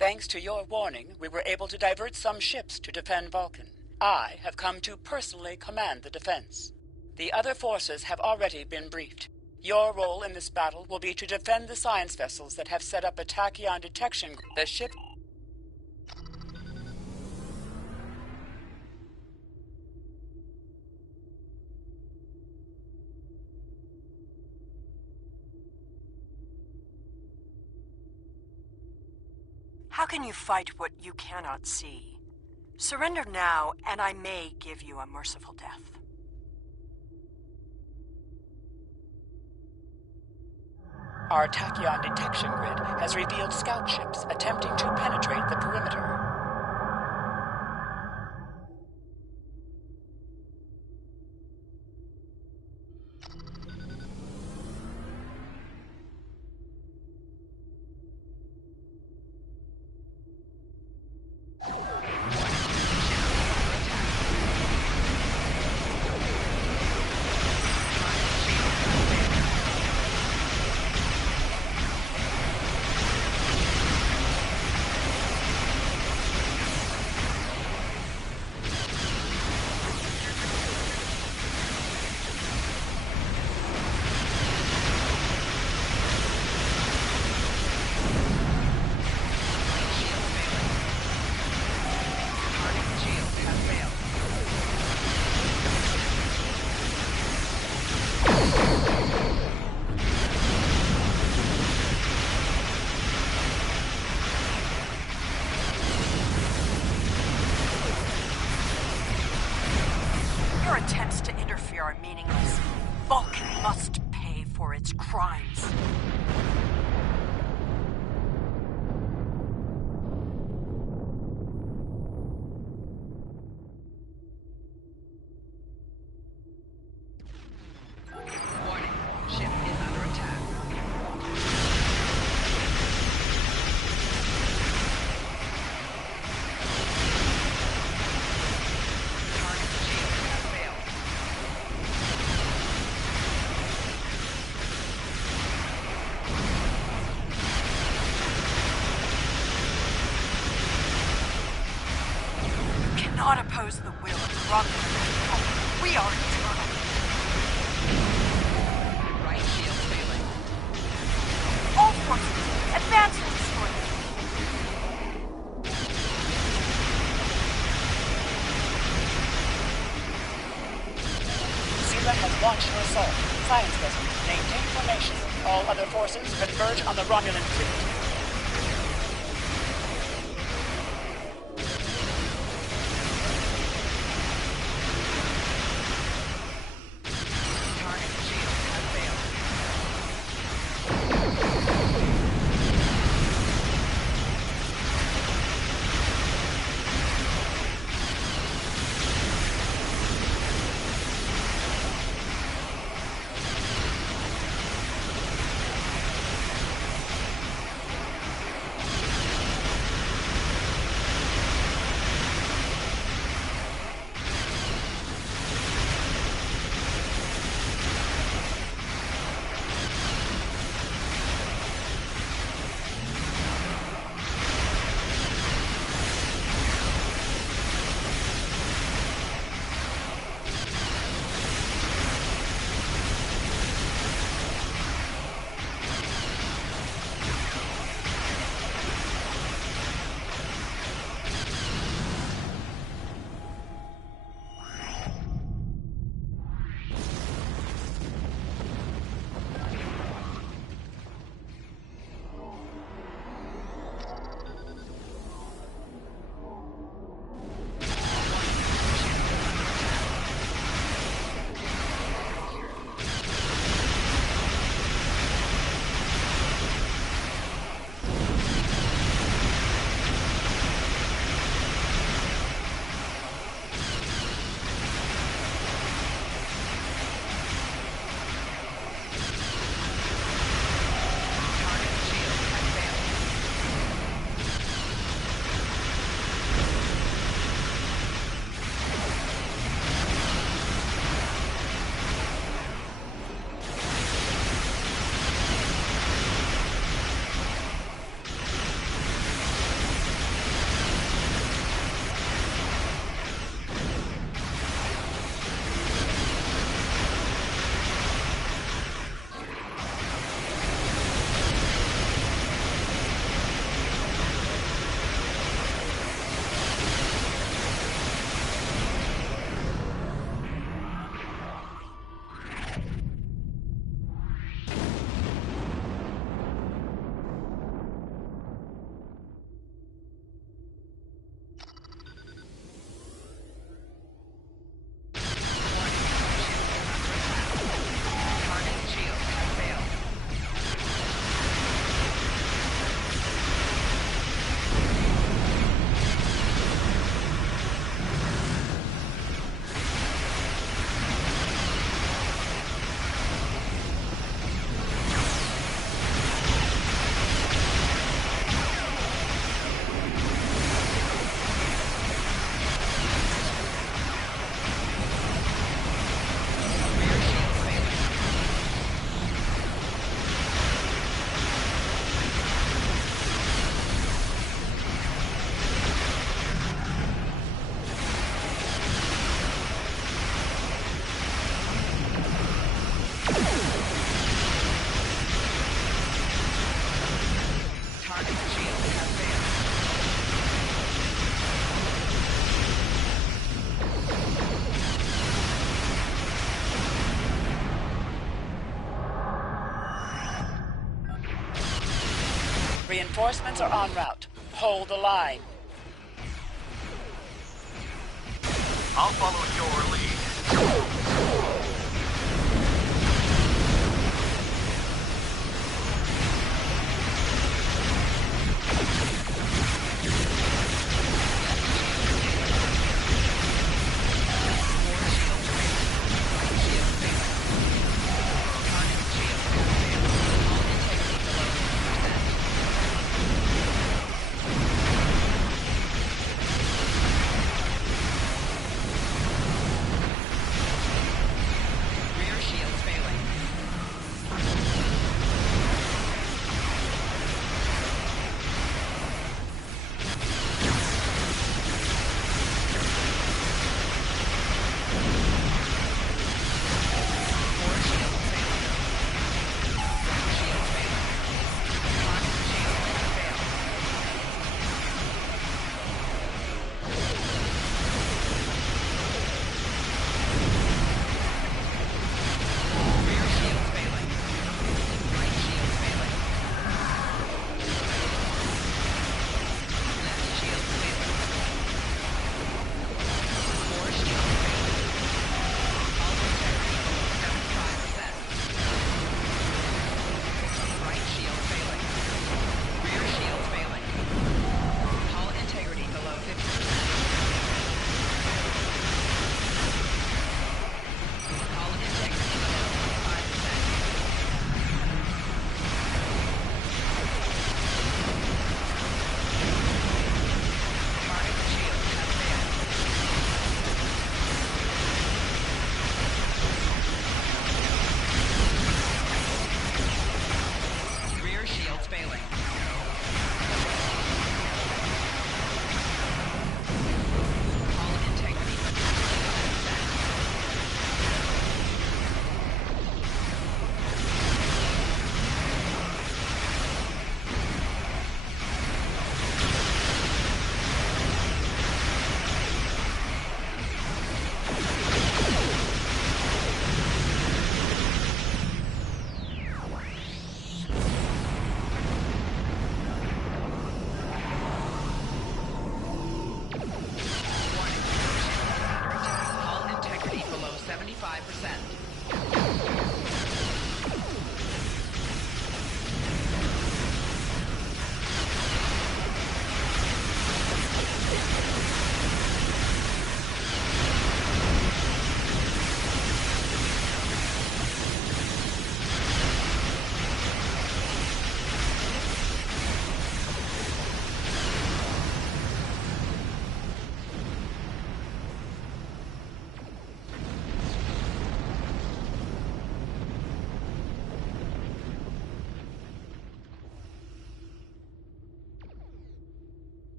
Thanks to your warning, we were able to divert some ships to defend Vulcan. I have come to personally command the defense. The other forces have already been briefed. Your role in this battle will be to defend the science vessels that have set up a tachyon detection group. The ship... How can you fight what you cannot see? Surrender now, and I may give you a merciful death. Our tachyon detection grid has revealed scout ships attempting to penetrate the perimeter. Your attempts to interfere are meaningless. Vulcan must pay for its crimes. Warning, ship is under attack. Target shield has failed. You cannot oppose the will of the Romulan. We are eternal. Right shield failing. All forces, advance and destroy them. Zira has launched her assault. Science vessels, maintain formation. All other forces converge on the Romulan fleet. Target shield has failed. Reinforcements are en route. Hold the line. I'll follow your lead.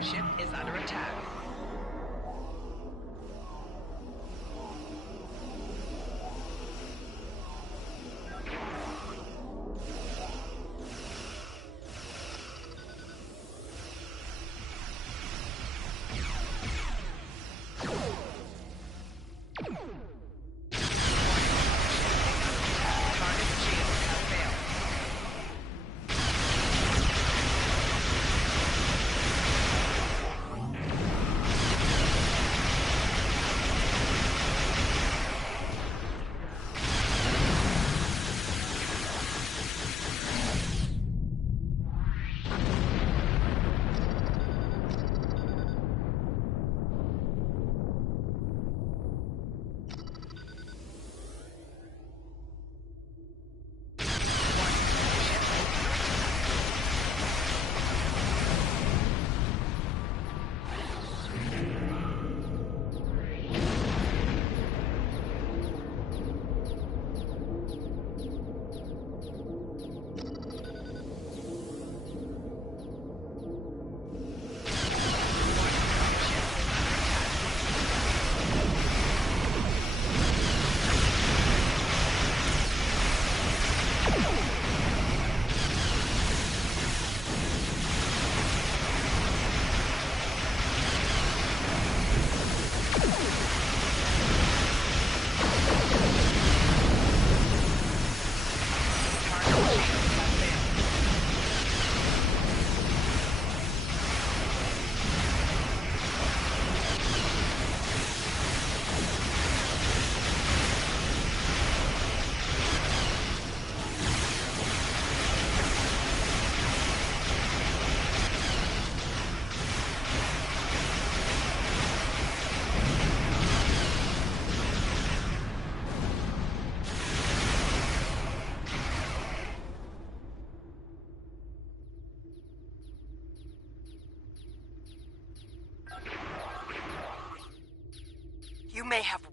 Ship is under attack.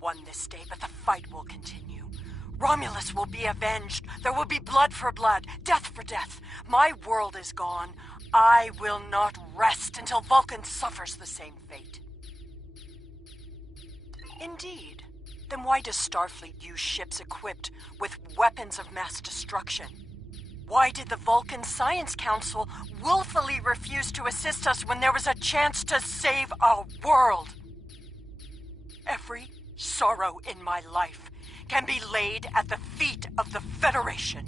won this day, but the fight will continue. Romulus will be avenged. There will be blood for blood, death for death. My world is gone. I will not rest until Vulcan suffers the same fate. Indeed. Then why does Starfleet use ships equipped with weapons of mass destruction? Why did the Vulcan Science Council willfully refuse to assist us when there was a chance to save our world? Every sorrow in my life can be laid at the feet of the Federation.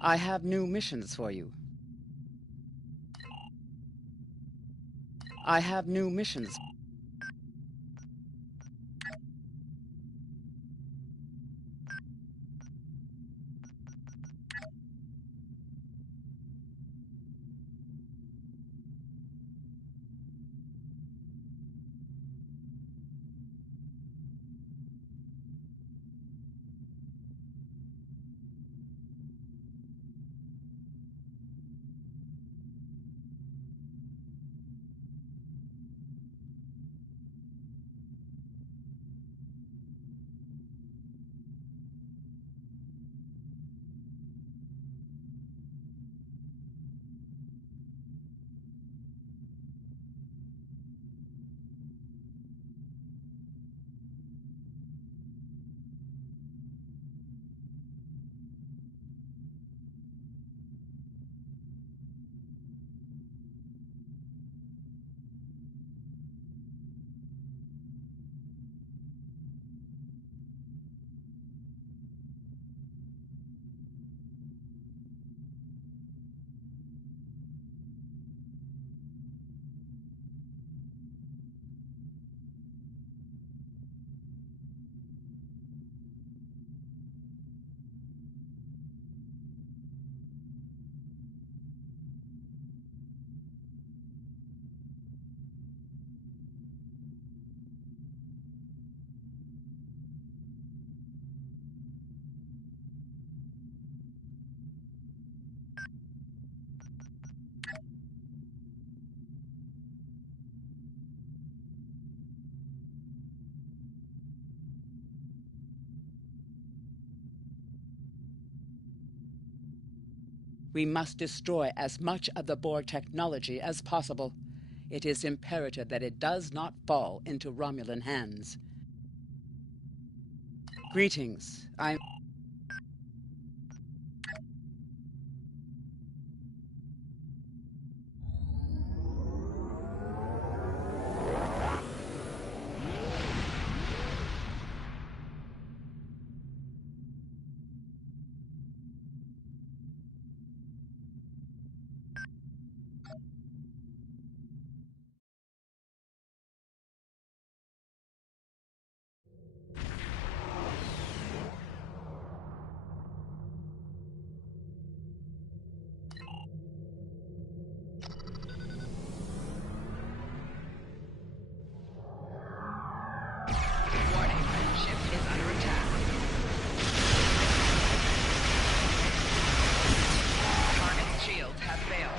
I have new missions for you. I have new missions. We must destroy as much of the Borg technology as possible. It is imperative that it does not fall into Romulan hands. Greetings. I'm... Warning, ship is under attack. Target's shields have failed.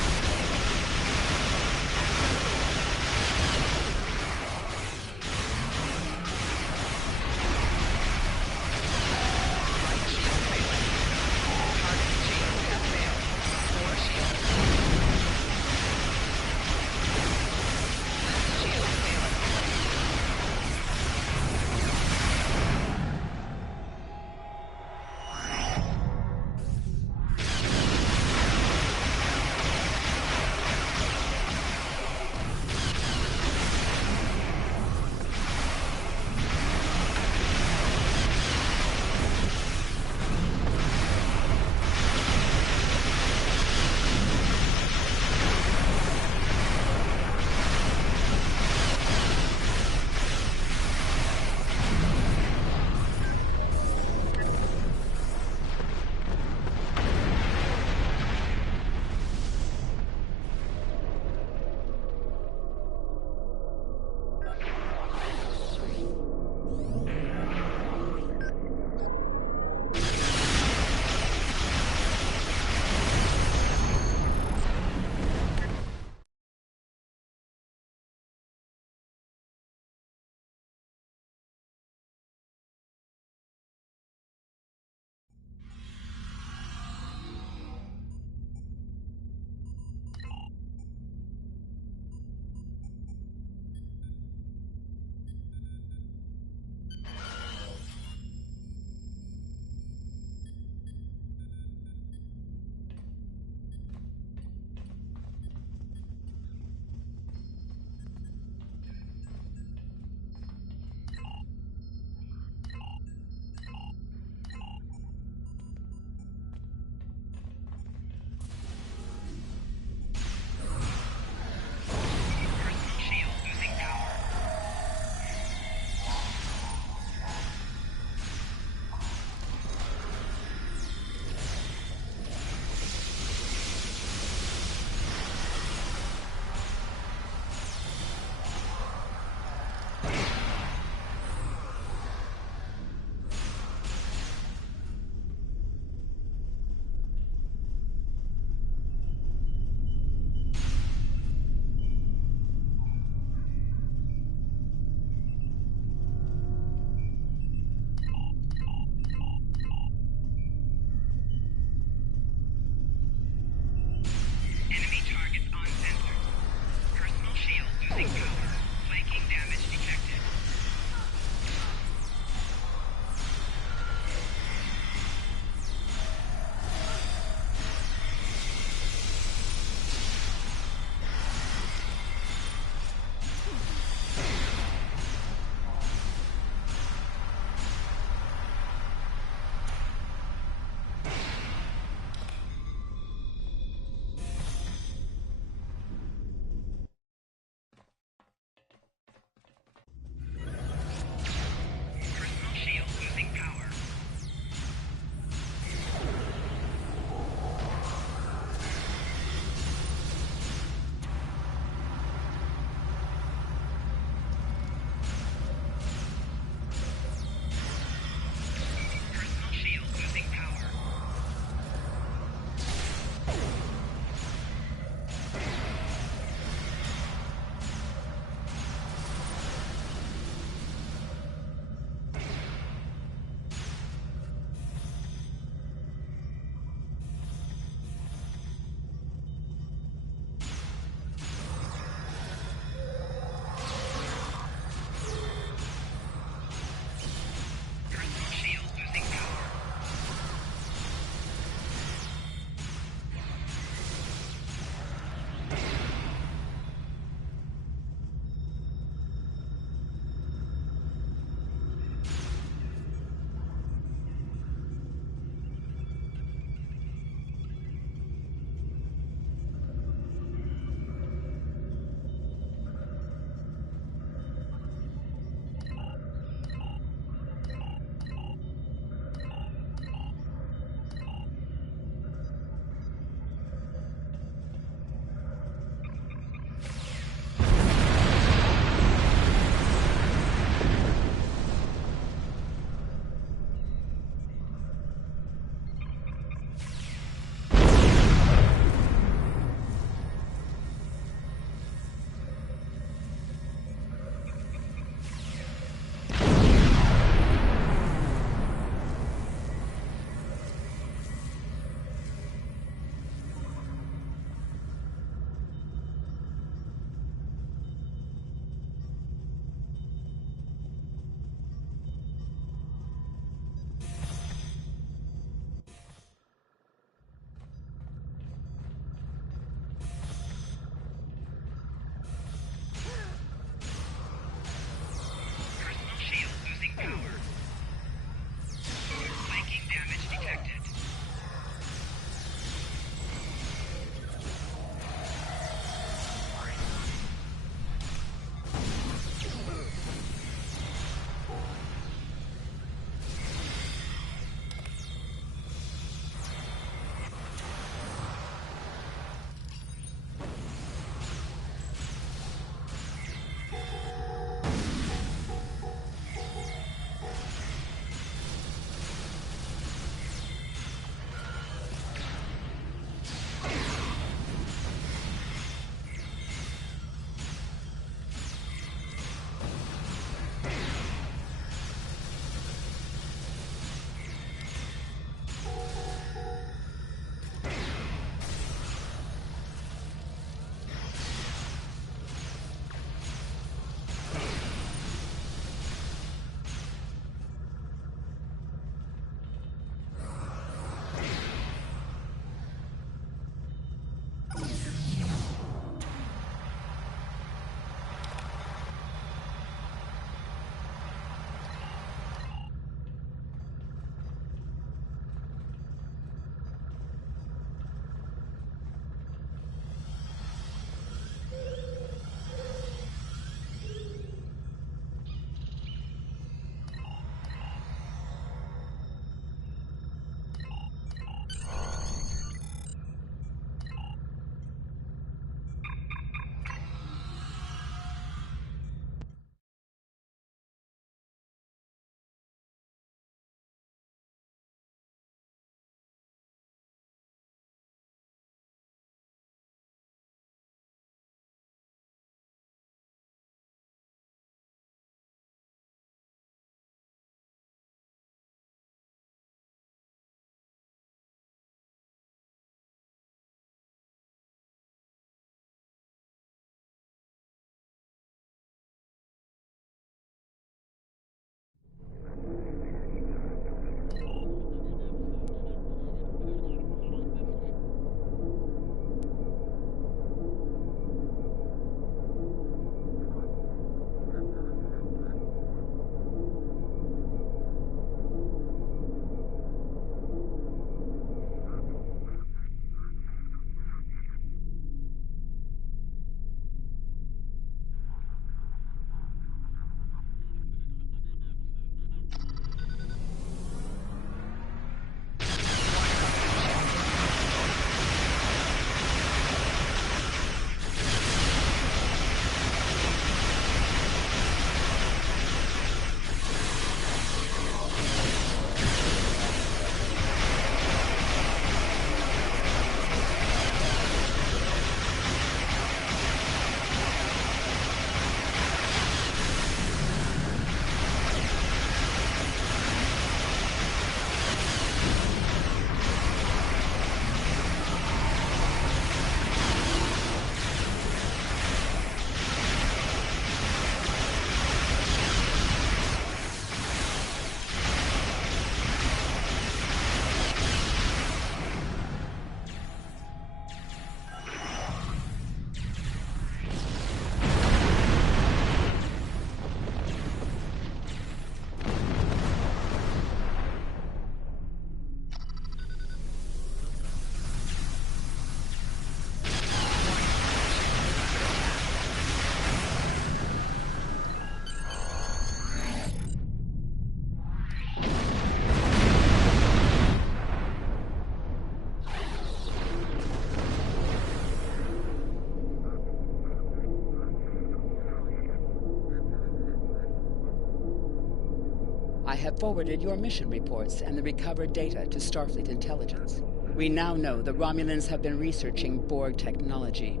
have forwarded your mission reports and the recovered data to Starfleet Intelligence. We now know the Romulans have been researching Borg technology,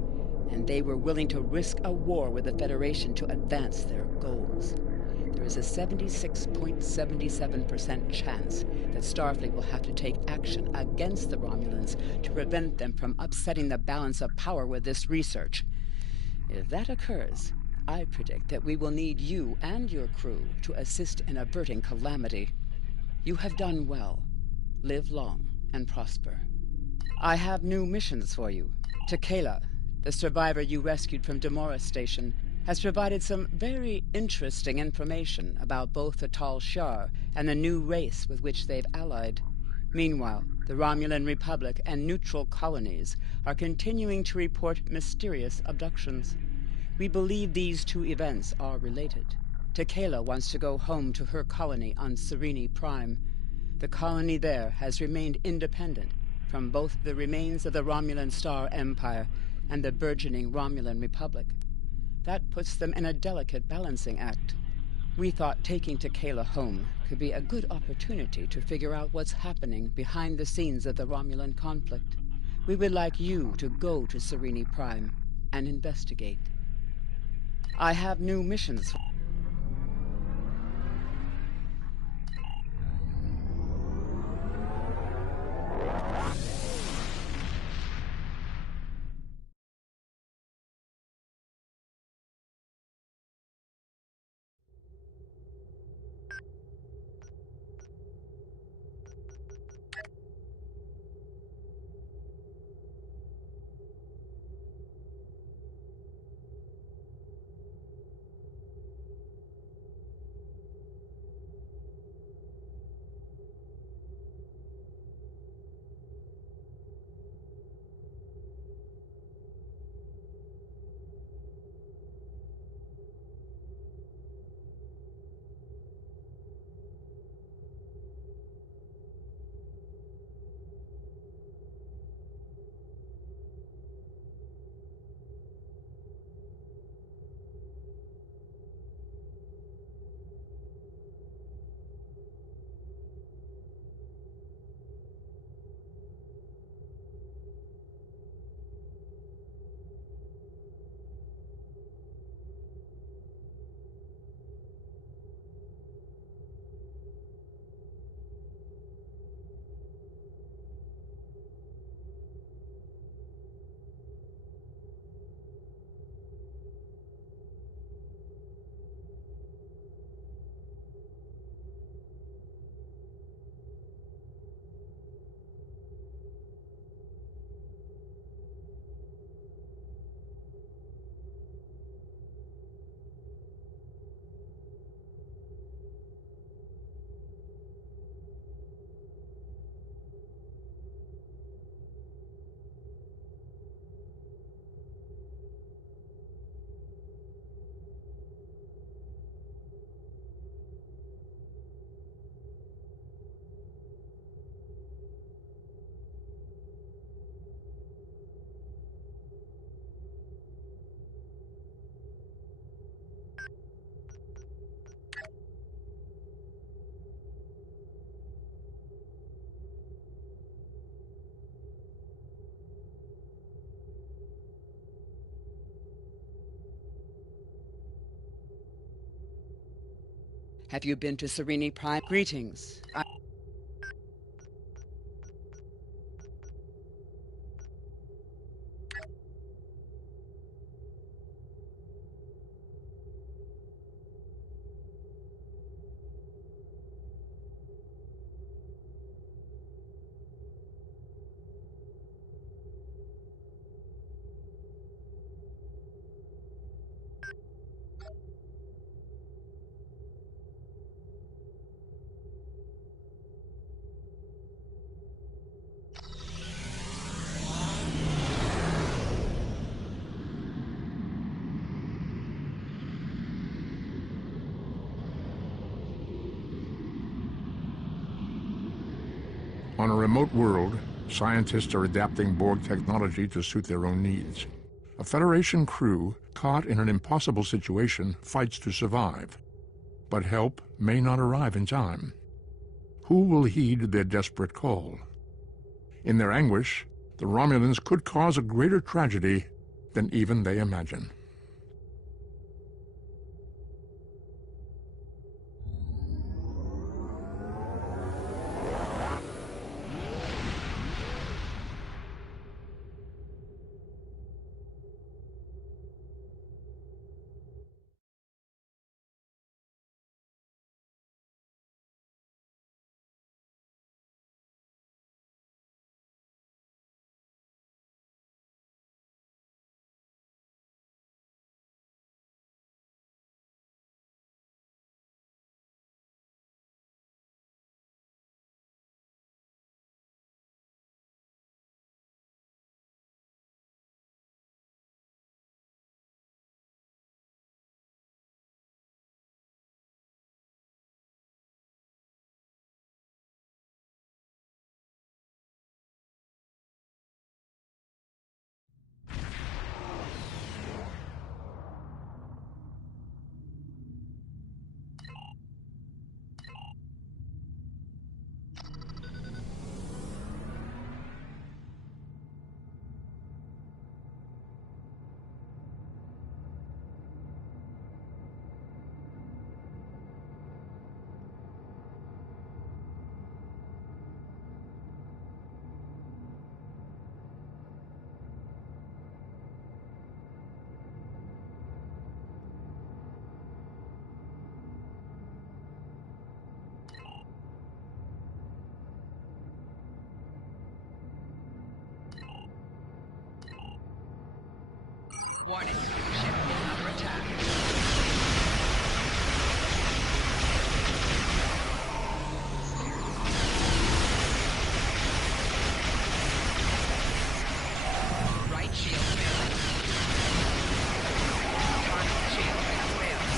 and they were willing to risk a war with the Federation to advance their goals. There is a 76.77% chance that Starfleet will have to take action against the Romulans to prevent them from upsetting the balance of power with this research. If that occurs, I predict that we will need you and your crew to assist in averting calamity. You have done well. Live long and prosper. I have new missions for you. Tequila, the survivor you rescued from Demora Station, has provided some very interesting information about both the Tal Shiar and the new race with which they've allied. Meanwhile, the Romulan Republic and neutral colonies are continuing to report mysterious abductions. We believe these two events are related. Tequila wants to go home to her colony on Serene Prime. The colony there has remained independent from both the remains of the Romulan Star Empire and the burgeoning Romulan Republic. That puts them in a delicate balancing act. We thought taking Tequila home could be a good opportunity to figure out what's happening behind the scenes of the Romulan conflict. We would like you to go to Serene Prime and investigate. I have new missions. Have you been to Serene Prime? Greetings. On a remote world, scientists are adapting Borg technology to suit their own needs. A Federation crew, caught in an impossible situation, fights to survive. But help may not arrive in time. Who will heed their desperate call? In their anguish, the Romulans could cause a greater tragedy than even they imagine. Warning, ship is under attack. Right shield failing. Target shield has failed.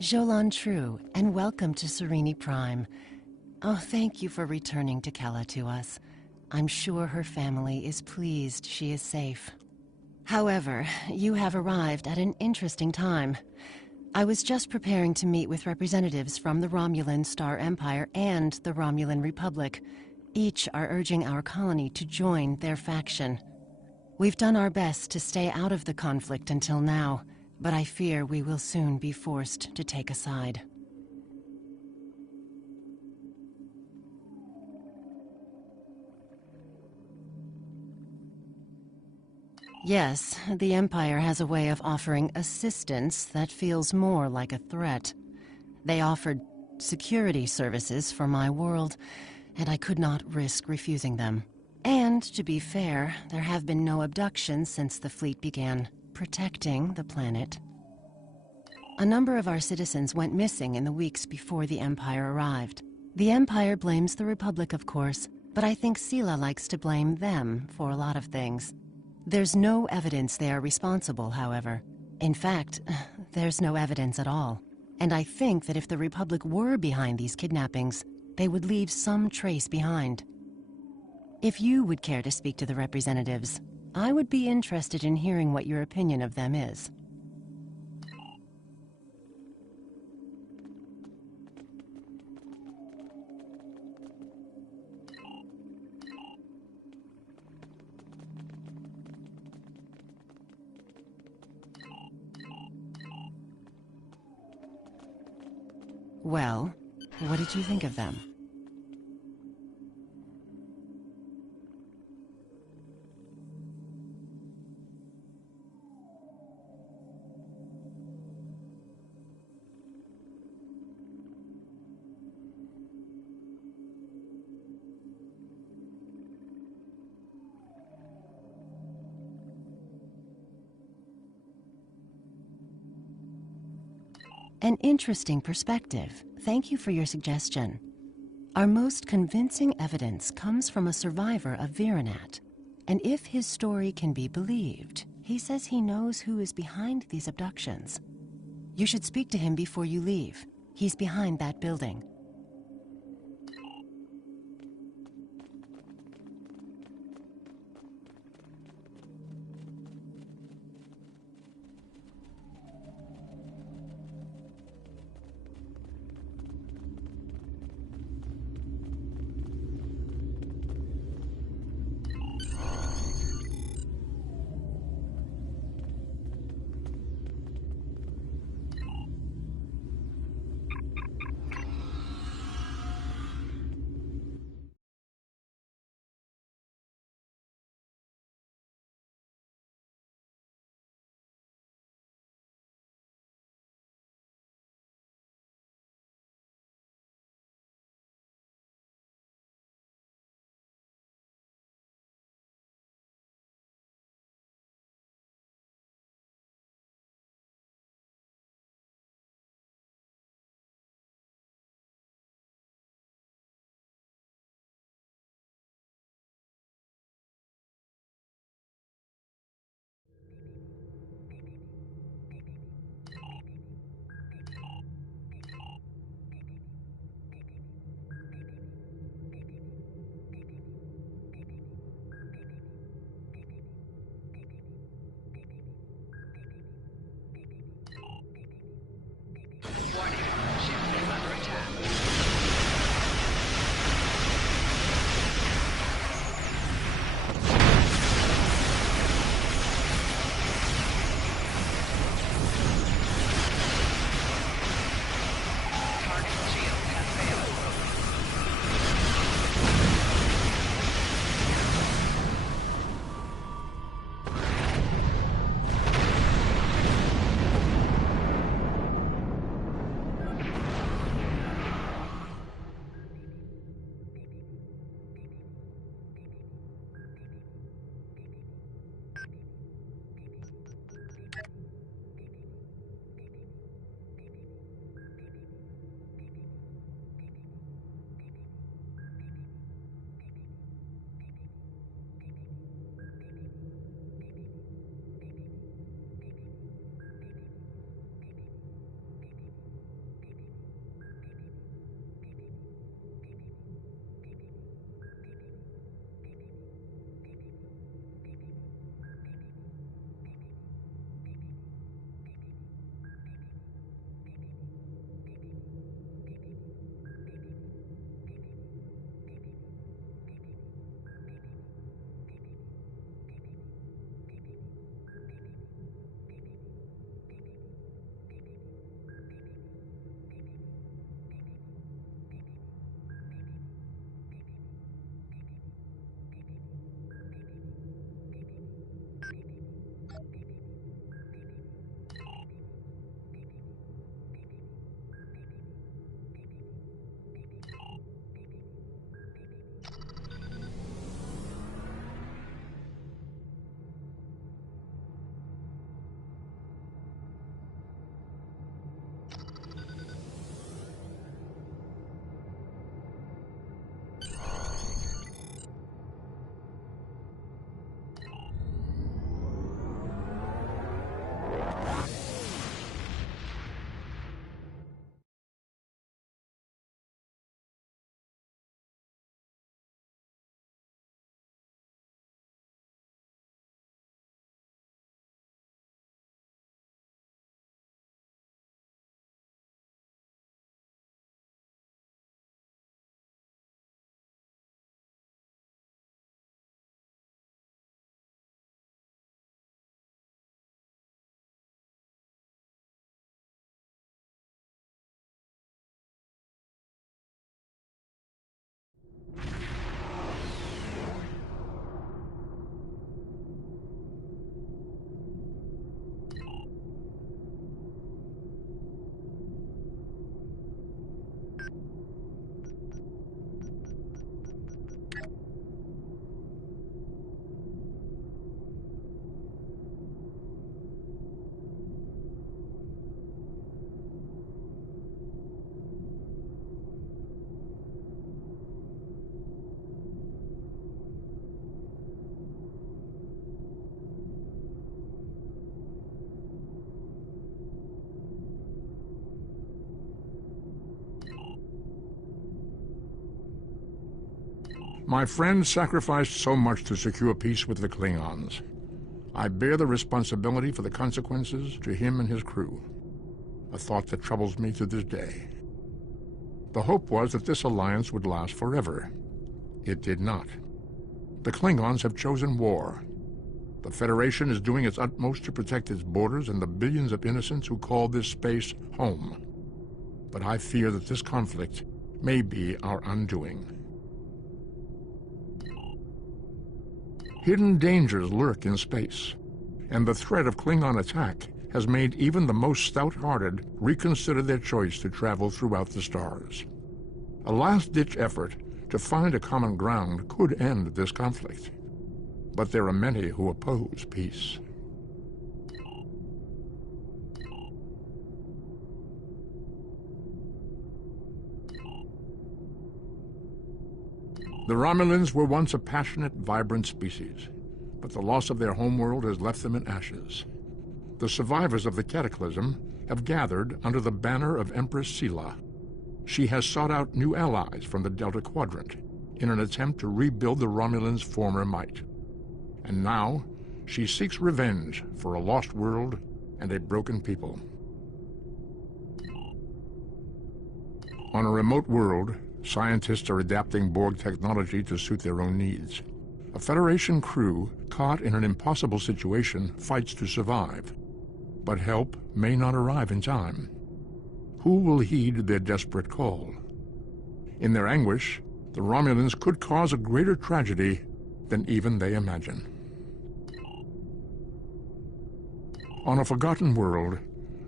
Jolan True, and welcome to Serene Prime. Oh, thank you for returning to Kala to us. I'm sure her family is pleased she is safe. However, you have arrived at an interesting time. I was just preparing to meet with representatives from the Romulan Star Empire and the Romulan Republic. Each are urging our colony to join their faction. We've done our best to stay out of the conflict until now, but I fear we will soon be forced to take a side. Yes, the Empire has a way of offering assistance that feels more like a threat. They offered security services for my world, and I could not risk refusing them. And, to be fair, there have been no abductions since the fleet began protecting the planet. A number of our citizens went missing in the weeks before the Empire arrived. The Empire blames the Republic, of course, but I think Sela likes to blame them for a lot of things. There's no evidence they are responsible, however. In fact, there's no evidence at all. And I think that if the Republic were behind these kidnappings, they would leave some trace behind. If you would care to speak to the representatives, I would be interested in hearing what your opinion of them is. Well, what did you think of them? An interesting perspective. Thank you for your suggestion. Our most convincing evidence comes from a survivor of Virinat. And if his story can be believed, he says he knows who is behind these abductions. You should speak to him before you leave. He's behind that building. Warning, ship is under attack. Target shield has failed. My friend sacrificed so much to secure peace with the Klingons. I bear the responsibility for the consequences to him and his crew, a thought that troubles me to this day. The hope was that this alliance would last forever. It did not. The Klingons have chosen war. The Federation is doing its utmost to protect its borders and the billions of innocents who call this space home. But I fear that this conflict may be our undoing. Hidden dangers lurk in space, and the threat of Klingon attack has made even the most stout-hearted reconsider their choice to travel throughout the stars. A last-ditch effort to find a common ground could end this conflict, but there are many who oppose peace. The Romulans were once a passionate, vibrant species, but the loss of their homeworld has left them in ashes. The survivors of the Cataclysm have gathered under the banner of Empress Sela. She has sought out new allies from the Delta Quadrant in an attempt to rebuild the Romulans' former might. And now, she seeks revenge for a lost world and a broken people. On a remote world, scientists are adapting Borg technology to suit their own needs. A Federation crew caught in an impossible situation fights to survive, but help may not arrive in time. Who will heed their desperate call? In their anguish, the Romulans could cause a greater tragedy than even they imagine. On a forgotten world,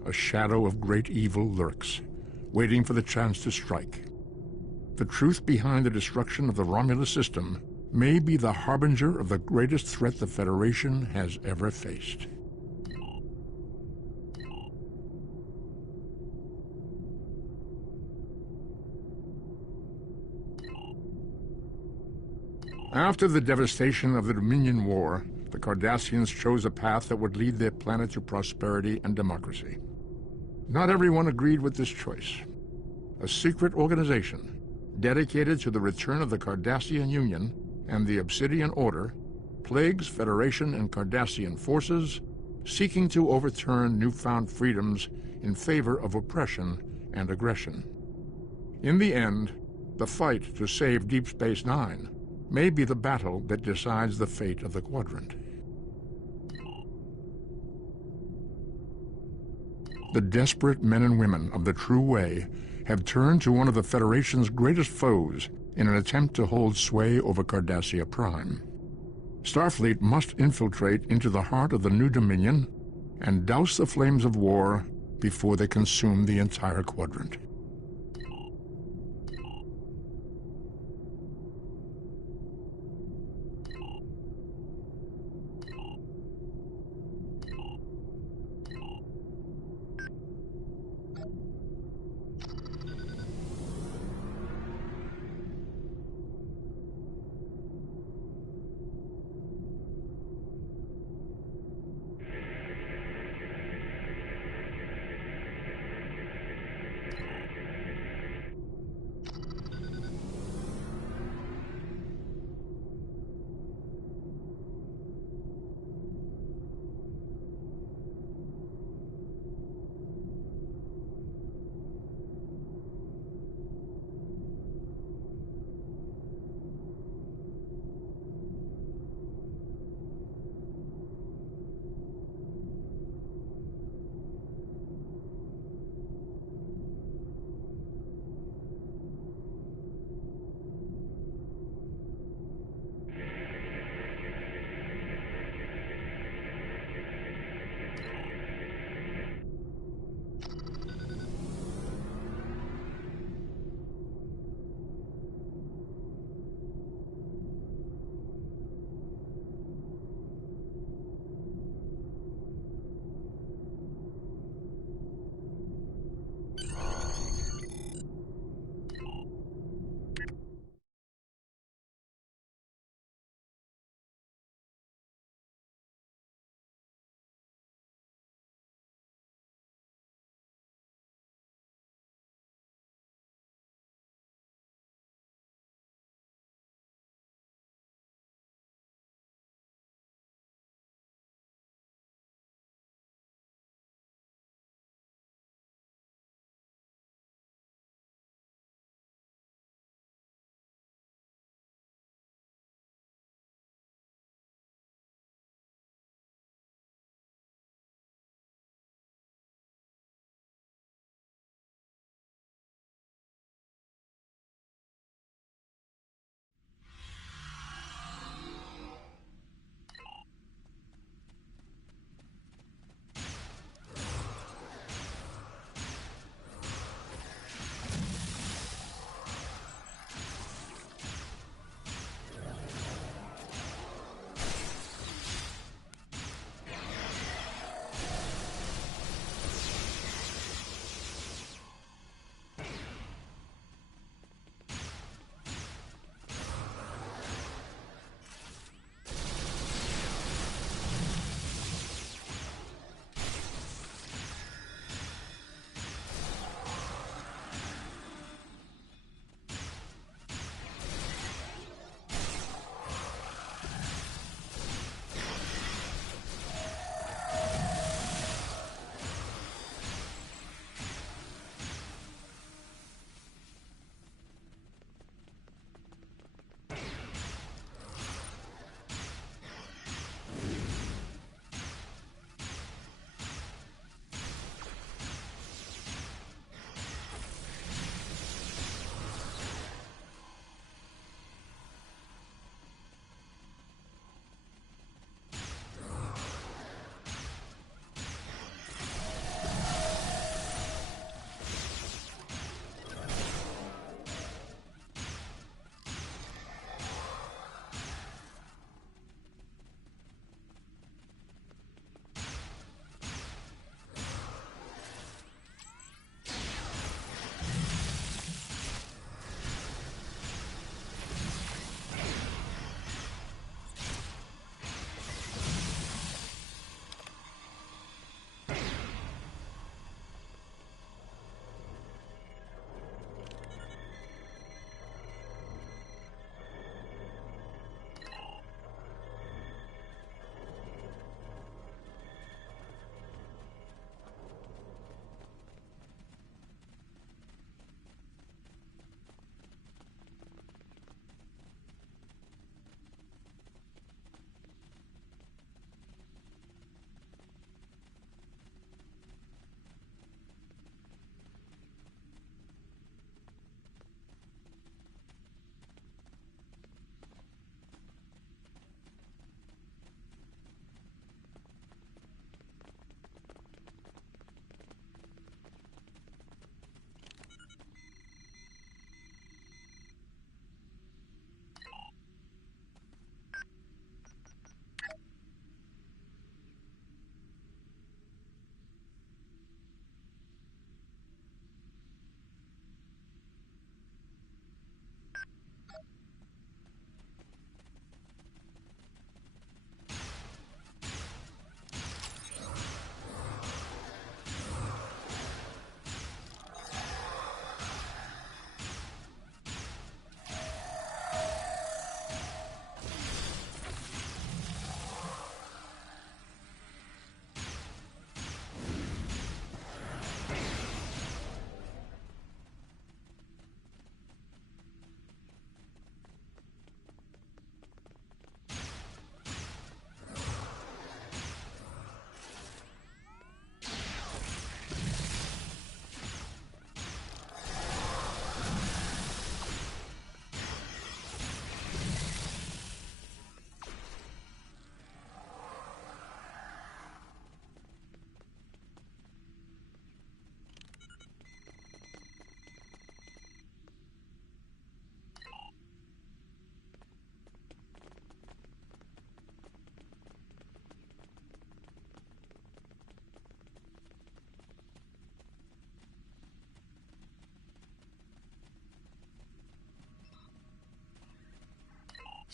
a shadow of great evil lurks, waiting for the chance to strike. The truth behind the destruction of the Romulus system may be the harbinger of the greatest threat the Federation has ever faced. After the devastation of the Dominion War, the Cardassians chose a path that would lead their planet to prosperity and democracy. Not everyone agreed with this choice. A secret organization dedicated to the return of the Cardassian Union and the Obsidian Order plagues Federation and Cardassian forces, seeking to overturn newfound freedoms in favor of oppression and aggression. In the end, the fight to save Deep Space Nine may be the battle that decides the fate of the Quadrant. The desperate men and women of the True Way have turned to one of the Federation's greatest foes in an attempt to hold sway over Cardassia Prime. Starfleet must infiltrate into the heart of the New Dominion and douse the flames of war before they consume the entire quadrant.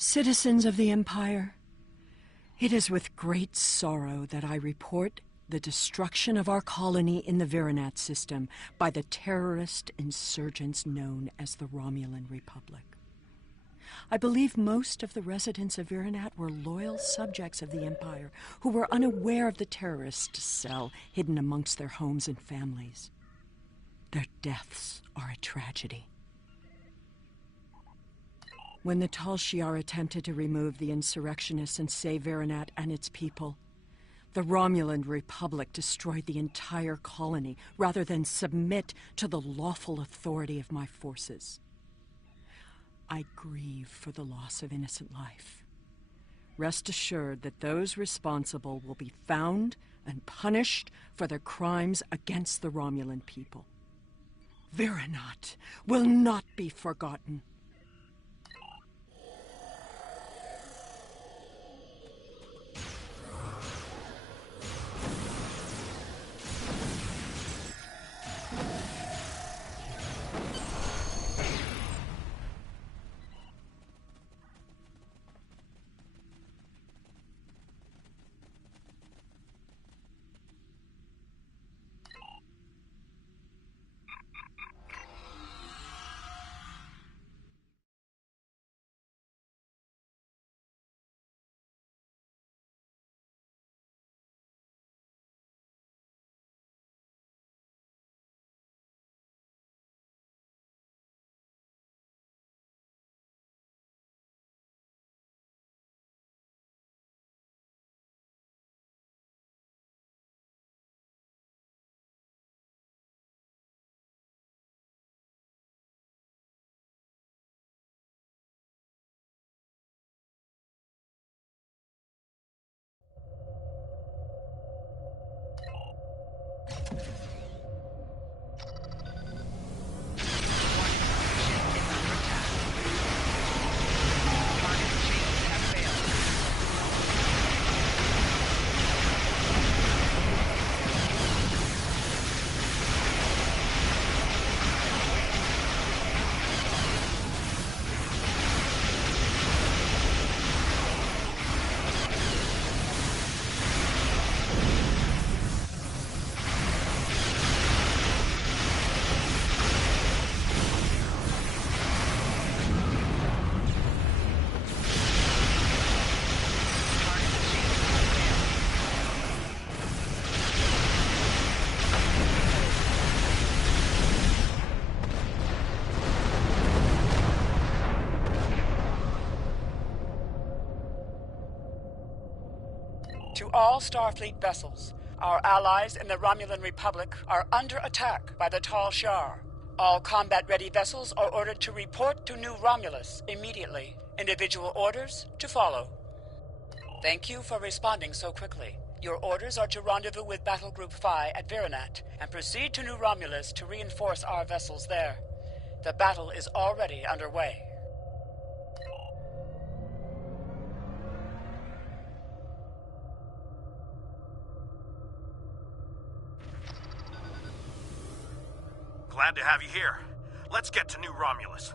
Citizens of the Empire, it is with great sorrow that I report the destruction of our colony in the Virinat system by the terrorist insurgents known as the Romulan Republic. I believe most of the residents of Virinat were loyal subjects of the Empire who were unaware of the terrorist cell hidden amongst their homes and families. Their deaths are a tragedy. When the Tal Shiar attempted to remove the insurrectionists and save Virinat and its people, the Romulan Republic destroyed the entire colony rather than submit to the lawful authority of my forces. I grieve for the loss of innocent life. Rest assured that those responsible will be found and punished for their crimes against the Romulan people. Virinat will not be forgotten. To all Starfleet vessels, our allies in the Romulan Republic are under attack by the Tal Shiar. All combat-ready vessels are ordered to report to New Romulus immediately. Individual orders to follow. Thank you for responding so quickly. Your orders are to rendezvous with Battle Group Phi at Virinat and proceed to New Romulus to reinforce our vessels there. The battle is already underway. Glad to have you here. Let's get to New Romulus.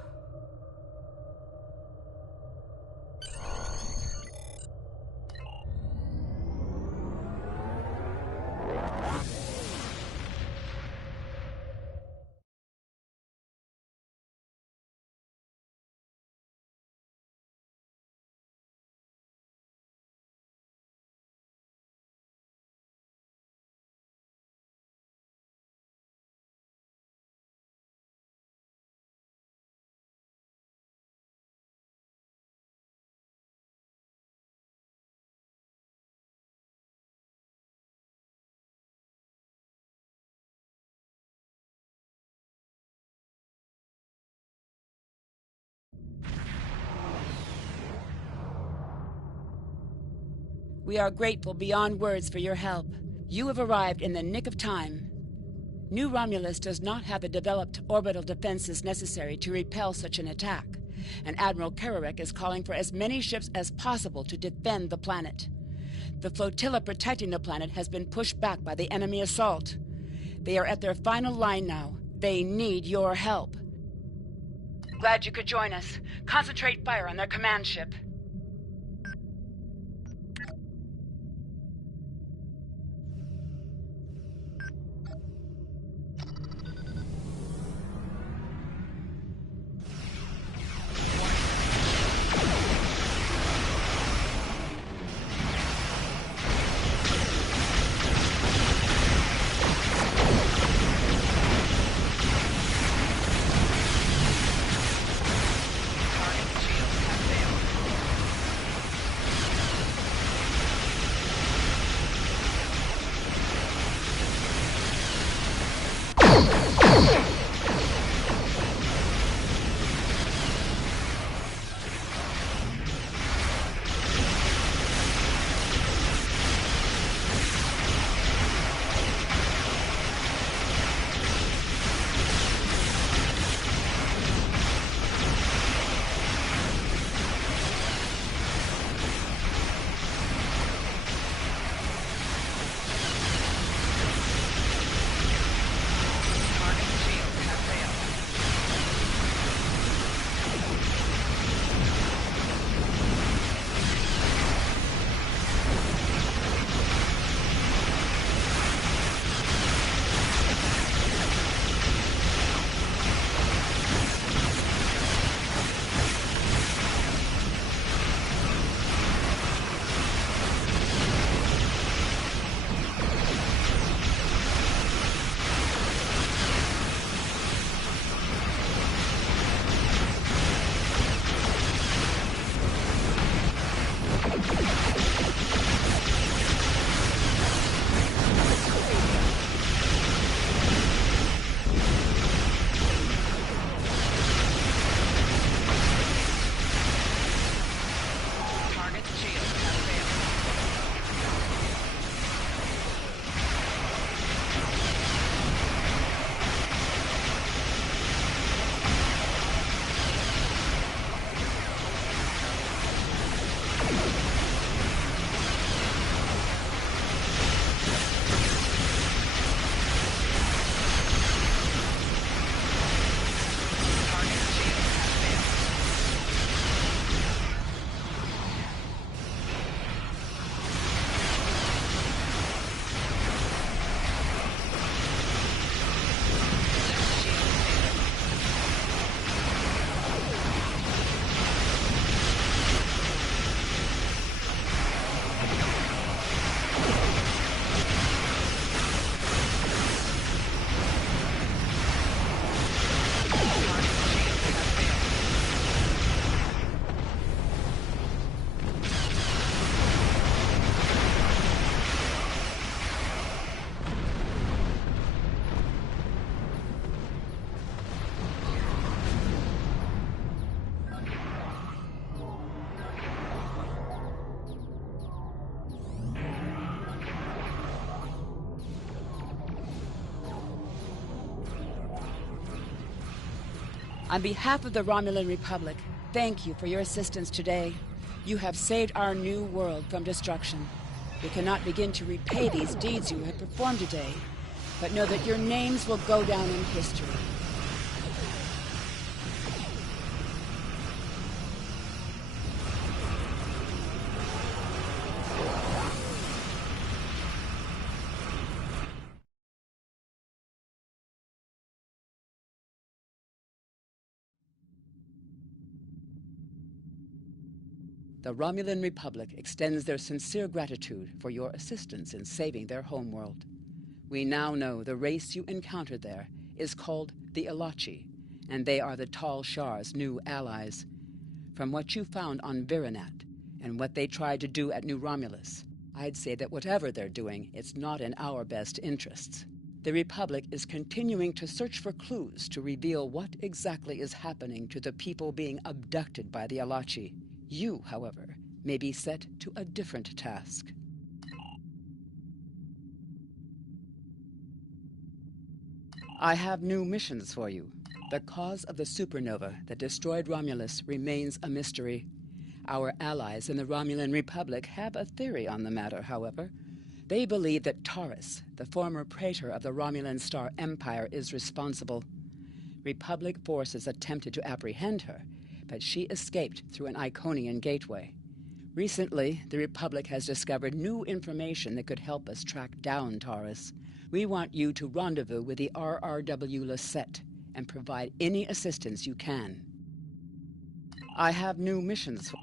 We are grateful beyond words for your help. You have arrived in the nick of time. New Romulus does not have the developed orbital defenses necessary to repel such an attack, and Admiral Kararek is calling for as many ships as possible to defend the planet. The flotilla protecting the planet has been pushed back by the enemy assault. They are at their final line now. They need your help. Glad you could join us. Concentrate fire on their command ship. On behalf of the Romulan Republic, thank you for your assistance today. You have saved our new world from destruction. We cannot begin to repay these deeds you have performed today, but know that your names will go down in history. The Romulan Republic extends their sincere gratitude for your assistance in saving their homeworld. We now know the race you encountered there is called the Elachi, and they are the Tal Shar's new allies. From what you found on Virinat, and what they tried to do at New Romulus, I'd say that whatever they're doing, it's not in our best interests. The Republic is continuing to search for clues to reveal what exactly is happening to the people being abducted by the Elachi. You, however, may be set to a different task. I have new missions for you. The cause of the supernova that destroyed Romulus remains a mystery. Our allies in the Romulan Republic have a theory on the matter, however. They believe that Taurus, the former praetor of the Romulan Star Empire, is responsible. Republic forces attempted to apprehend her, but she escaped through an Iconian gateway. Recently, the Republic has discovered new information that could help us track down Taurus. We want you to rendezvous with the RRW Lasset and provide any assistance you can. I have new missions for...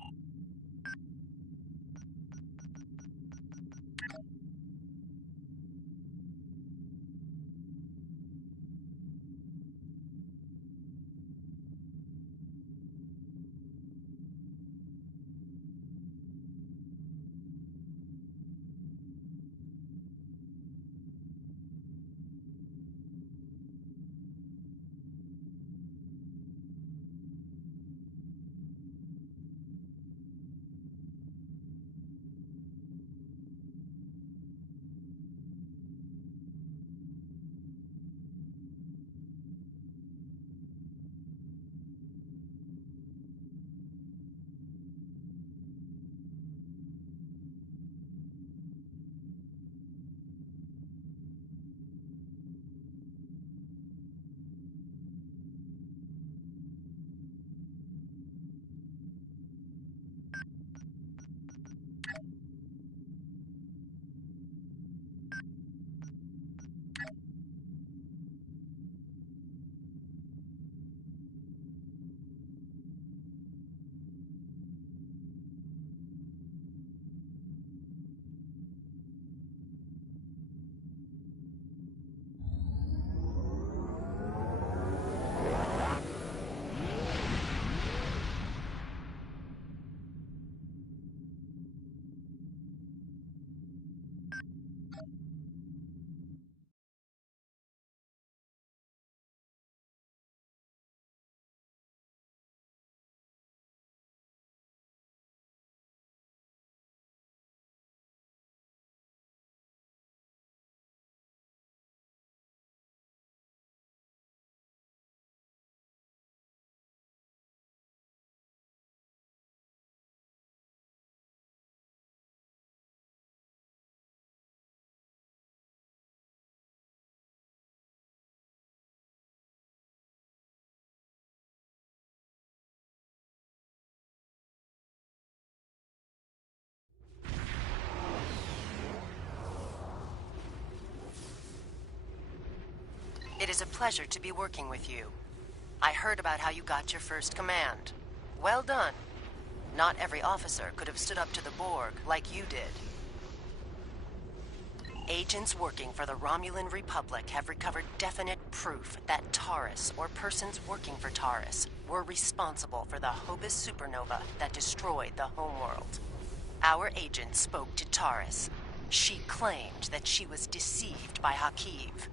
It is a pleasure to be working with you. I heard about how you got your first command. Well done. Not every officer could have stood up to the Borg like you did. Agents working for the Romulan Republic have recovered definite proof that Taurus, or persons working for Taurus, were responsible for the Hobus supernova that destroyed the homeworld. Our agent spoke to Taurus. She claimed that she was deceived by Hakiv.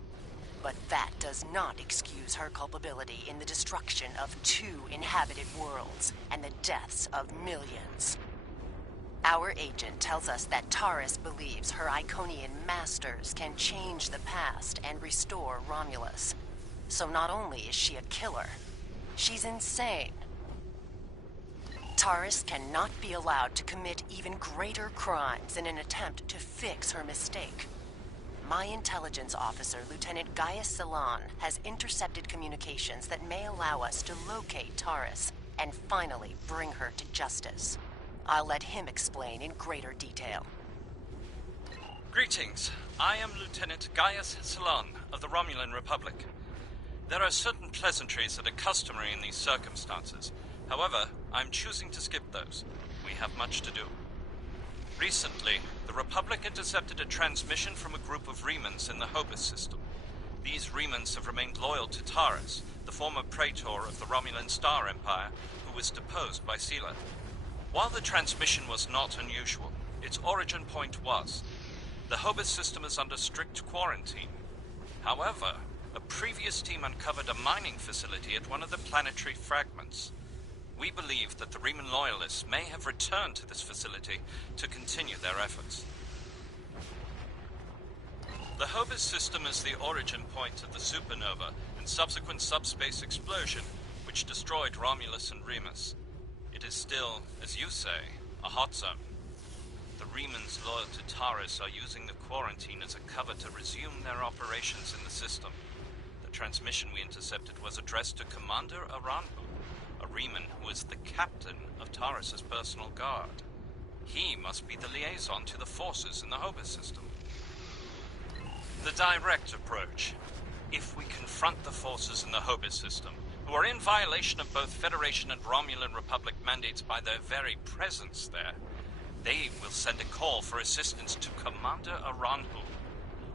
But that does not excuse her culpability in the destruction of 2 inhabited worlds and the deaths of millions. Our agent tells us that Taurus believes her Iconian masters can change the past and restore Romulus. So not only is she a killer, She's insane. Taris cannot be allowed to commit even greater crimes in an attempt to fix her mistake. My intelligence officer, Lieutenant Gaius Salon, has intercepted communications that may allow us to locate Taris and finally bring her to justice. I'll let him explain in greater detail. Greetings. I am Lieutenant Gaius Salon of the Romulan Republic. There are certain pleasantries that are customary in these circumstances. However, I'm choosing to skip those. We have much to do. Recently, the Republic intercepted a transmission from a group of Remans in the Hobus system. These Remans have remained loyal to Taris, the former praetor of the Romulan Star Empire, who was deposed by Sela. While the transmission was not unusual, its origin point was. The Hobus system is under strict quarantine. However, a previous team uncovered a mining facility at one of the planetary fragments. We believe that the Reman loyalists may have returned to this facility to continue their efforts. The Hobus system is the origin point of the supernova and subsequent subspace explosion, which destroyed Romulus and Remus. It is still, as you say, a hot zone. The Remans loyal to Taris are using the quarantine as a cover to resume their operations in the system. The transmission we intercepted was addressed to Commander Aranbu, a Reman who is the captain of Taris' personal guard. He must be the liaison to the forces in the Hobus system. The direct approach. If we confront the forces in the Hobus system, who are in violation of both Federation and Romulan Republic mandates by their very presence there, they will send a call for assistance to Commander Aranbu.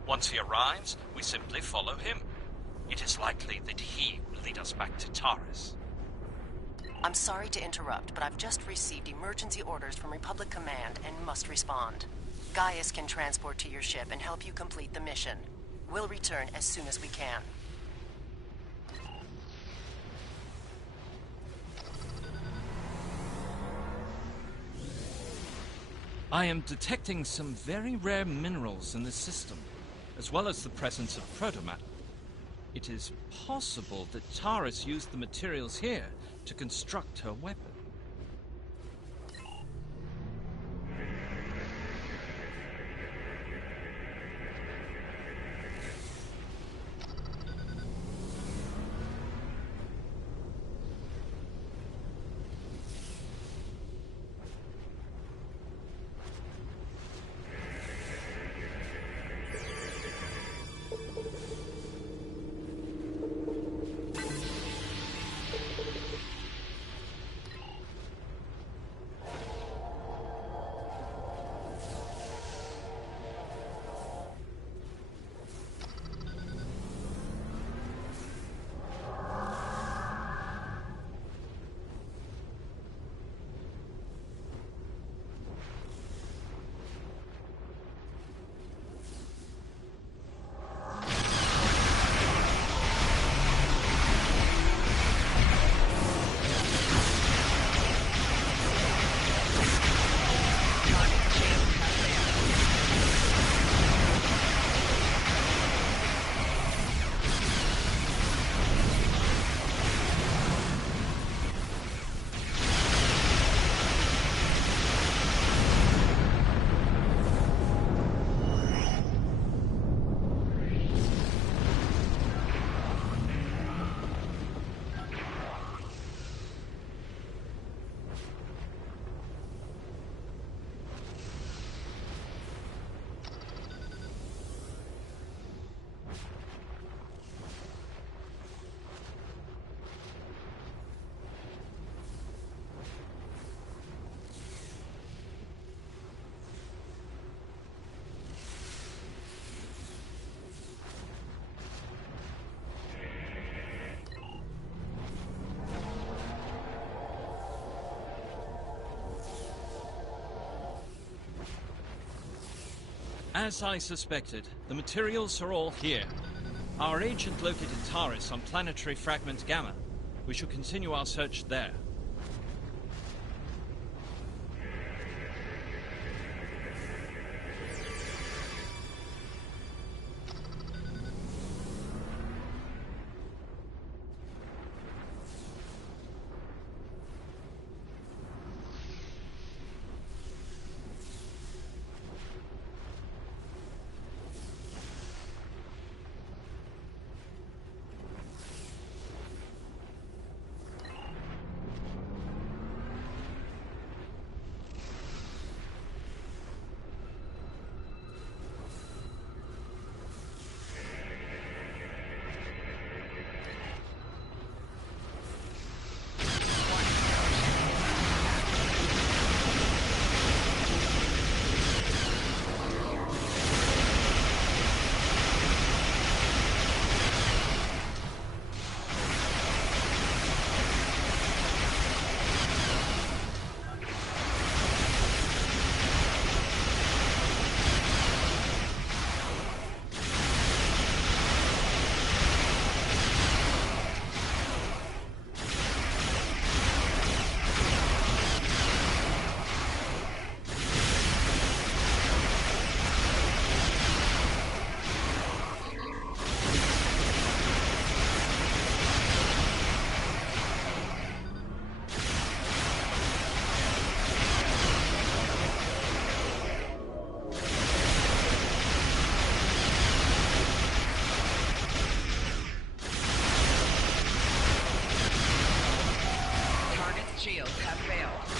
Once he arrives, we simply follow him. It is likely that he will lead us back to Taris. I'm sorry to interrupt, but I've just received emergency orders from Republic Command and must respond. Gaius can transport to your ship and help you complete the mission. We'll return as soon as we can. I am detecting some very rare minerals in the system, as well as the presence of protomatter. It is possible that Taris used the materials here to construct her weapon. As I suspected, the materials are all here. Our agent located Taris on planetary fragment Gamma. We shall continue our search there. Shields have failed.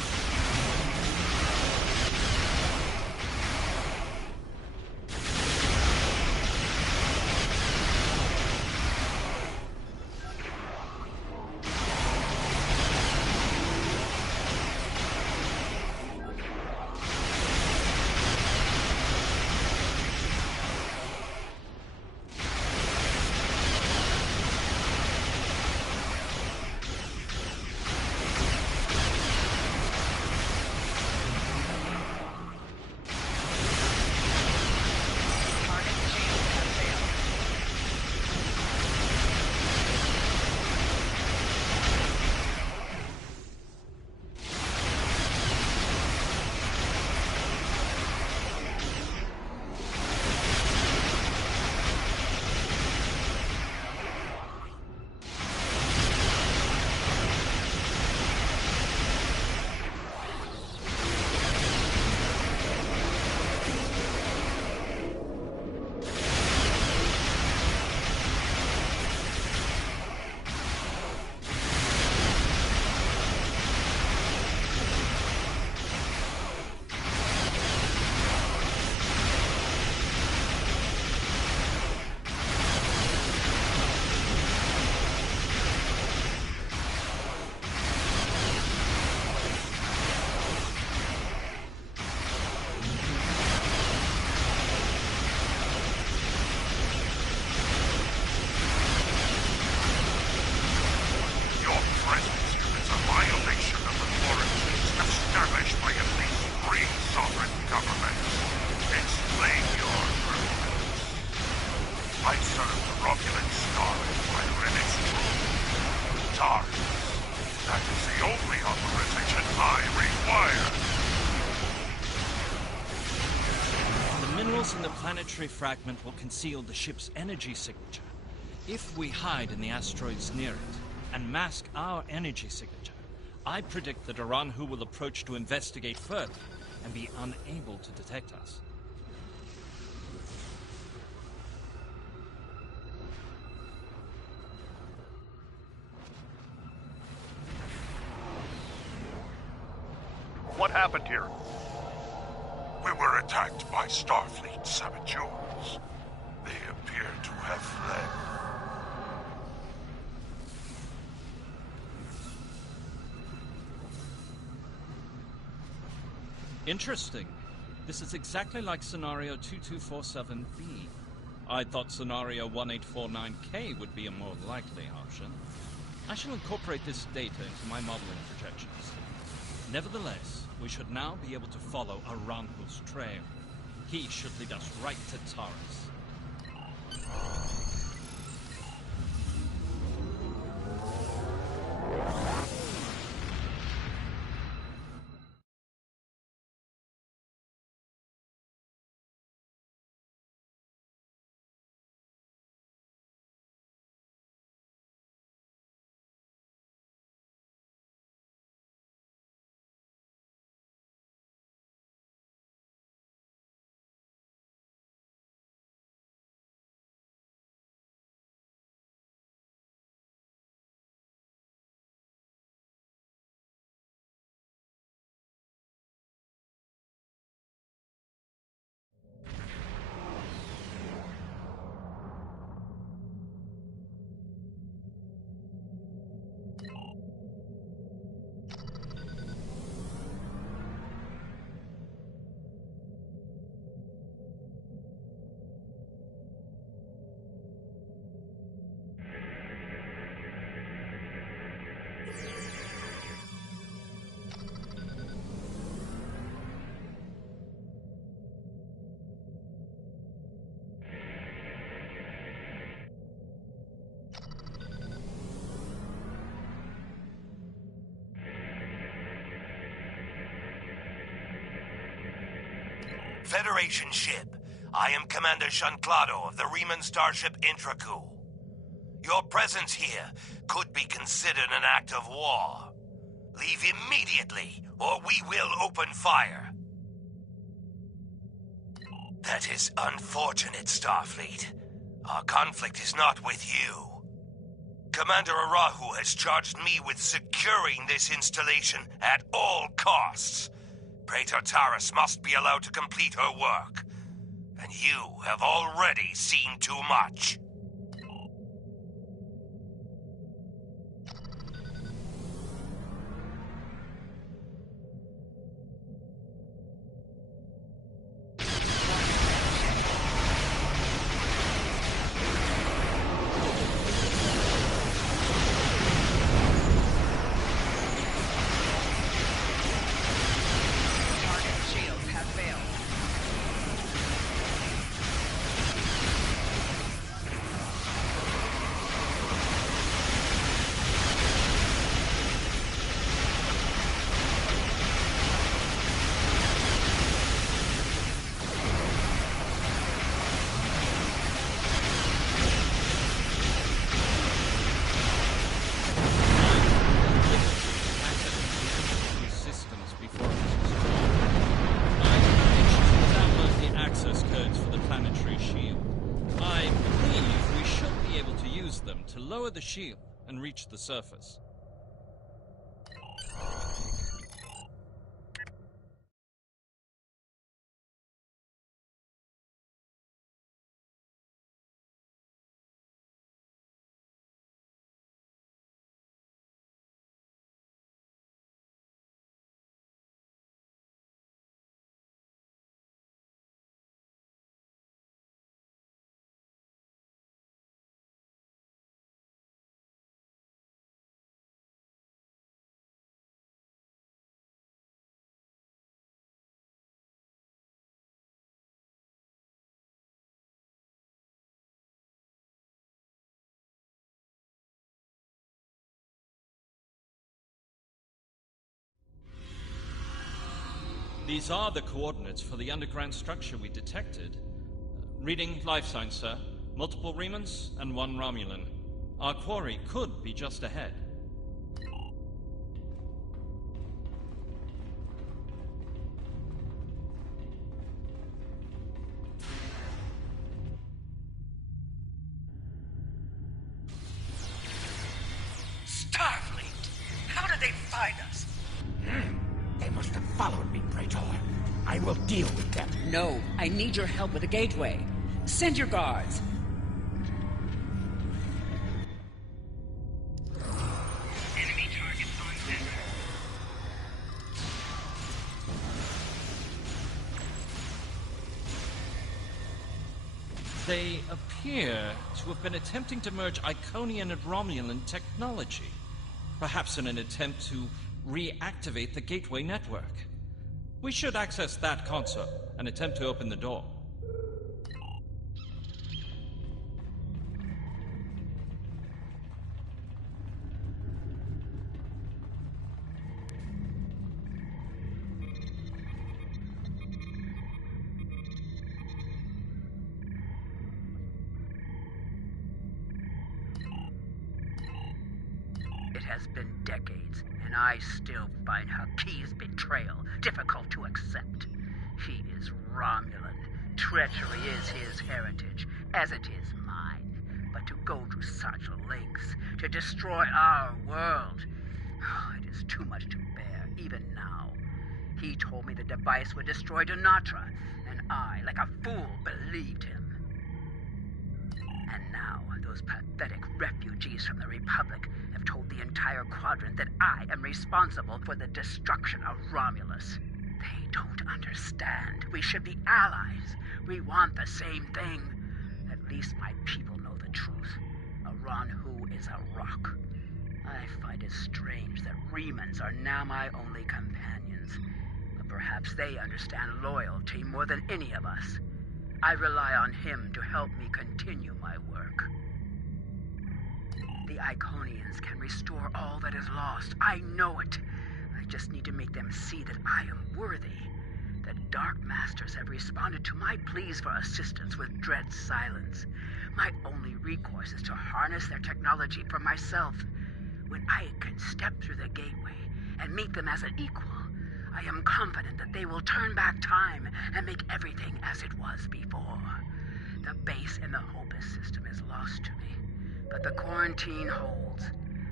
minerals in the planetary fragment will conceal the ship's energy signature. If we hide in the asteroids near it and mask our energy signature, I predict that Aranhu will approach to investigate further and be unable to detect us. What happened here? We were attacked by Starfleet saboteurs. They appear to have fled. Interesting. This is exactly like Scenario 2247B. I thought Scenario 1849K would be a more likely option. I shall incorporate this data into my modeling projections. Nevertheless, we should now be able to follow Aranhu's trail. He should lead us right to Taurus. Federation ship. I am Commander Shanclado of the Riemann starship Intraku. Your presence here could be considered an act of war. Leave immediately, or we will open fire. That is unfortunate, Starfleet. Our conflict is not with you. Commander Arahu has charged me with securing this installation at all costs. Praetor Taris must be allowed to complete her work. And you have already seen too much. Lower the shield and reach the surface. These are the coordinates for the underground structure we detected. Reading life signs, sir. Multiple Remans and one Romulan. Our quarry could be just ahead. Starfleet! How did they find us? They must have followed me, Praetor. I will deal with them. No, I need your help with the gateway. Send your guards. Enemy targets on center. They appear to have been attempting to merge Iconian and Romulan technology. Perhaps in an attempt to reactivate the gateway network. We should access that console and attempt to open the door. It has been decades, and I still find Haqi's betrayal difficult to accept. He is Romulan. Treachery is his heritage, as it is mine. But to go to such lengths to destroy our world, it is too much to bear, even now. He told me the device would destroy Donatra, and I, like a fool, believed him. And now, those pathetic refugees from the Republic have told the entire Quadrant that I am responsible for the destruction of Romulus. They don't understand. We should be allies. We want the same thing. At least my people know the truth. Aranhu is a rock. I find it strange that Remans are now my only companions. But perhaps they understand loyalty more than any of us. I rely on him to help me continue my work. The Iconians can restore all that is lost. I know it. I just need to make them see that I am worthy. The Dark Masters have responded to my pleas for assistance with dread silence. My only recourse is to harness their technology for myself. When I can step through the gateway and meet them as an equal, I am confident that they will turn back time and make everything as it was before. The base in the Hopus system is lost to me. but the quarantine holds.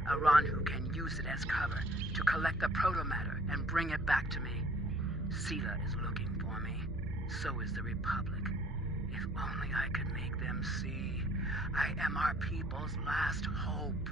Aranhu can use it as cover to collect the protomatter and bring it back to me. Sela is looking for me. So is the Republic. If only I could make them see I am our people's last hope.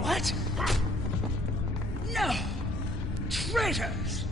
What? No! Traitors!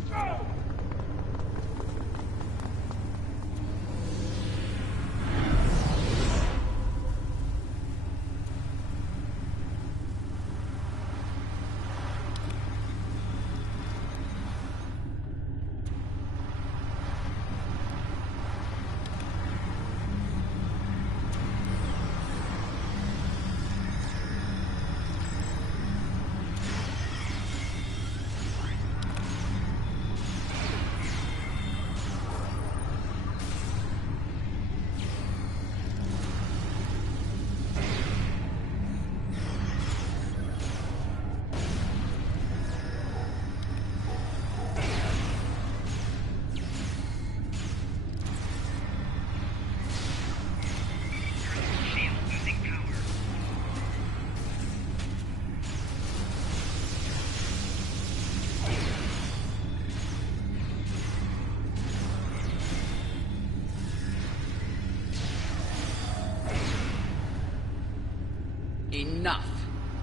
Enough.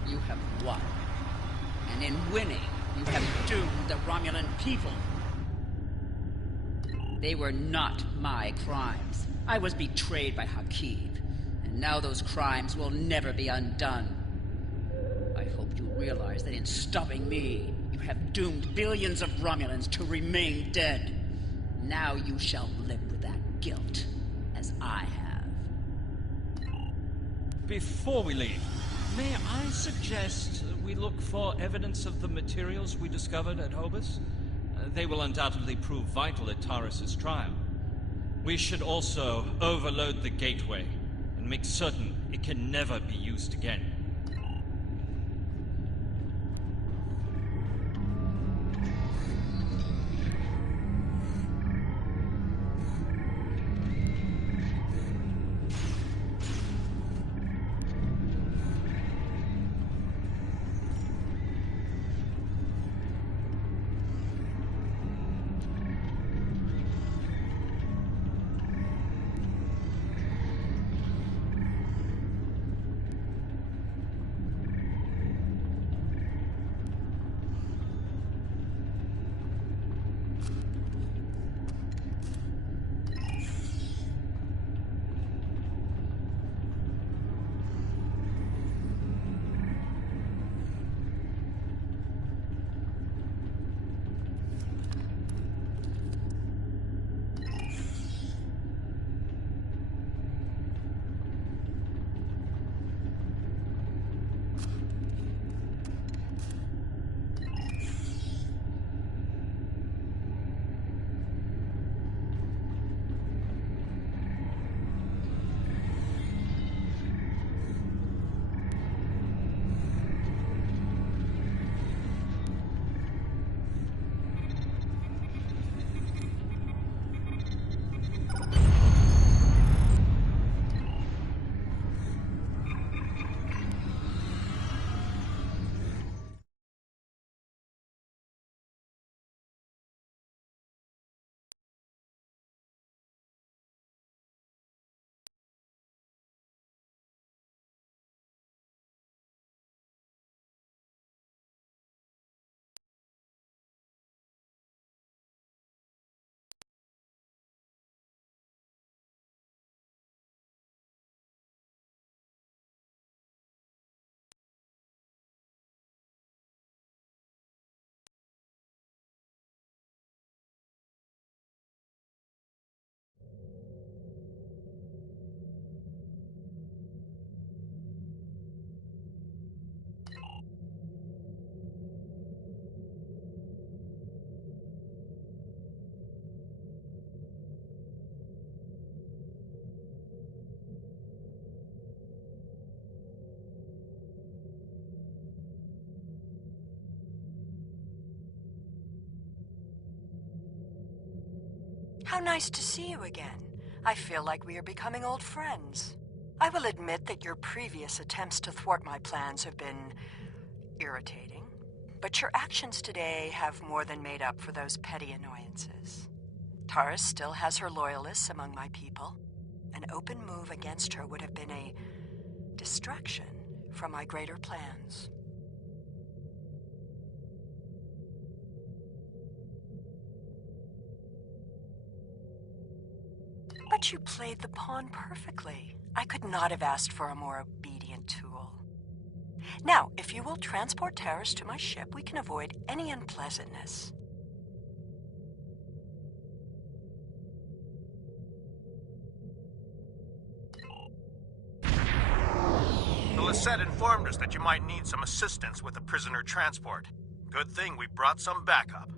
You have won. And in winning, you have doomed the Romulan people. They were not my crimes. I was betrayed by Haqiv, and now those crimes will never be undone. I hope you realize that in stopping me, you have doomed billions of Romulans to remain dead. Now you shall live with that guilt, as I have. Before we leave, may I suggest we look for evidence of the materials we discovered at Hobus? They will undoubtedly prove vital at Taurus' trial. We should also overload the gateway and make certain it can never be used again. How nice to see you again. I feel like we are becoming old friends. I will admit that your previous attempts to thwart my plans have been irritating, but your actions today have more than made up for those petty annoyances. Taurus still has her loyalists among my people. An open move against her would have been a distraction from my greater plans. But you played the pawn perfectly. I could not have asked for a more obedient tool. Now, if you will transport Taurus to my ship, we can avoid any unpleasantness. The Lisette informed us that you might need some assistance with the prisoner transport. Good thing we brought some backup.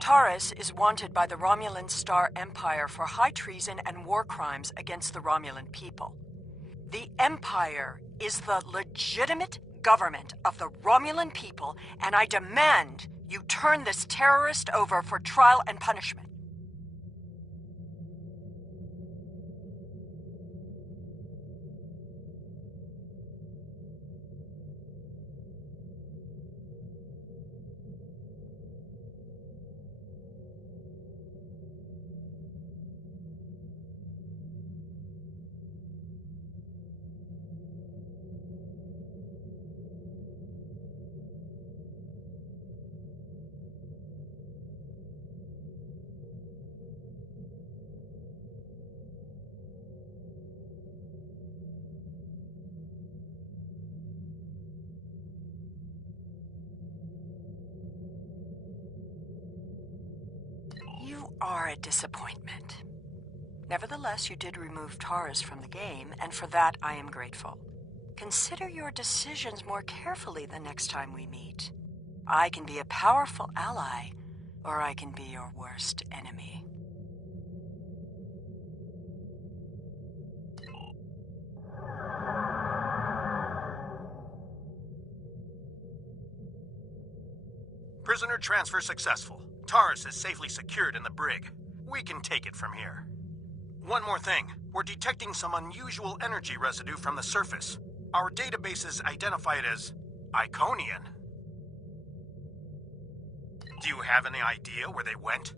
Taurus is wanted by the Romulan Star Empire for high treason and war crimes against the Romulan people. The Empire is the legitimate government of the Romulan people, and I demand you turn this terrorist over for trial and punishment. You are a disappointment. Nevertheless, you did remove Taurus from the game, and for that I am grateful. Consider your decisions more carefully the next time we meet. I can be a powerful ally, or I can be your worst enemy. Prisoner transfer successful. Taurus is safely secured in the brig. We can take it from here. One more thing. We're detecting some unusual energy residue from the surface. Our databases identify it as Iconian. Do you have any idea where they went?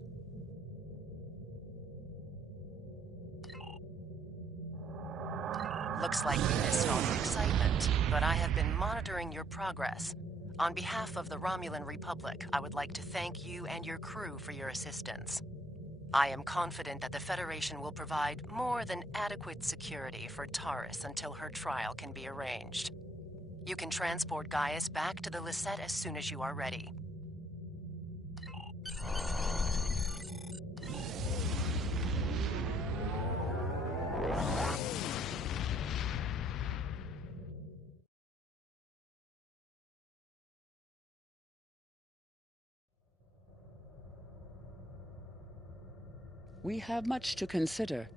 Looks like we missed all the excitement, but I have been monitoring your progress. On behalf of the Romulan Republic, I would like to thank you and your crew for your assistance. I am confident that the Federation will provide more than adequate security for Taurus until her trial can be arranged. You can transport Gaius back to the Lisette as soon as you are ready. We have much to consider.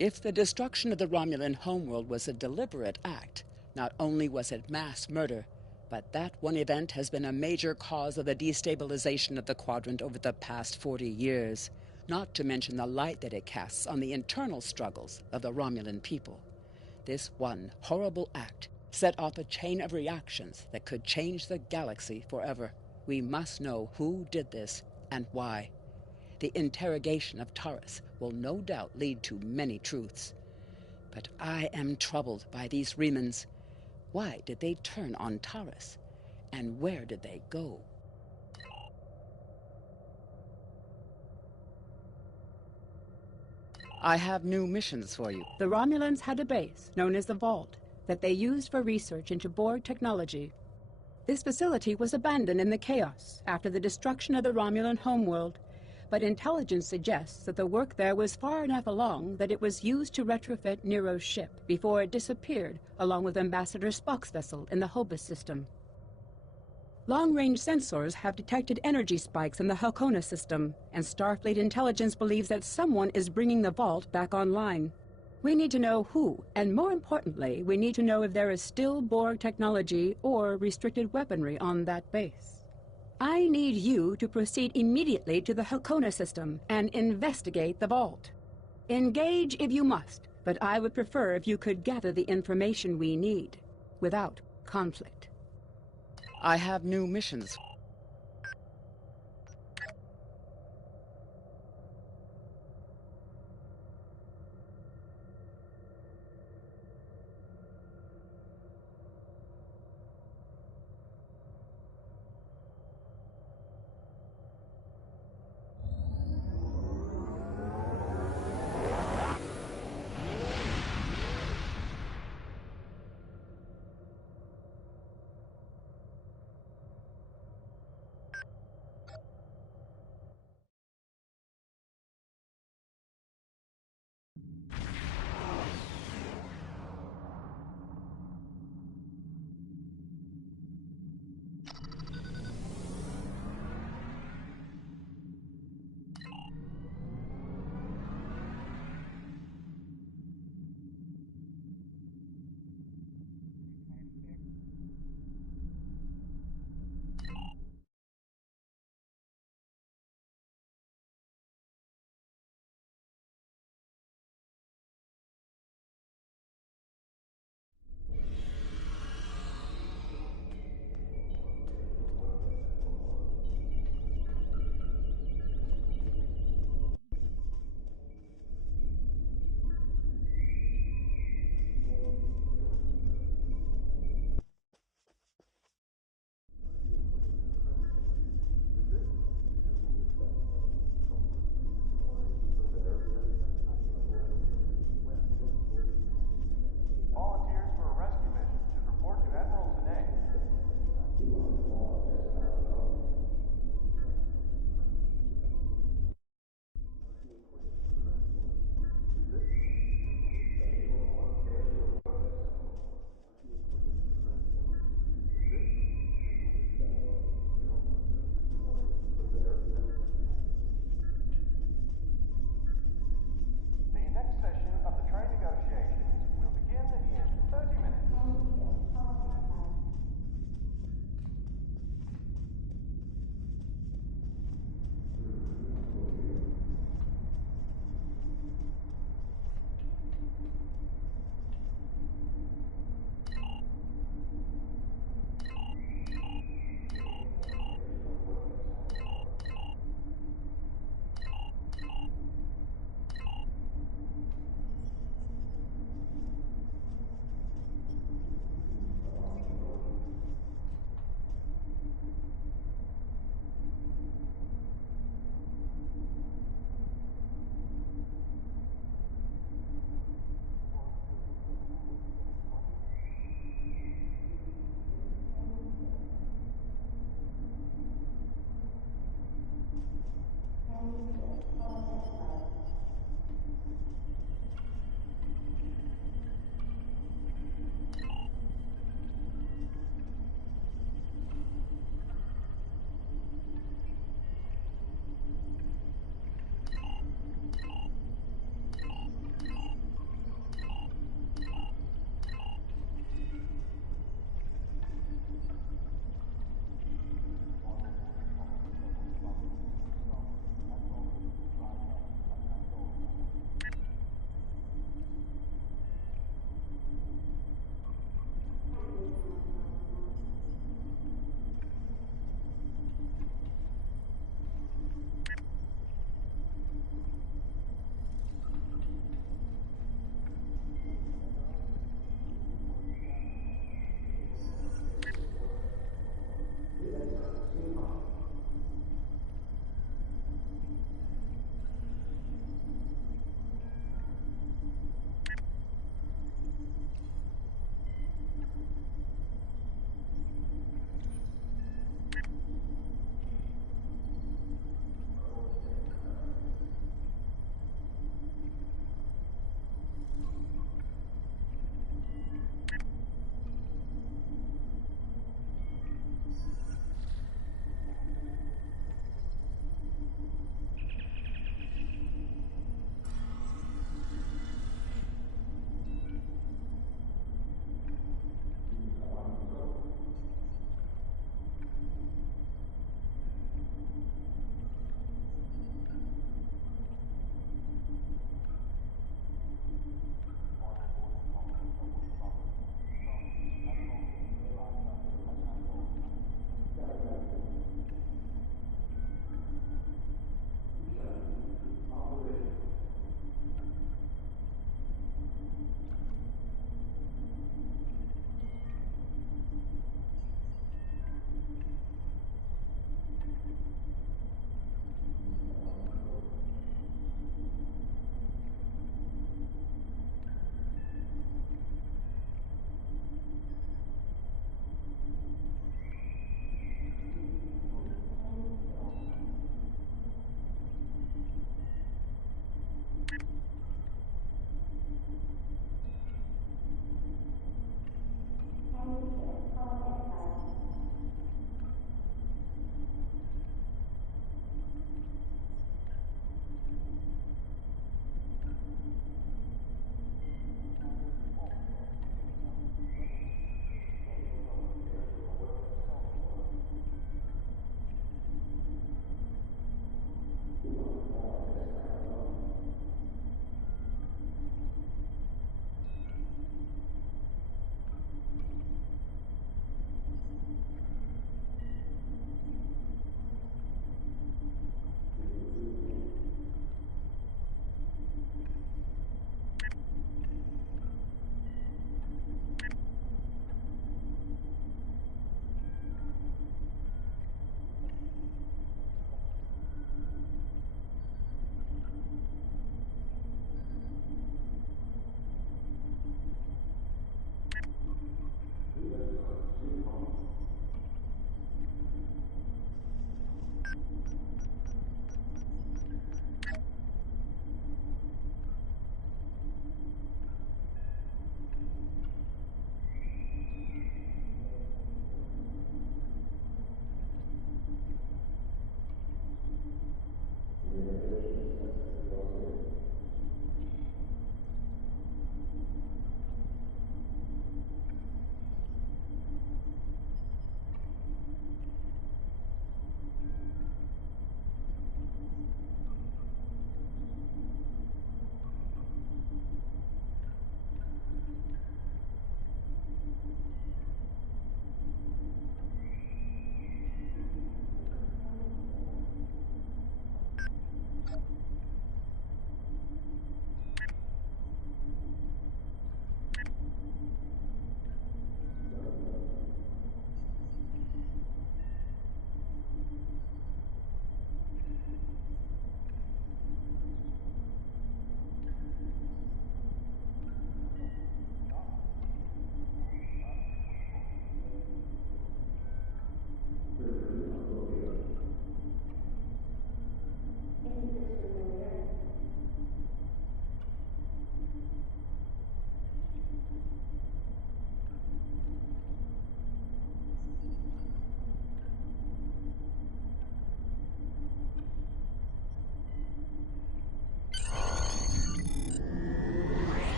If the destruction of the Romulan homeworld was a deliberate act, not only was it mass murder, but that one event has been a major cause of the destabilization of the Quadrant over the past 40 years, not to mention the light that it casts on the internal struggles of the Romulan people. This one horrible act set off a chain of reactions that could change the galaxy forever. We must know who did this and why. The interrogation of Taurus will no doubt lead to many truths. But I am troubled by these Remans. Why did they turn on Taurus? And where did they go? I have new missions for you. The Romulans had a base, known as the Vault, that they used for research into Borg technology. This facility was abandoned in the chaos after the destruction of the Romulan homeworld, but intelligence suggests that the work there was far enough along that it was used to retrofit Nero's ship before it disappeared along with Ambassador Spock's vessel in the Hobus system. Long-range sensors have detected energy spikes in the Halcona system, and Starfleet intelligence believes that someone is bringing the Vault back online. We need to know who, and more importantly, we need to know if there is still Borg technology or restricted weaponry on that base. I need you to proceed immediately to the Hakona system and investigate the vault. Engage if you must, but I would prefer if you could gather the information we need without conflict. I have new missions.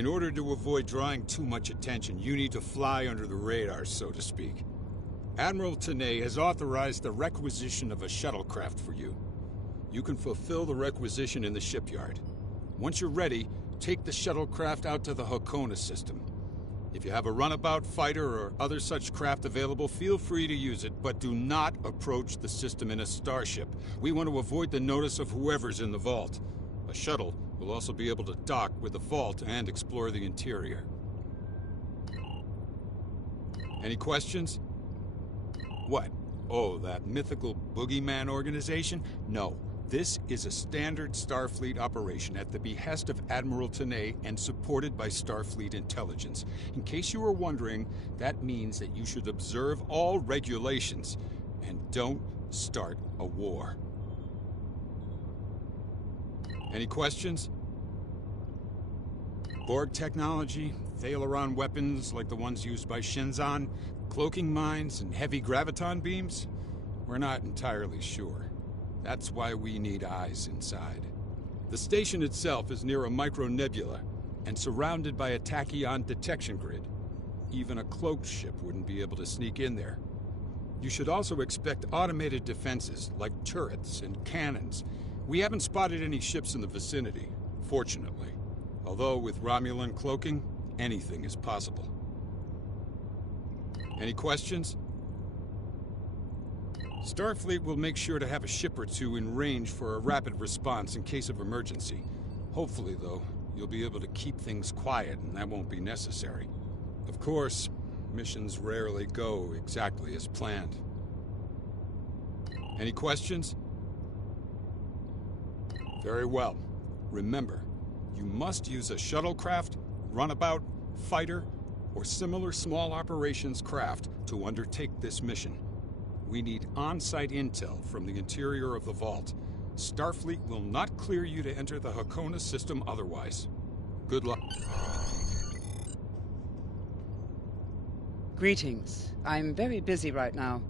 In order to avoid drawing too much attention, you need to fly under the radar, so to speak. Admiral Tenay has authorized the requisition of a shuttlecraft for you. You can fulfill the requisition in the shipyard. Once you're ready, take the shuttlecraft out to the Hakona system. If you have a runabout fighter or other such craft available, feel free to use it, but do not approach the system in a starship. We want to avoid the notice of whoever's in the vault. A shuttle will also be able to dock with the vault and explore the interior. Any questions? What? Oh, that mythical boogeyman organization? No. This is a standard Starfleet operation at the behest of Admiral Tenay and supported by Starfleet intelligence. In case you were wondering, that means that you should observe all regulations and don't start a war. Any questions? Borg technology, Thalaron weapons like the ones used by Shenzan, cloaking mines, and heavy graviton beams? We're not entirely sure. That's why we need eyes inside. The station itself is near a micronebula and surrounded by a tachyon detection grid. Even a cloaked ship wouldn't be able to sneak in there. You should also expect automated defenses like turrets and cannons. We haven't spotted any ships in the vicinity, fortunately. Although with Romulan cloaking, anything is possible. Any questions? Starfleet will make sure to have a ship or two in range for a rapid response in case of emergency. Hopefully, though, you'll be able to keep things quiet and that won't be necessary. Of course, missions rarely go exactly as planned. Any questions? Very well. Remember, you must use a shuttlecraft, runabout, fighter, or similar small operations craft to undertake this mission. We need on-site intel from the interior of the vault. Starfleet will not clear you to enter the Hakona system otherwise. Good luck. Greetings. I'm very busy right now.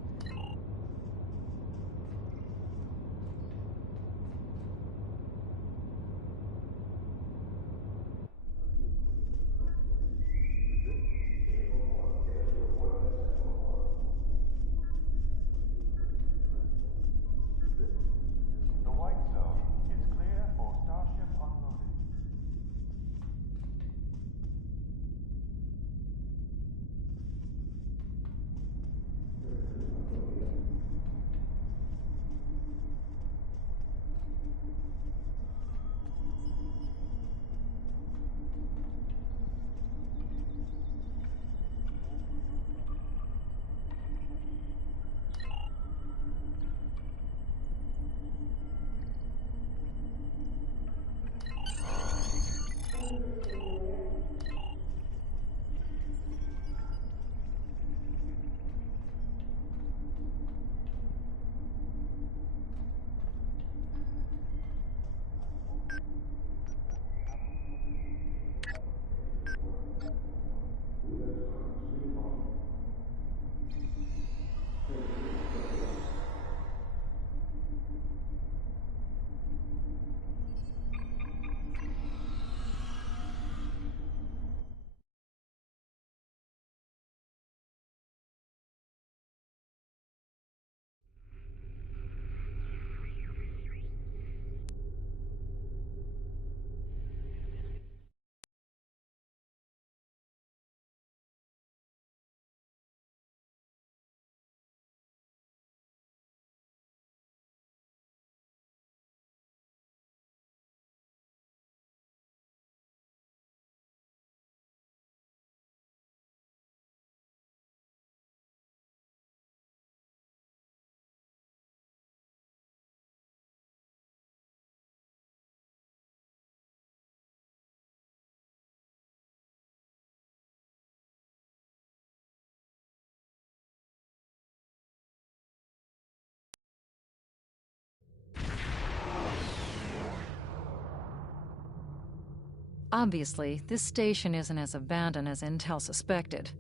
Obviously, this station isn't as abandoned as Intel suspected.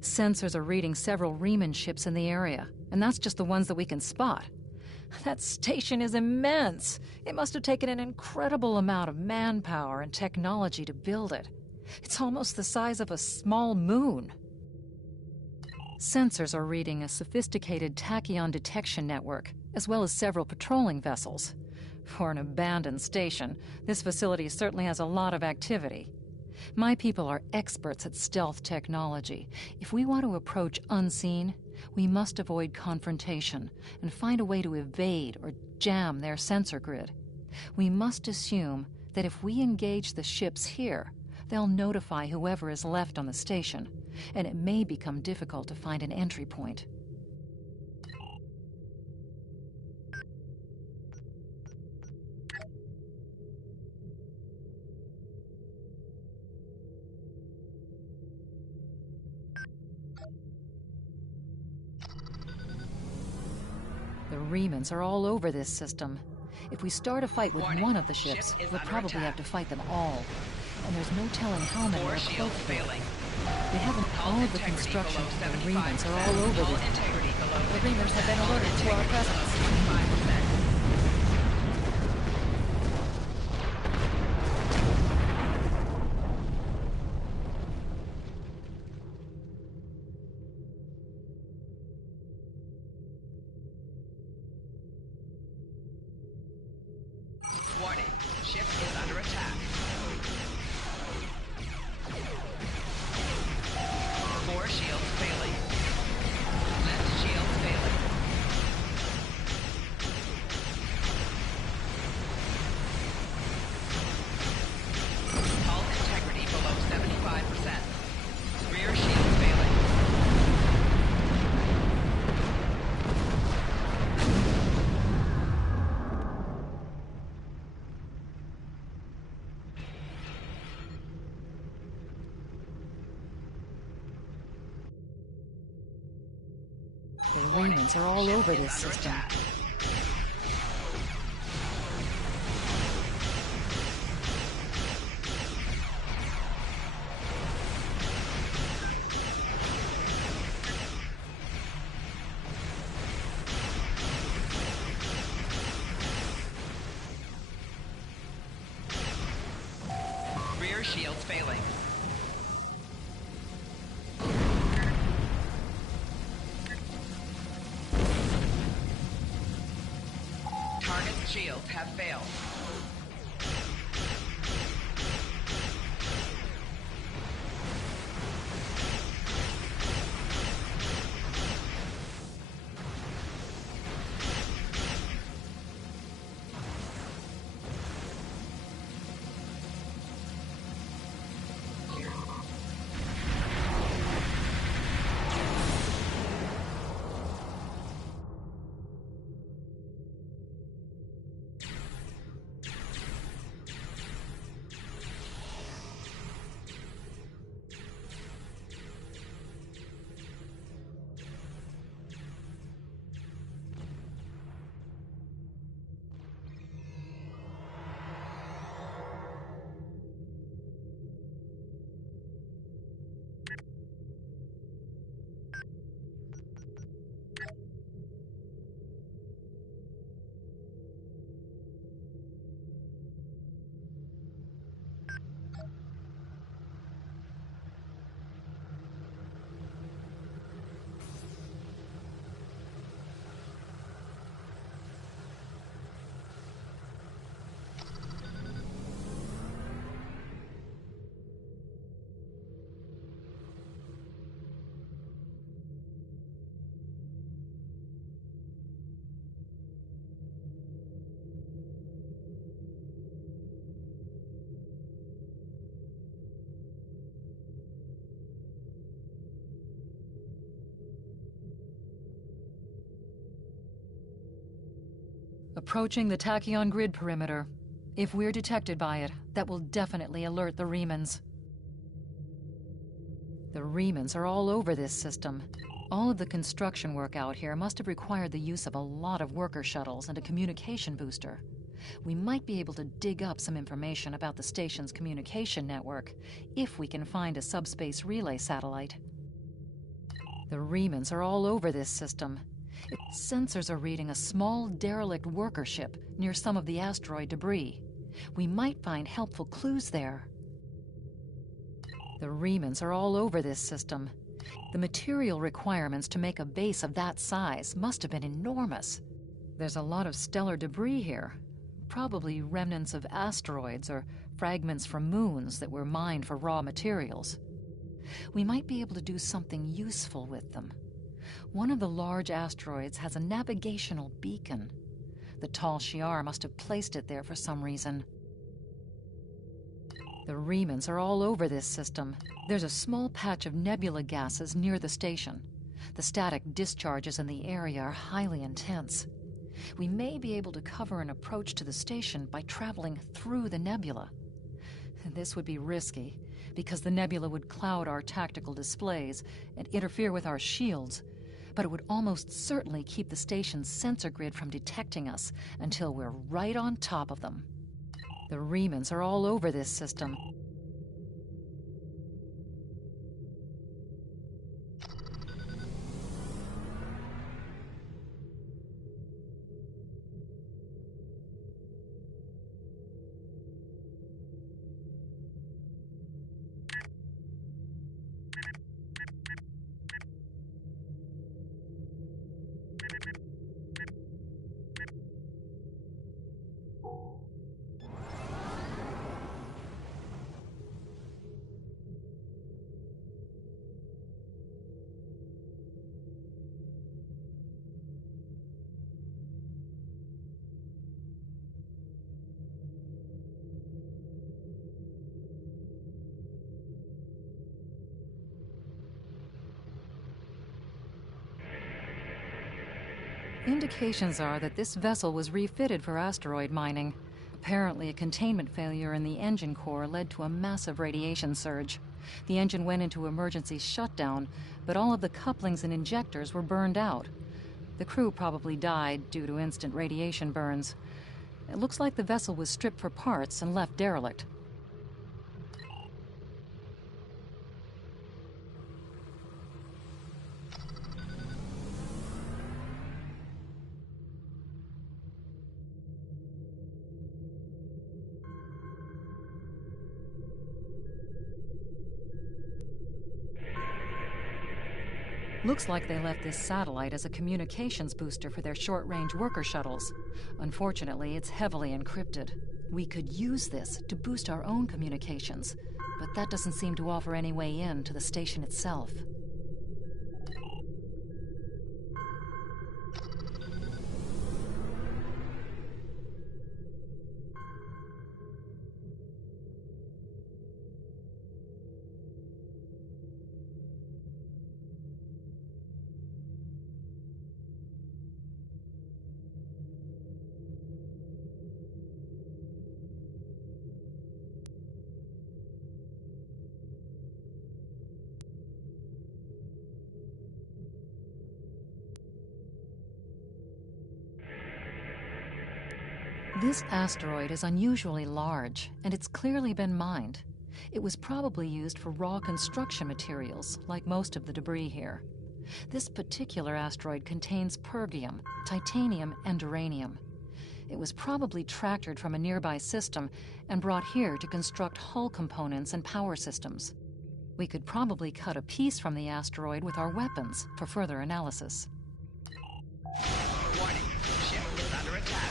Sensors are reading several Riemann ships in the area, and that's just the ones that we can spot. That station is immense. It must have taken an incredible amount of manpower and technology to build it. It's almost the size of a small moon. Sensors are reading a sophisticated tachyon detection network, as well as several patrolling vessels. For an abandoned station, this facility certainly has a lot of activity. My people are experts at stealth technology. If we want to approach unseen, we must avoid confrontation and find a way to evade or jam their sensor grid. We must assume that if we engage the ships here, they'll notify whoever is left on the station, and it may become difficult to find an entry point. The Riemanns are all over this system. If we start a fight with one of the ships, we'll probably have to fight them all. and there's no telling how many are shields close. failing. They haven't all of the construction for the Remans are all over this. The Remans have been alerted to our presence. Warning, ship is under attack. 4 shields failing. Left shield failing. Hull integrity below 75%. Rear shield failing. The Remans are all over this system. Rear shields failing. Target's shields have failed. Approaching the Tachyon grid perimeter. If we're detected by it, that will definitely alert the Remans. The Remans are all over this system. All of the construction work out here must have required the use of a lot of worker shuttles and a communication booster. We might be able to dig up some information about the station's communication network, if we can find a subspace relay satellite. The Remans are all over this system. Its sensors are reading a small derelict worker ship near some of the asteroid debris. We might find helpful clues there. The Remans are all over this system. The material requirements to make a base of that size must have been enormous. There's a lot of stellar debris here, probably remnants of asteroids or fragments from moons that were mined for raw materials. We might be able to do something useful with them. One of the large asteroids has a navigational beacon. The Tal Shiar must have placed it there for some reason. The Remans are all over this system. There's a small patch of nebula gases near the station. The static discharges in the area are highly intense. We may be able to cover an approach to the station by traveling through the nebula. This would be risky, because the nebula would cloud our tactical displays and interfere with our shields, but it would almost certainly keep the station's sensor grid from detecting us until we're right on top of them. The Remans are all over this system. Indications are that this vessel was refitted for asteroid mining. Apparently, a containment failure in the engine core led to a massive radiation surge. The engine went into emergency shutdown, but all of the couplings and injectors were burned out. The crew probably died due to instant radiation burns. It looks like the vessel was stripped for parts and left derelict. Looks like they left this satellite as a communications booster for their short-range worker shuttles. Unfortunately, it's heavily encrypted. We could use this to boost our own communications, but that doesn't seem to offer any way in to the station itself. This asteroid is unusually large, and it's clearly been mined. It was probably used for raw construction materials, like most of the debris here. This particular asteroid contains pergium, titanium, and uranium. It was probably tractored from a nearby system and brought here to construct hull components and power systems. We could probably cut a piece from the asteroid with our weapons for further analysis. Warning, ship is under attack.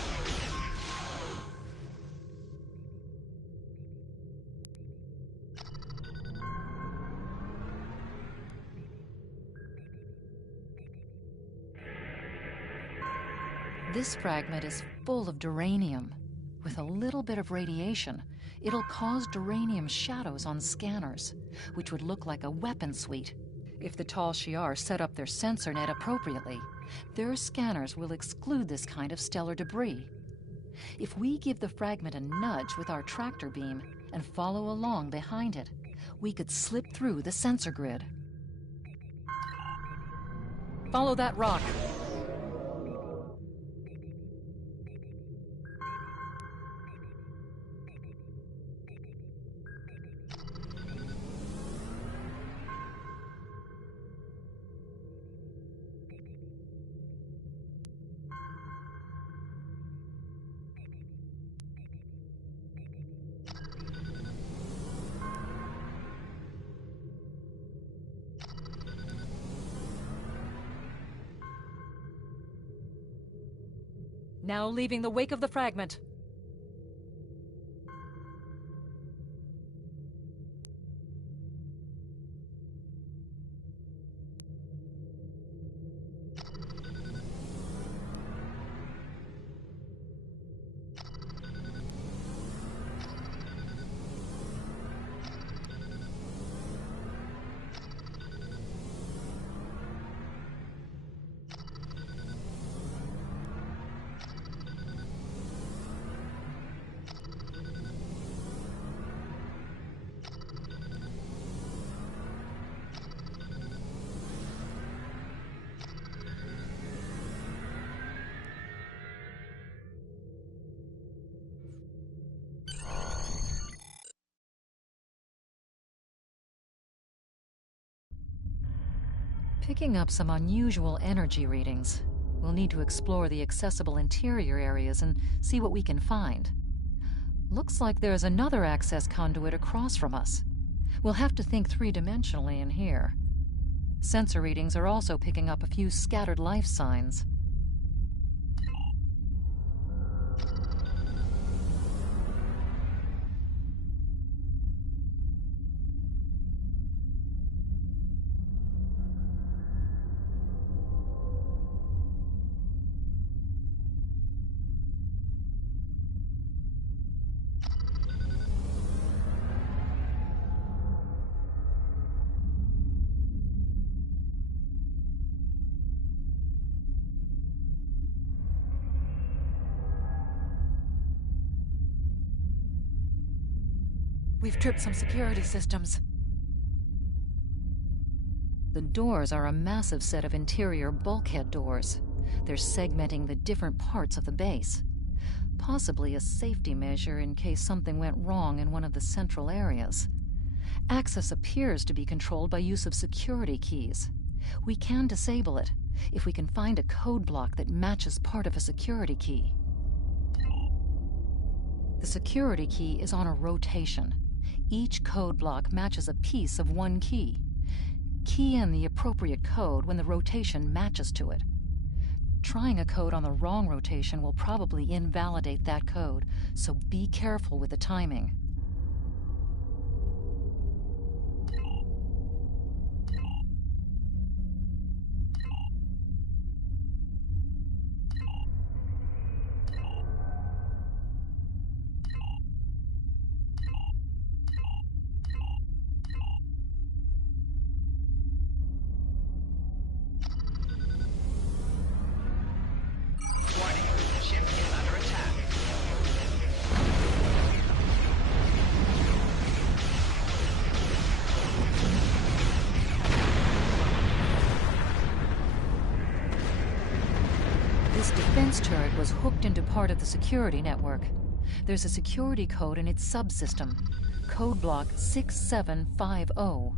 This fragment is full of duranium. With a little bit of radiation, it'll cause duranium shadows on scanners, which would look like a weapon suite. If the Tal Shiar set up their sensor net appropriately, their scanners will exclude this kind of stellar debris. If we give the fragment a nudge with our tractor beam and follow along behind it, we could slip through the sensor grid. Follow that rock. Now leaving the wake of the fragment. Picking up some unusual energy readings. We'll need to explore the accessible interior areas and see what we can find. Looks like there's another access conduit across from us. We'll have to think three-dimensionally in here. Sensor readings are also picking up a few scattered life signs. We've tripped some security systems. The doors are a massive set of interior bulkhead doors. They're segmenting the different parts of the base. Possibly a safety measure in case something went wrong in one of the central areas. Access appears to be controlled by use of security keys. We can disable it if we can find a code block that matches part of a security key. The security key is on a rotation. Each code block matches a piece of one key. Key in the appropriate code when the rotation matches to it. Trying a code on the wrong rotation will probably invalidate that code, so be careful with the timing. This defense turret was hooked into part of the security network. There's a security code in its subsystem. Code block 6750.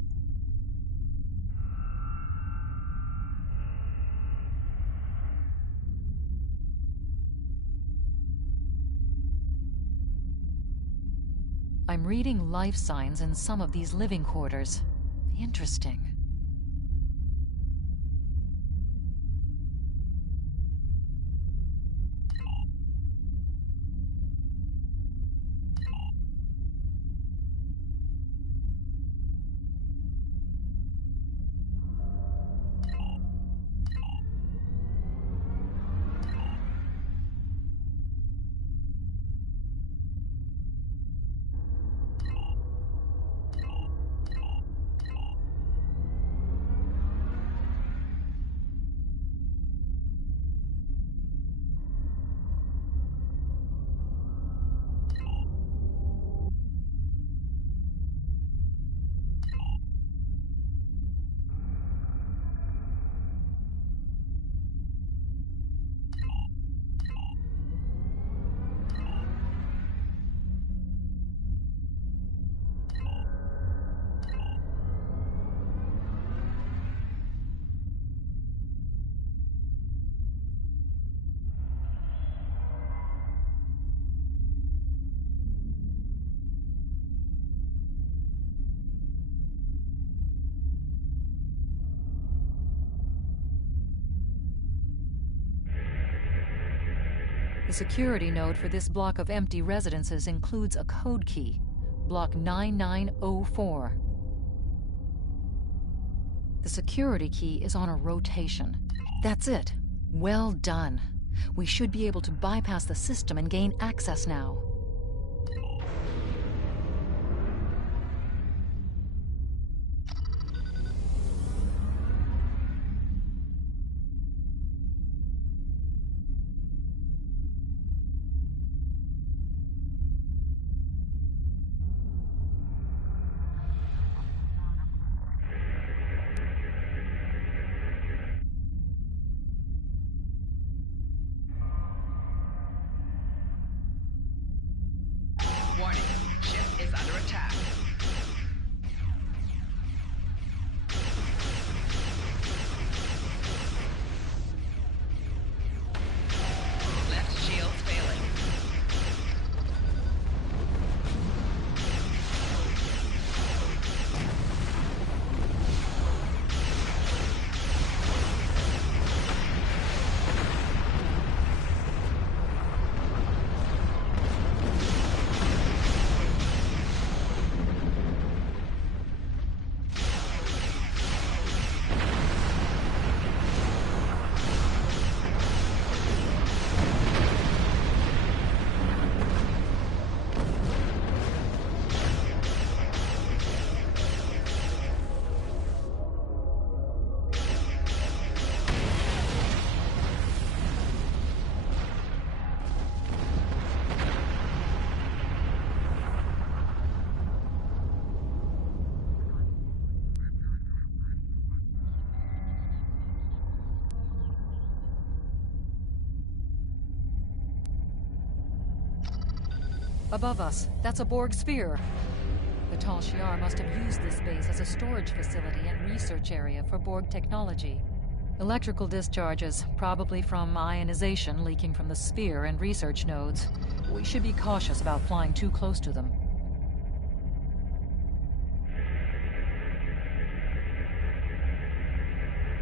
I'm reading life signs in some of these living quarters. Interesting. The security node for this block of empty residences includes a code key, block 9904. The security key is on a rotation. That's it. Well done. We should be able to bypass the system and gain access now. Warning, ship is under attack. Left shield failing. Above us, that's a Borg sphere. The Tal Shiar must have used this base as a storage facility and research area for Borg technology. Electrical discharges, probably from ionization leaking from the sphere and research nodes. We should be cautious about flying too close to them.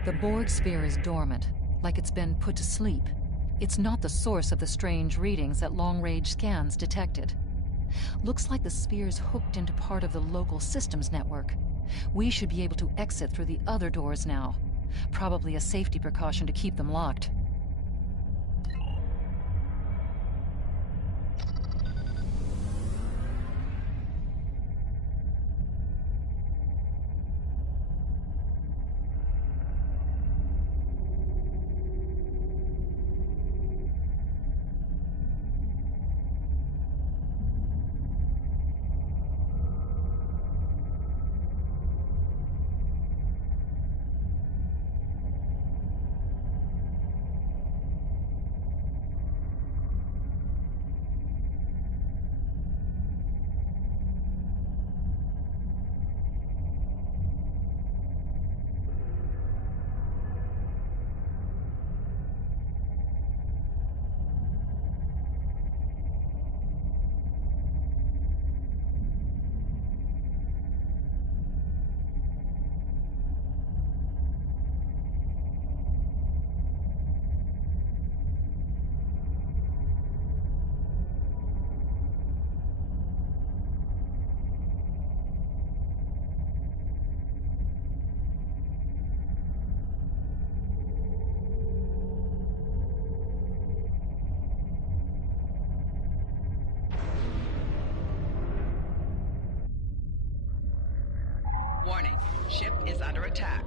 The Borg sphere is dormant, like it's been put to sleep. It's not the source of the strange readings that long-range scans detected. Looks like the sphere's hooked into part of the local systems network. We should be able to exit through the other doors now. Probably a safety precaution to keep them locked. Warning, ship is under attack.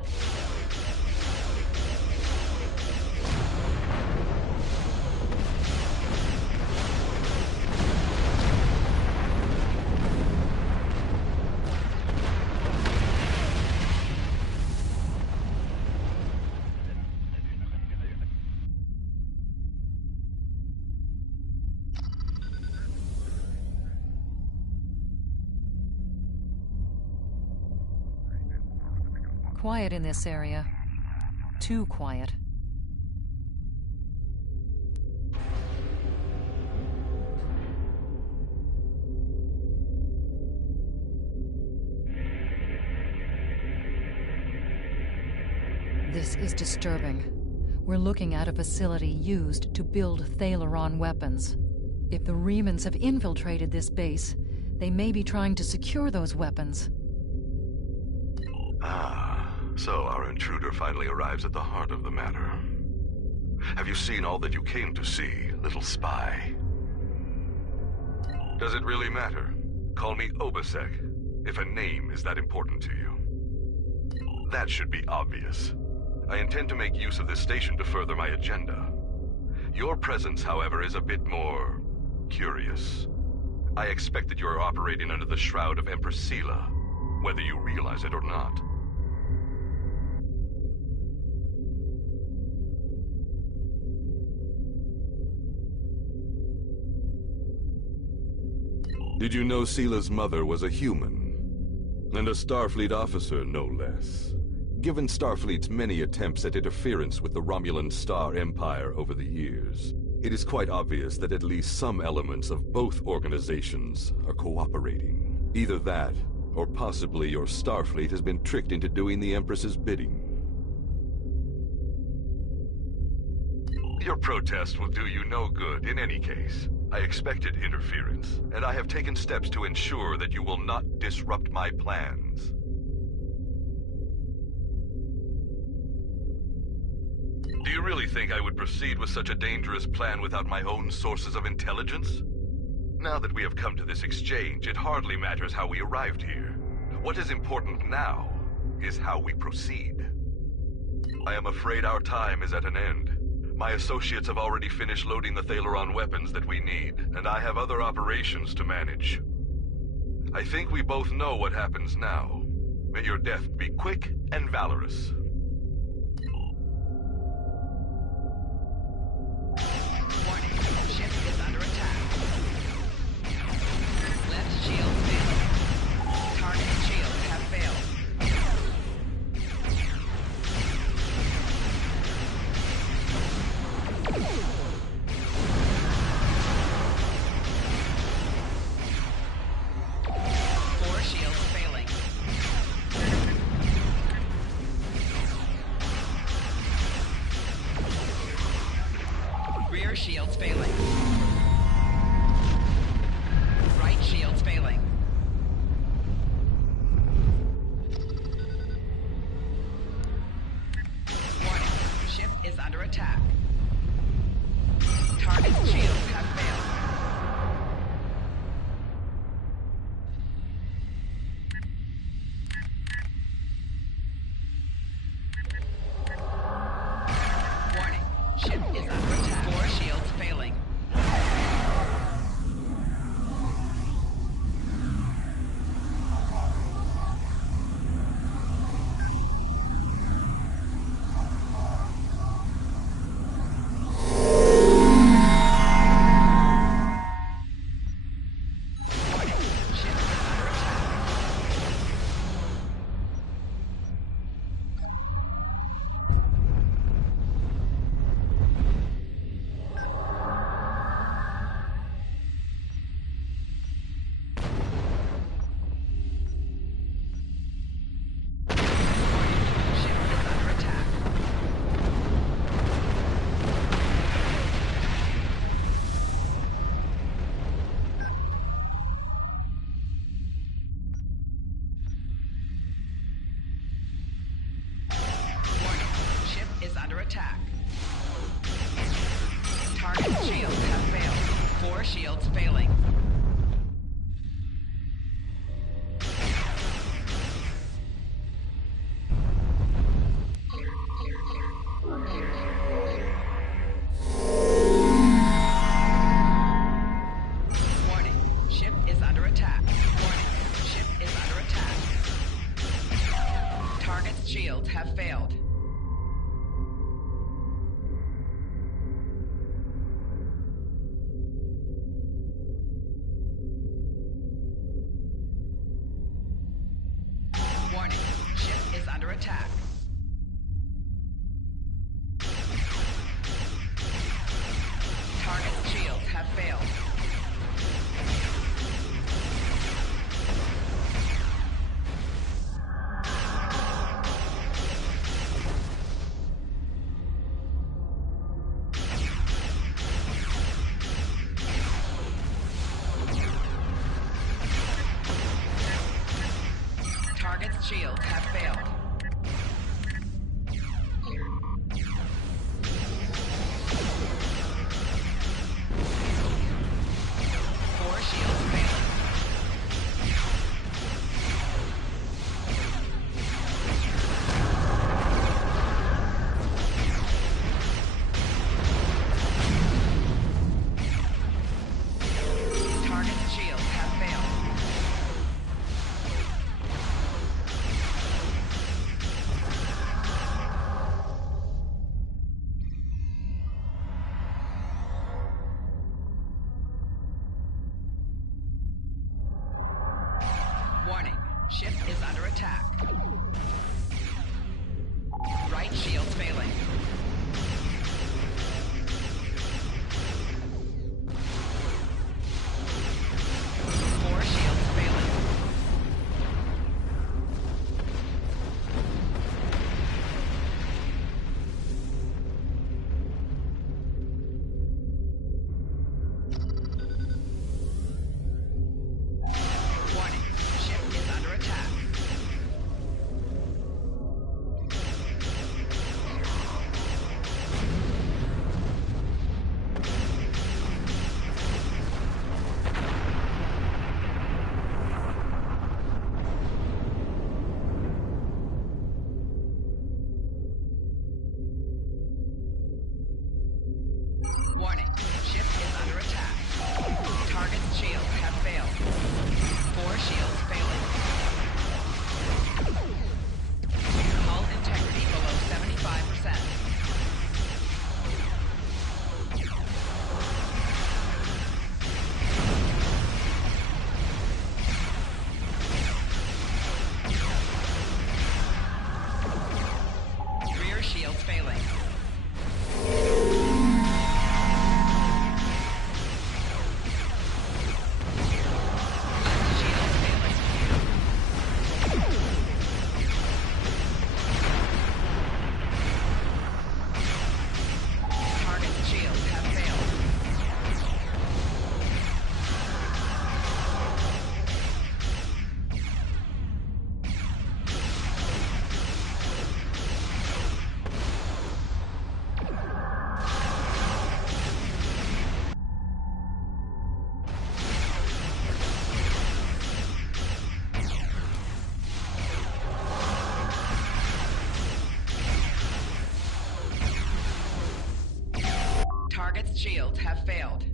Quiet in this area. Too quiet. This is disturbing. We're looking at a facility used to build Thalaron weapons. If the Remans have infiltrated this base, they may be trying to secure those weapons. So our intruder finally arrives at the heart of the matter. Have you seen all that you came to see, little spy? Does it really matter? Call me Obasek, if a name is that important to you. That should be obvious. I intend to make use of this station to further my agenda. Your presence, however, is a bit more curious. I expect that you are operating under the shroud of Empress Sela, whether you realize it or not. Did you know Sela's mother was a human? And a Starfleet officer, no less. Given Starfleet's many attempts at interference with the Romulan Star Empire over the years, it is quite obvious that at least some elements of both organizations are cooperating. Either that, or possibly your Starfleet has been tricked into doing the Empress's bidding. Your protest will do you no good in any case. I expected interference, and I have taken steps to ensure that you will not disrupt my plans. Do you really think I would proceed with such a dangerous plan without my own sources of intelligence? Now that we have come to this exchange, it hardly matters how we arrived here. What is important now is how we proceed. I am afraid our time is at an end. My associates have already finished loading the Thalaron weapons that we need, and I have other operations to manage. I think we both know what happens now. May your death be quick and valorous. Warning, ship is under attack. under attack. Target's shields have failed. Warning. Ship is under attack. 4 shields failing. Attack. Target shields have failed. 4 shields failing. Warning. Ship is under attack. Warning. Ship is under attack. Target's shields have failed. Warning. Ship is under attack. Target's shields have failed. Target's shields have failed. Four shields failing. Target's shields have failed. Warning. Ship is under attack. Right shield failing. Four shields failing. Warning. Ship is under attack. Warning. Ship is under attack. Target's shields have failed. 4 shields failing. Hull integrity below 75%. Rear shields failing. Shields failing. Target's shields have failed. Target's shields have failed.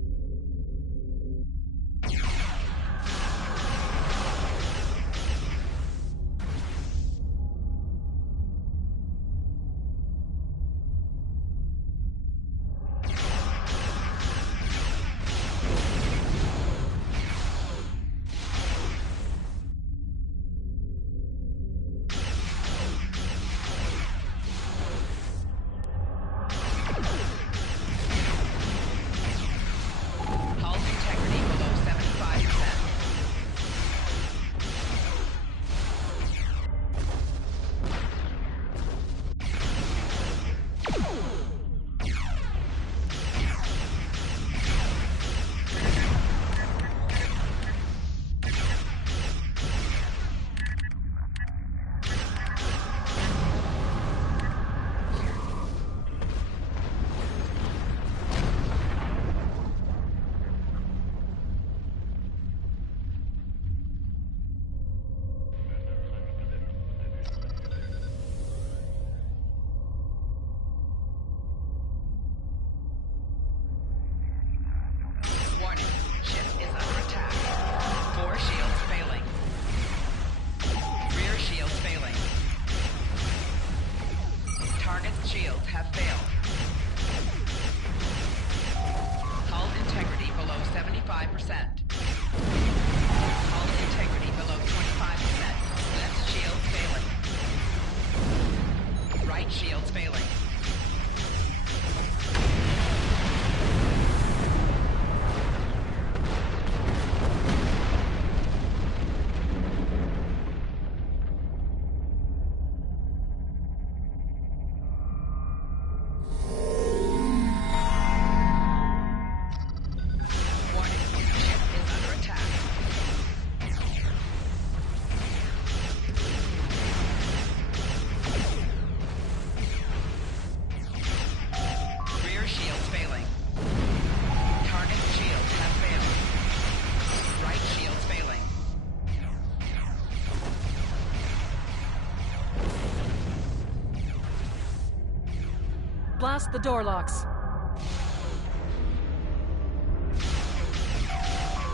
Warning, ship is under attack. 4 shields failing. Rear shields failing. Target's shields have failed. Hull integrity below 75%. Hull integrity below 25%. Left shield failing. Right shields failing. Blast the door locks.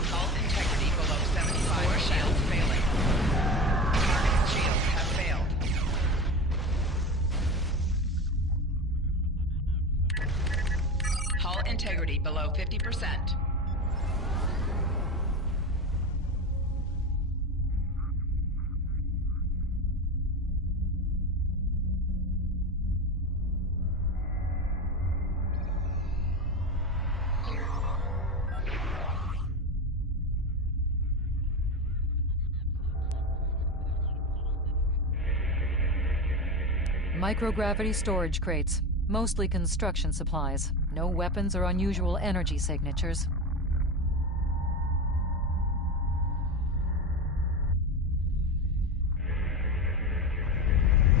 Hull integrity below 75%. Shields failing. Target's shields have failed. Hull integrity below 50%. Microgravity storage crates. Mostly construction supplies. No weapons or unusual energy signatures.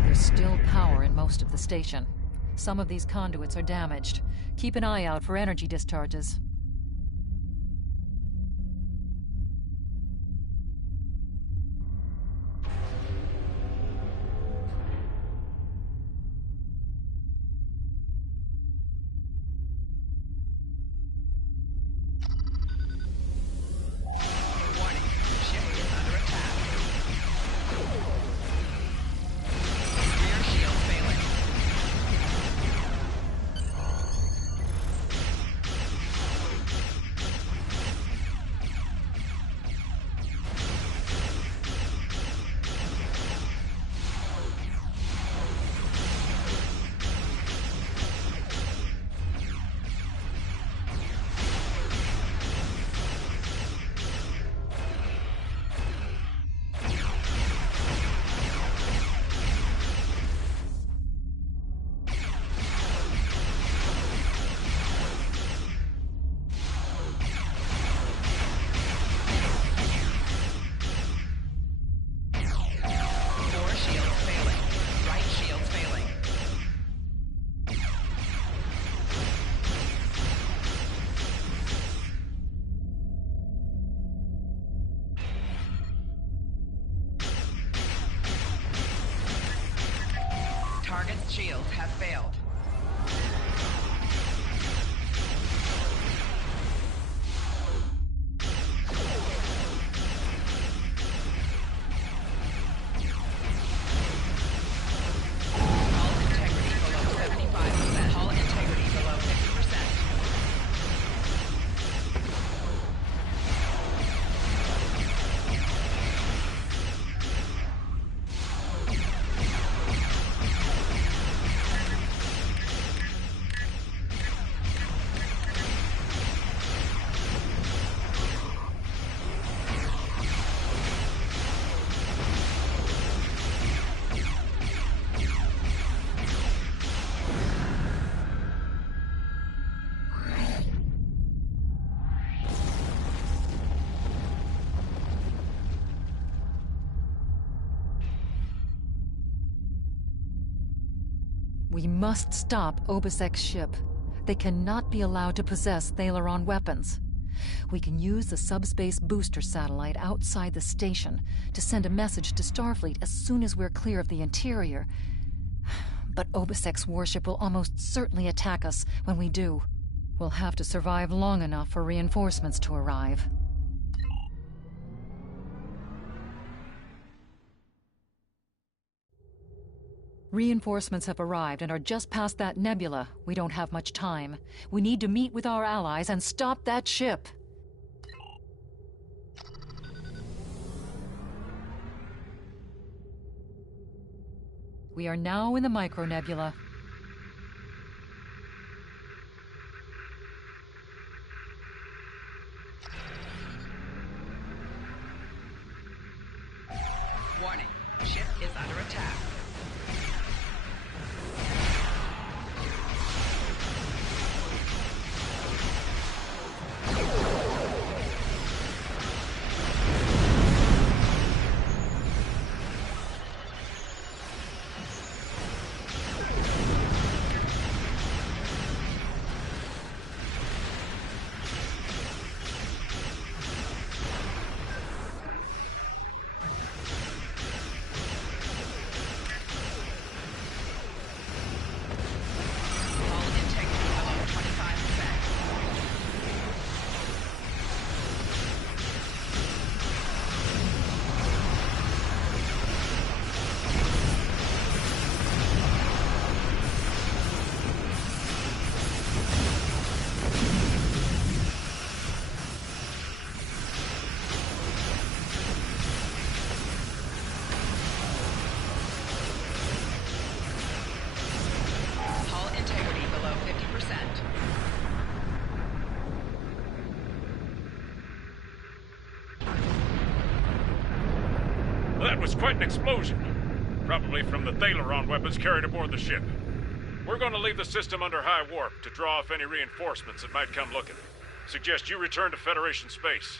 There's still power in most of the station. Some of these conduits are damaged. Keep an eye out for energy discharges. Target's shields have failed. We must stop Obisek's ship. They cannot be allowed to possess Thalaron weapons. We can use the subspace booster satellite outside the station to send a message to Starfleet as soon as we're clear of the interior. But Obisek's warship will almost certainly attack us when we do. We'll have to survive long enough for reinforcements to arrive. Reinforcements have arrived and are just past that nebula. We don't have much time. We need to meet with our allies and stop that ship. We are now in the Micronebula. Warning. Ship is under attack. That was quite an explosion. Probably from the Thalaron weapons carried aboard the ship. We're going to leave the system under high warp to draw off any reinforcements that might come looking. Suggest you return to Federation space.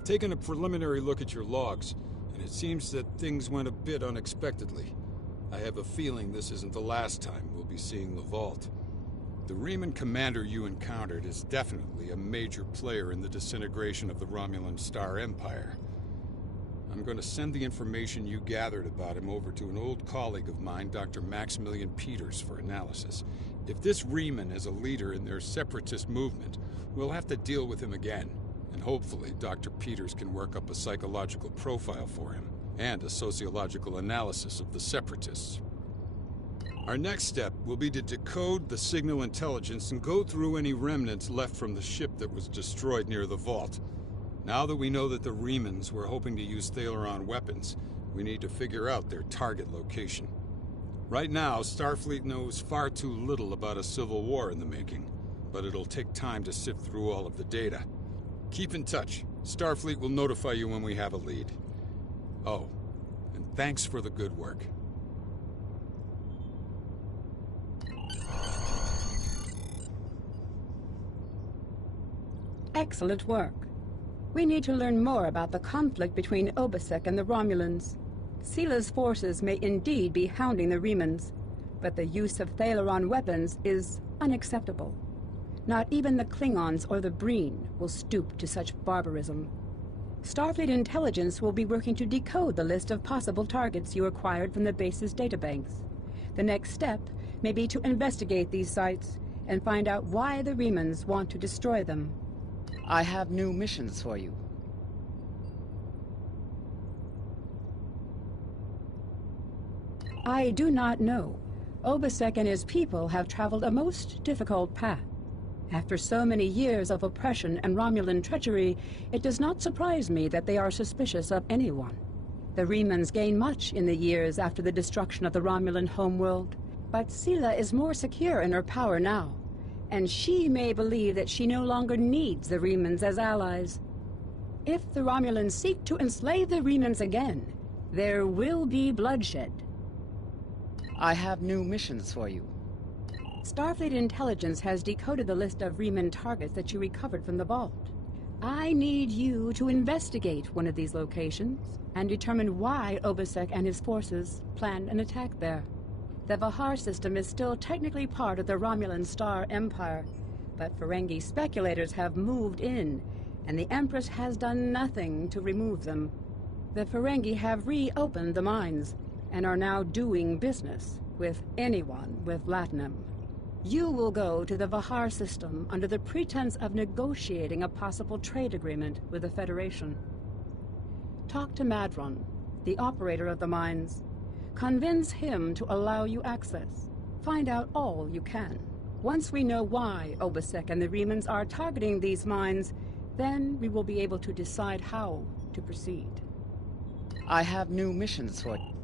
I've taken a preliminary look at your logs, and it seems that things went a bit unexpectedly. I have a feeling this isn't the last time we'll be seeing the Vault. The Reman commander you encountered is definitely a major player in the disintegration of the Romulan Star Empire. I'm going to send the information you gathered about him over to an old colleague of mine, Dr. Maximilian Peters, for analysis. If this Reman is a leader in their separatist movement, we'll have to deal with him again. And hopefully, Dr. Peters can work up a psychological profile for him, and a sociological analysis of the Separatists. Our next step will be to decode the signal intelligence and go through any remnants left from the ship that was destroyed near the Vault. Now that we know that the Remans were hoping to use Thaleron weapons, we need to figure out their target location. Right now, Starfleet knows far too little about a civil war in the making, but it'll take time to sift through all of the data. Keep in touch. Starfleet will notify you when we have a lead. Oh, and thanks for the good work. Excellent work. We need to learn more about the conflict between Obisek and the Romulans. Sila's forces may indeed be hounding the Remans, but the use of Thaleron weapons is unacceptable. Not even the Klingons or the Breen will stoop to such barbarism. Starfleet intelligence will be working to decode the list of possible targets you acquired from the base's databanks. The next step may be to investigate these sites and find out why the Remans want to destroy them. I have new missions for you. I do not know. Obisek and his people have traveled a most difficult path. After so many years of oppression and Romulan treachery, it does not surprise me that they are suspicious of anyone. The Remans gained much in the years after the destruction of the Romulan homeworld, but Sila is more secure in her power now, and she may believe that she no longer needs the Remans as allies. If the Romulans seek to enslave the Remans again, there will be bloodshed. I have new missions for you. Starfleet intelligence has decoded the list of Reman targets that you recovered from the vault. I need you to investigate one of these locations and determine why Obisek and his forces planned an attack there. The Vahar system is still technically part of the Romulan Star Empire, but Ferengi speculators have moved in, and the Empress has done nothing to remove them. The Ferengi have reopened the mines and are now doing business with anyone with Latinum. You will go to the Vahar system under the pretense of negotiating a possible trade agreement with the Federation. Talk to Madron, the operator of the mines. Convince him to allow you access. Find out all you can. Once we know why Obisek and the Remans are targeting these mines, then we will be able to decide how to proceed. I have new missions for you.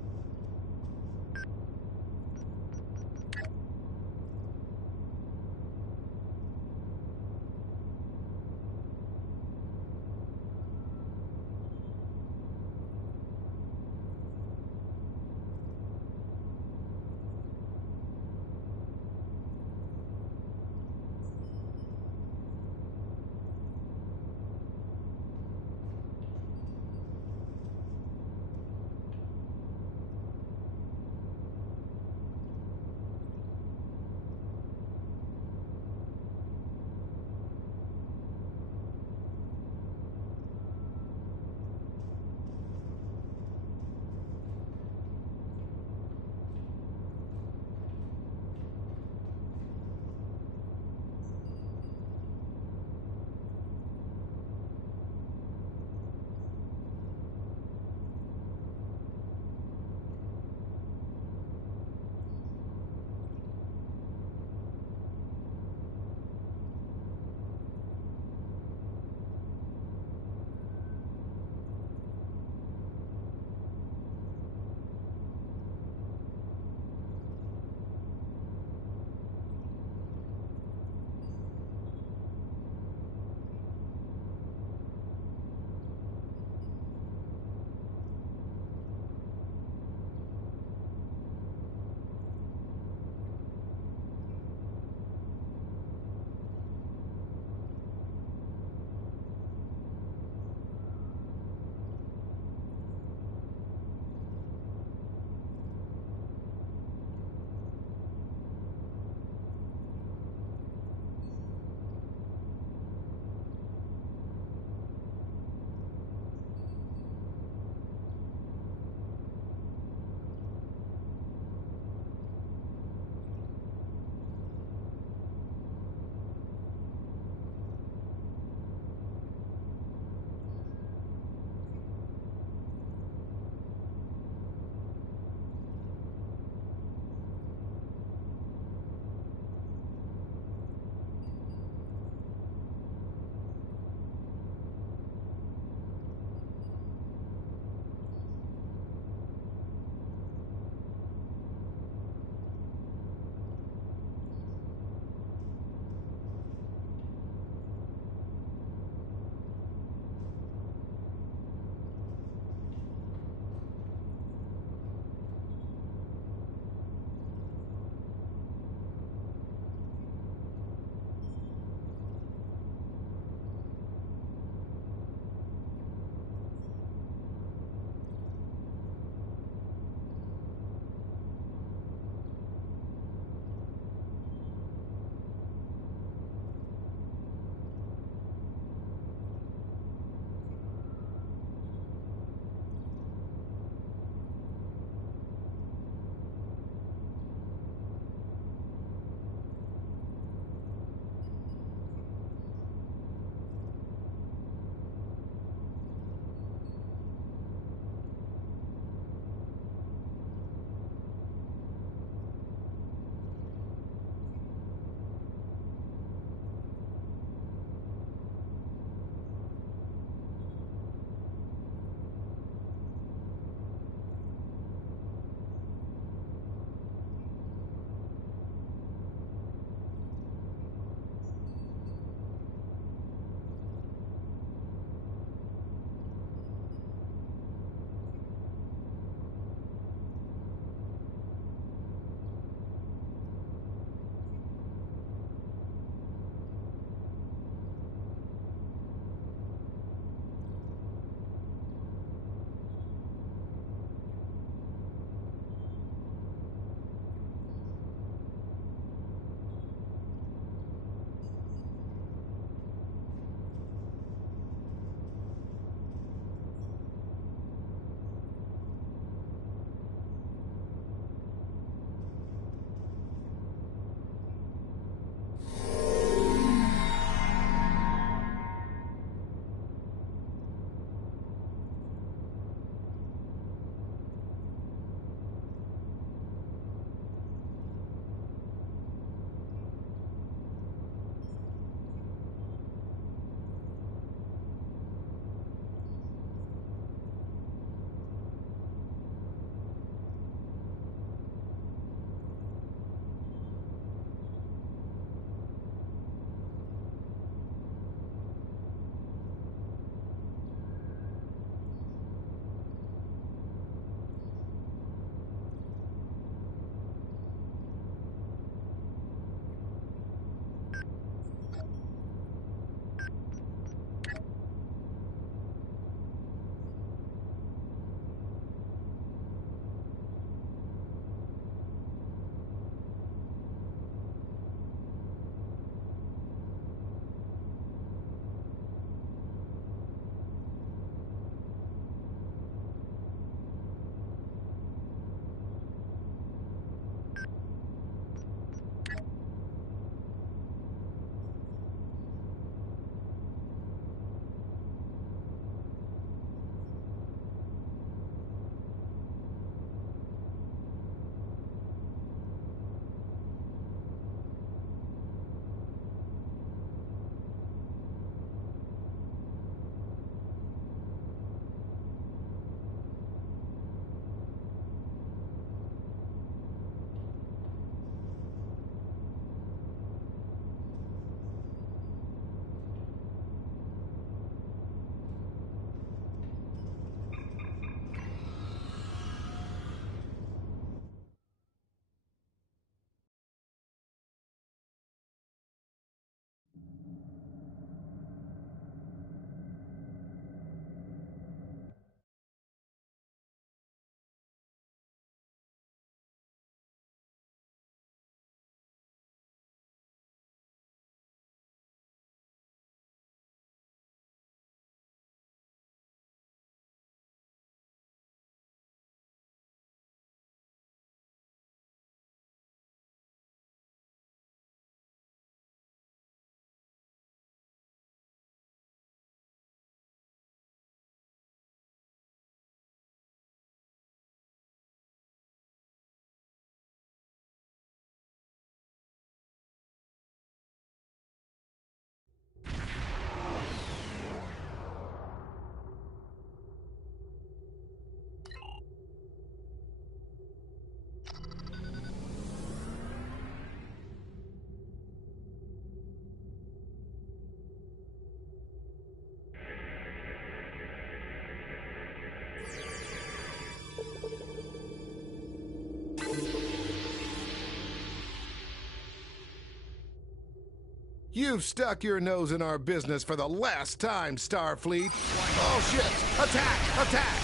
You've stuck your nose in our business for the last time, Starfleet. All ships, attack! Attack!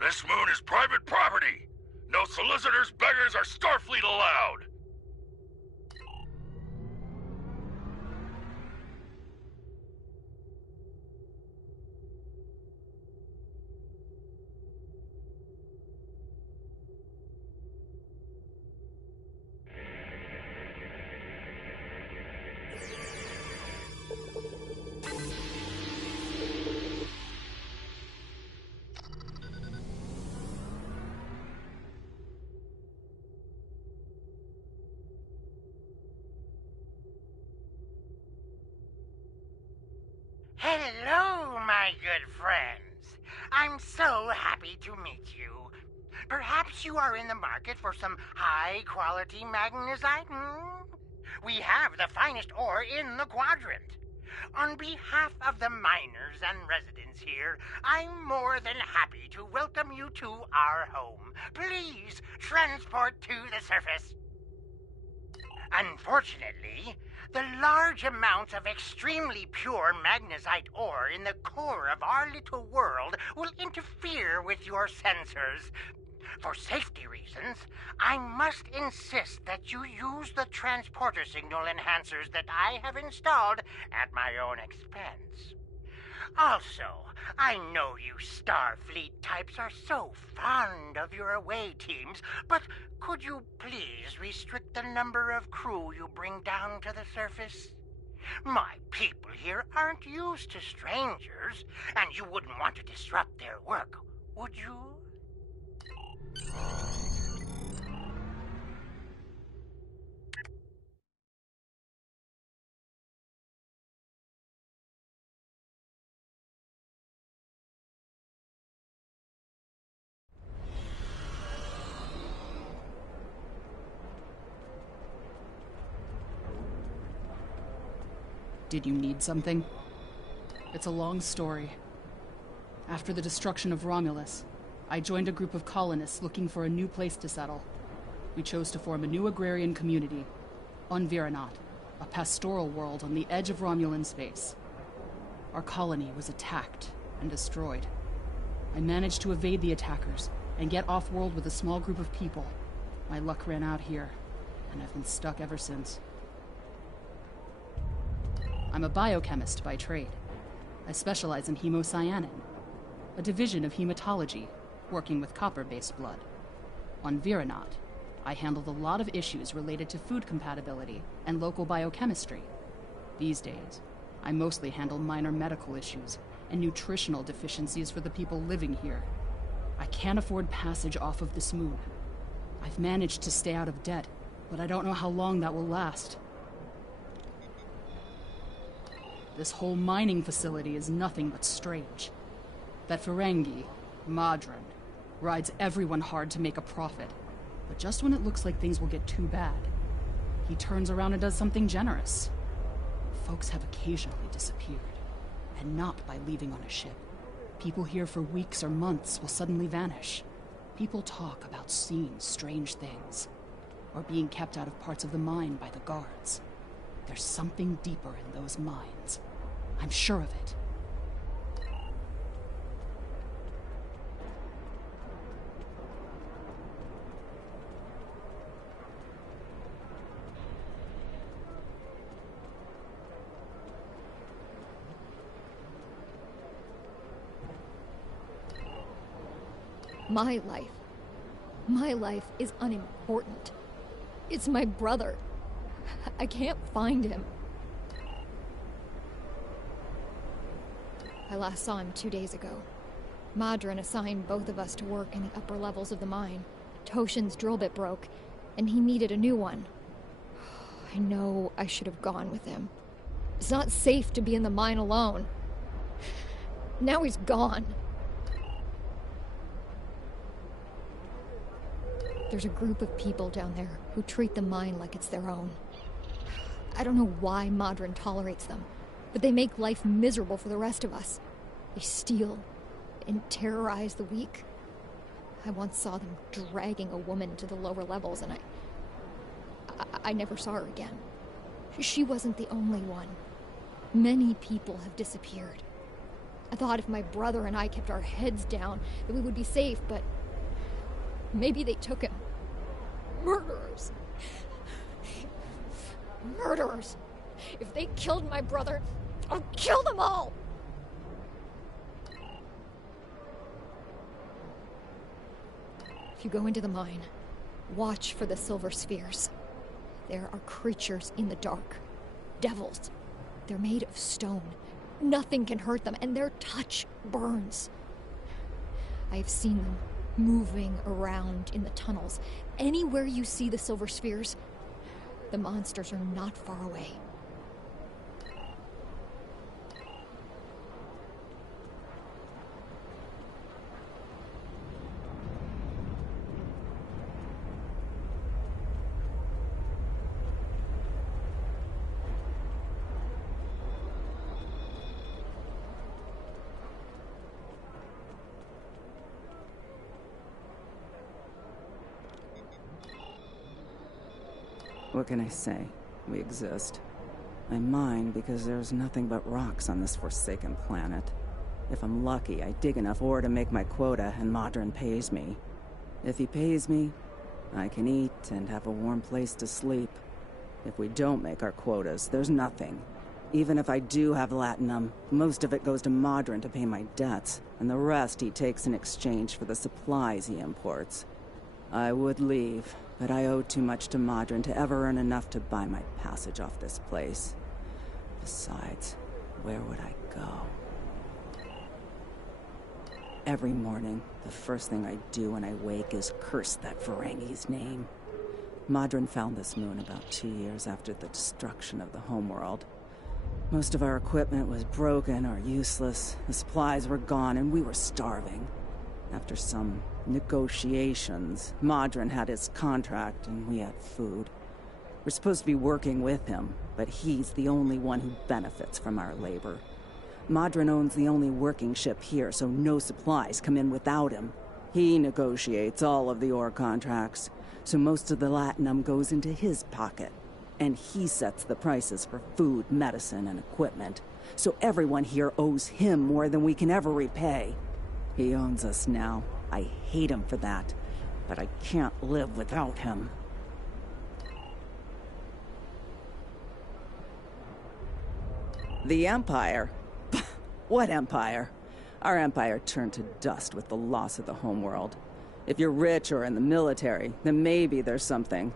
This moon is private property. No solicitors, beggars, or Starfleet allowed. Hello, my good friends. I'm so happy to meet you. Perhaps you are in the market for some high-quality magnesite? We have the finest ore in the quadrant. On behalf of the miners and residents here, I'm more than happy to welcome you to our home. Please transport to the surface. Unfortunately, the large amounts of extremely pure magnesite ore in the core of our little world will interfere with your sensors. For safety reasons, I must insist that you use the transporter signal enhancers that I have installed at my own expense. Also, I know you Starfleet types are so fond of your away teams, but could you please restrict the number of crew you bring down to the surface? My people here aren't used to strangers, and you wouldn't want to disrupt their work, would you? Did you need something? It's a long story. After the destruction of Romulus, I joined a group of colonists looking for a new place to settle. We chose to form a new agrarian community on Viranat, a pastoral world on the edge of Romulan space. Our colony was attacked and destroyed. I managed to evade the attackers and get off-world with a small group of people. My luck ran out here, and I've been stuck ever since. I'm a biochemist by trade. I specialize in hemocyanin, a division of hematology, working with copper-based blood. On Viranaut, I handled a lot of issues related to food compatibility and local biochemistry. These days, I mostly handle minor medical issues and nutritional deficiencies for the people living here. I can't afford passage off of this moon. I've managed to stay out of debt, but I don't know how long that will last. This whole mining facility is nothing but strange. That Ferengi, Madron, rides everyone hard to make a profit. But just when it looks like things will get too bad, he turns around and does something generous. Folks have occasionally disappeared, and not by leaving on a ship. People here for weeks or months will suddenly vanish. People talk about seeing strange things, or being kept out of parts of the mine by the guards. There's something deeper in those mines. I'm sure of it. My life is unimportant. It's my brother. I can't find him. I last saw him 2 days ago. Madron assigned both of us to work in the upper levels of the mine. Toshin's drill bit broke, and he needed a new one. I know I should have gone with him. It's not safe to be in the mine alone. Now he's gone. There's a group of people down there who treat the mine like it's their own. I don't know why Madron tolerates them, but they make life miserable for the rest of us. They steal and terrorize the weak. I once saw them dragging a woman to the lower levels, and I never saw her again. She wasn't the only one. Many people have disappeared. I thought if my brother and I kept our heads down, that we would be safe, but maybe they took him. Murderers. Murderers. If they killed my brother, I'll kill them all! If you go into the mine, watch for the silver spheres. There are creatures in the dark. Devils. They're made of stone. Nothing can hurt them, and their touch burns. I have seen them moving around in the tunnels. Anywhere you see the silver spheres, the monsters are not far away. What can I say? We exist. I mine because there's nothing but rocks on this forsaken planet. If I'm lucky, I dig enough ore to make my quota, and Madron pays me. If he pays me, I can eat and have a warm place to sleep. If we don't make our quotas, there's nothing. Even if I do have latinum, most of it goes to Madron to pay my debts, and the rest he takes in exchange for the supplies he imports. I would leave, but I owe too much to Madron to ever earn enough to buy my passage off this place. Besides, where would I go? Every morning, the first thing I do when I wake is curse that Ferengi's name. Madron found this moon about 2 years after the destruction of the homeworld. Most of our equipment was broken or useless, the supplies were gone, and we were starving. After some negotiations, Madron had his contract and we had food. We're supposed to be working with him, but he's the only one who benefits from our labor. Madron owns the only working ship here, so no supplies come in without him. He negotiates all of the ore contracts, so most of the latinum goes into his pocket. And he sets the prices for food, medicine, and equipment. So everyone here owes him more than we can ever repay. He owns us now. I hate him for that, but I can't live without him. The Empire? What Empire? Our Empire turned to dust with the loss of the homeworld. If you're rich or in the military, then maybe there's something.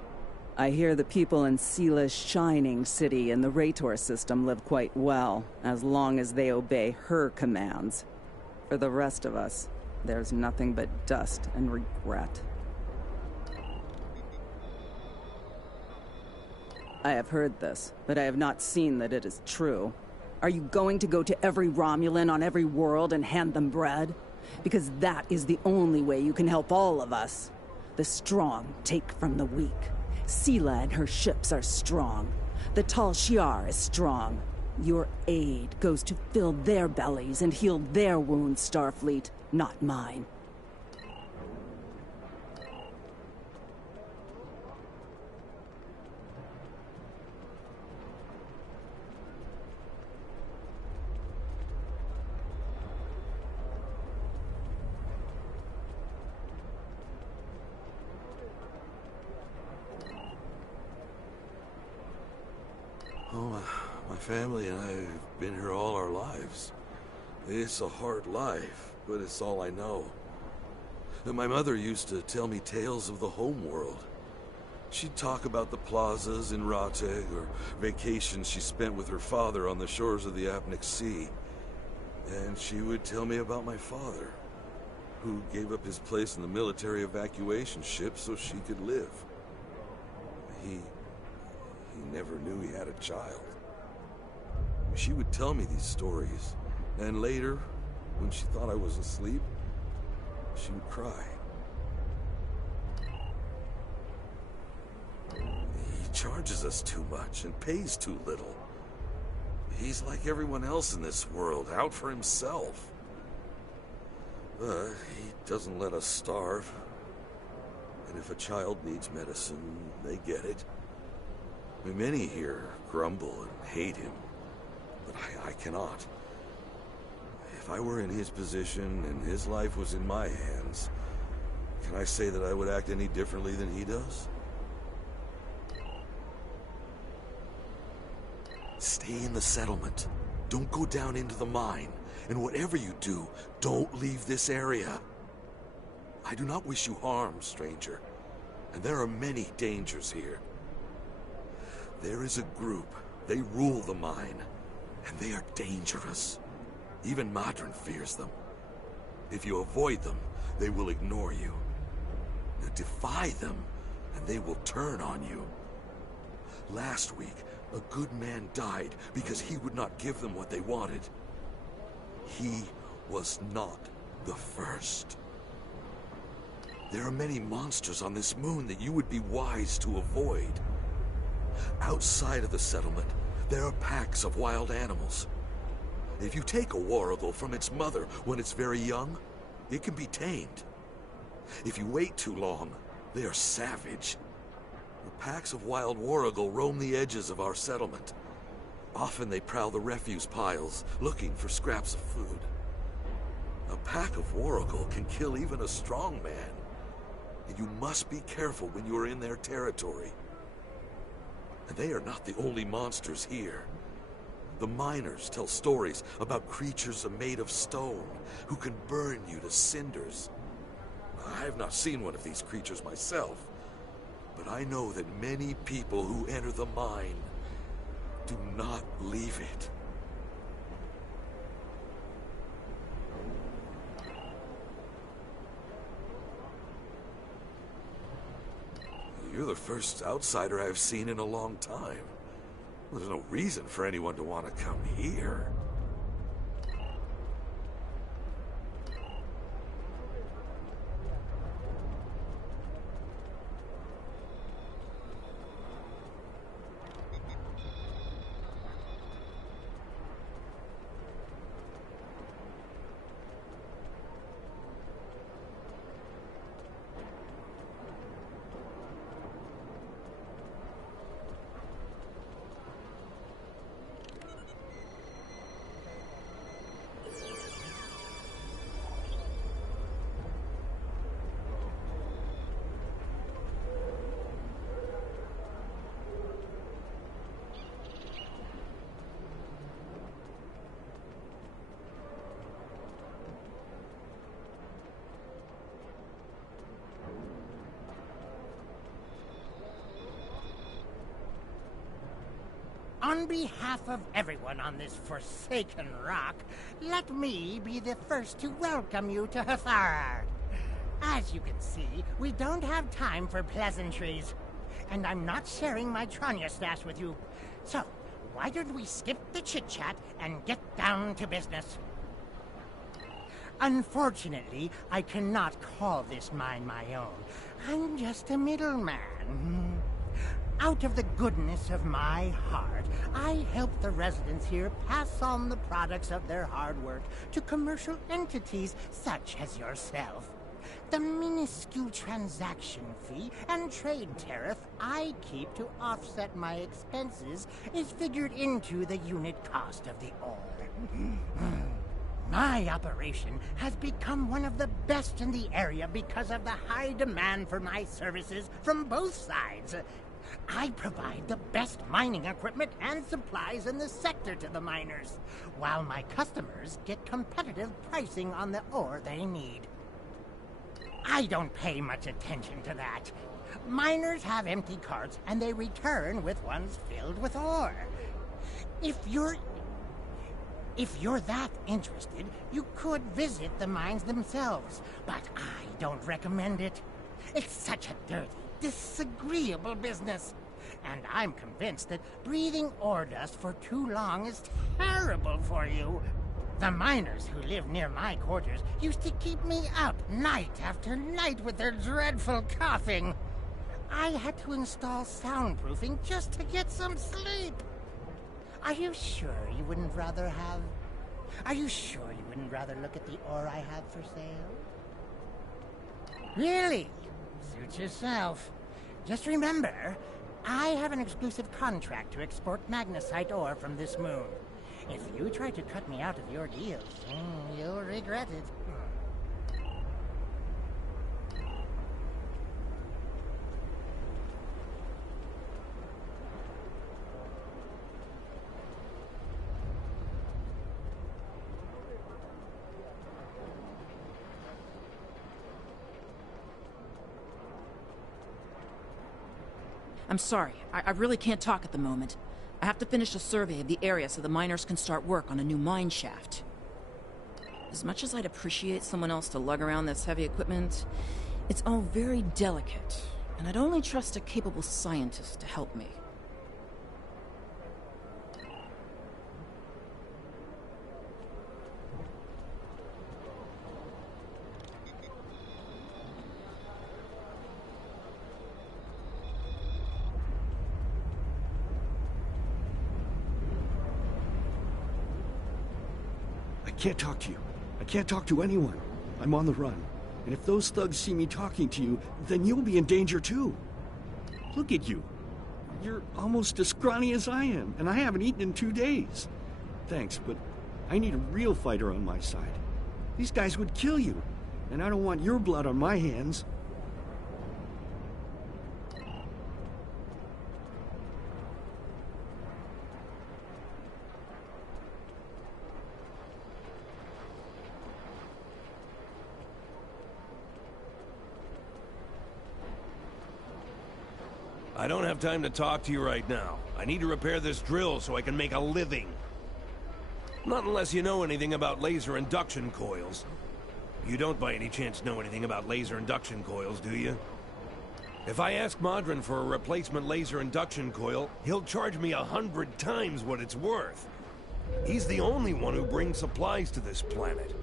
I hear the people in Seela's shining city and the Rator system live quite well, as long as they obey her commands. For the rest of us, there's nothing but dust and regret. I have heard this, but I have not seen that it is true. Are you going to go to every Romulan on every world and hand them bread? Because that is the only way you can help all of us. The strong take from the weak. Seela and her ships are strong. The Tal Shiar is strong. Your aid goes to fill their bellies and heal their wounds, Starfleet, not mine. Oh, my family and I have been here all our lives. It's a hard life, but it's all I know. And my mother used to tell me tales of the homeworld. She'd talk about the plazas in Rateg, or vacations she spent with her father on the shores of the Apnik Sea. And she would tell me about my father, who gave up his place in the military evacuation ship so she could live. He never knew he had a child. She would tell me these stories, and later, when she thought I was asleep, she would cry. He charges us too much and pays too little. He's like everyone else in this world, out for himself. But he doesn't let us starve. And if a child needs medicine, they get it. Many here grumble and hate him, but I cannot. If I were in his position and his life was in my hands, can I say that I would act any differently than he does? Stay in the settlement. Don't go down into the mine. And whatever you do, don't leave this area. I do not wish you harm, stranger. And there are many dangers here. There is a group. They rule the mine. And they are dangerous. Even Madron fears them. If you avoid them, they will ignore you. You defy them, and they will turn on you. Last week, a good man died because he would not give them what they wanted. He was not the first. There are many monsters on this moon that you would be wise to avoid. Outside of the settlement, there are packs of wild animals. If you take a warrigal from its mother when it's very young, it can be tamed. If you wait too long, they are savage. The packs of wild warrigal roam the edges of our settlement. Often they prowl the refuse piles, looking for scraps of food. A pack of warrigal can kill even a strong man. And you must be careful when you are in their territory. And they are not the only monsters here. The miners tell stories about creatures made of stone who can burn you to cinders. I have not seen one of these creatures myself, but I know that many people who enter the mine do not leave it. You're the first outsider I've seen in a long time. There's no reason for anyone to want to come here. On behalf of everyone on this forsaken rock, let me be the first to welcome you to Hetharar. As you can see, we don't have time for pleasantries. And I'm not sharing my Tranya stash with you. So, why don't we skip the chit-chat and get down to business? Unfortunately, I cannot call this mine my own. I'm just a middleman. Out of the goodness of my heart, I help the residents here pass on the products of their hard work to commercial entities such as yourself. The minuscule transaction fee and trade tariff I keep to offset my expenses is figured into the unit cost of the ore. My operation has become one of the best in the area because of the high demand for my services from both sides. I provide the best mining equipment and supplies in the sector to the miners, while my customers get competitive pricing on the ore they need. I don't pay much attention to that. Miners have empty carts and they return with ones filled with ore. If you're that interested, you could visit the mines themselves, but I don't recommend it. It's such a dirty, disagreeable business. And I'm convinced that breathing ore dust for too long is terrible for you. The miners who live near my quarters used to keep me up night after night with their dreadful coughing. I had to install soundproofing just to get some sleep. Are you sure you wouldn't rather look at the ore I have for sale? Really? Suit yourself. Just remember, I have an exclusive contract to export magnesite ore from this moon. If you try to cut me out of your deals, you'll regret it. I'm sorry, I really can't talk at the moment. I have to finish a survey of the area so the miners can start work on a new mine shaft. As much as I'd appreciate someone else to lug around this heavy equipment, it's all very delicate, and I'd only trust a capable scientist to help me. I can't talk to you. I can't talk to anyone. I'm on the run. And if those thugs see me talking to you, then you'll be in danger too. Look at you. You're almost as scrawny as I am, and I haven't eaten in 2 days. Thanks, but I need a real fighter on my side. These guys would kill you, and I don't want your blood on my hands. I don't have time to talk to you right now. I need to repair this drill so I can make a living. Not unless you know anything about laser induction coils. You don't by any chance know anything about laser induction coils, do you? If I ask Modron for a replacement laser induction coil, he'll charge me 100 times what it's worth. He's the only one who brings supplies to this planet.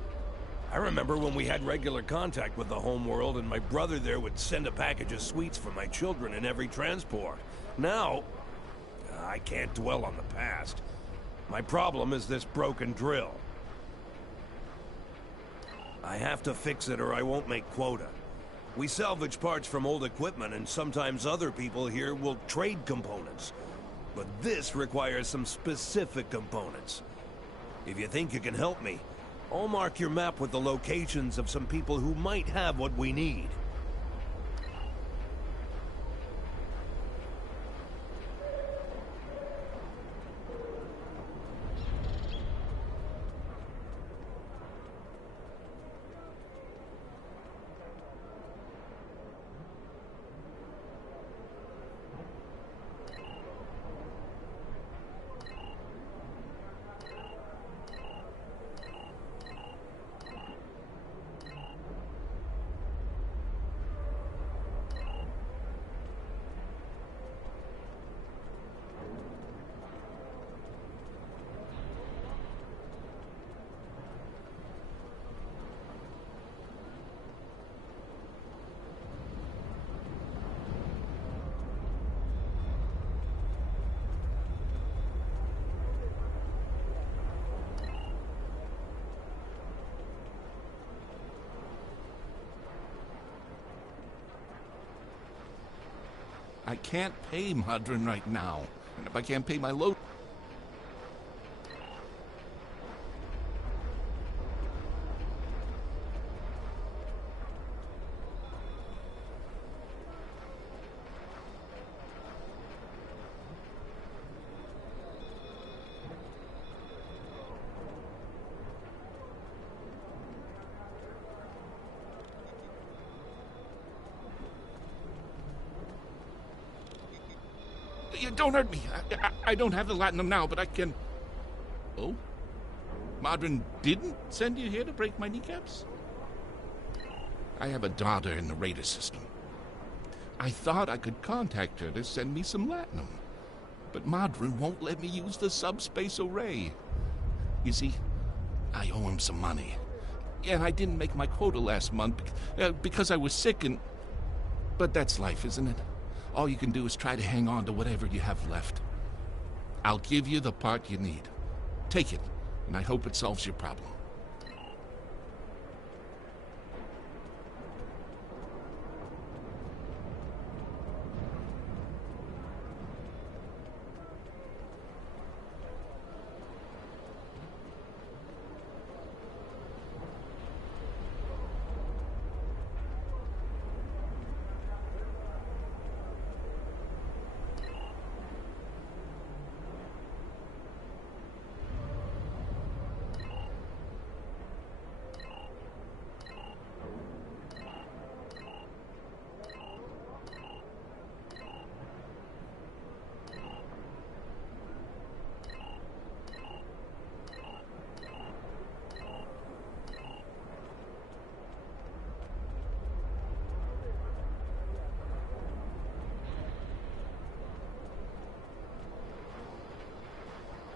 I remember when we had regular contact with the homeworld and my brother there would send a package of sweets for my children in every transport. Now, I can't dwell on the past. My problem is this broken drill. I have to fix it or I won't make quota. We salvage parts from old equipment and sometimes other people here will trade components. But this requires some specific components. If you think you can help me, I'll mark your map with the locations of some people who might have what we need. I can't pay Madron right now. And if I can't pay my loan... Don't hurt me. I don't have the Latinum now, but I can... Oh? Madron didn't send you here to break my kneecaps? I have a daughter in the Raider system. I thought I could contact her to send me some Latinum. But Madron won't let me use the subspace array. You see, I owe him some money. And I didn't make my quota last month because I was sick and... But that's life, isn't it? All you can do is try to hang on to whatever you have left. I'll give you the part you need. Take it, and I hope it solves your problem.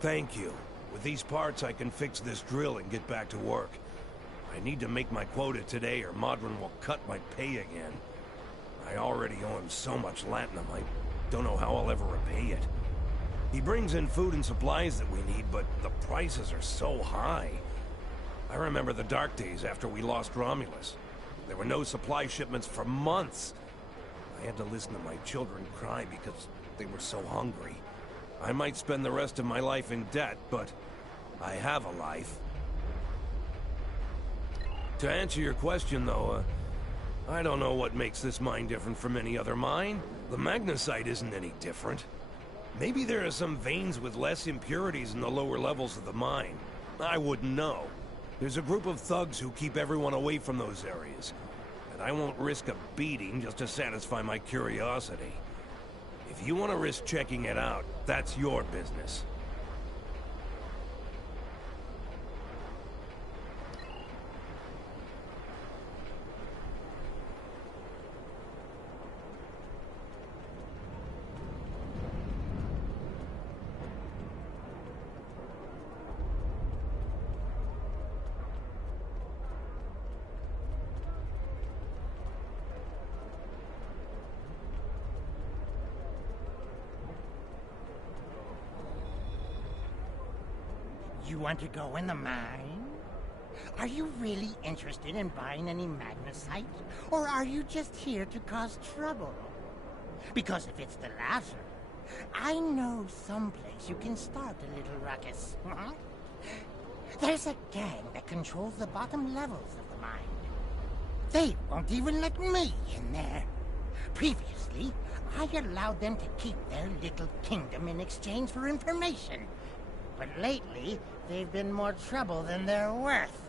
Thank you. With these parts, I can fix this drill and get back to work. I need to make my quota today or Madron will cut my pay again. I already owe him so much Latinum, I don't know how I'll ever repay it. He brings in food and supplies that we need, but the prices are so high. I remember the dark days after we lost Romulus. There were no supply shipments for months. I had to listen to my children cry because they were so hungry. I might spend the rest of my life in debt, but I have a life. To answer your question, though, I don't know what makes this mine different from any other mine. The magnesite isn't any different. Maybe there are some veins with less impurities in the lower levels of the mine. I wouldn't know. There's a group of thugs who keep everyone away from those areas. And I won't risk a beating just to satisfy my curiosity. If you want to risk checking it out, that's your business. You want to go in the mine? Are you really interested in buying any magnesite? Or are you just here to cause trouble? Because if it's the latter, I know someplace you can start a little ruckus. There's a gang that controls the bottom levels of the mine. They won't even let me in there. Previously, I allowed them to keep their little kingdom in exchange for information. But lately, they've been more trouble than they're worth.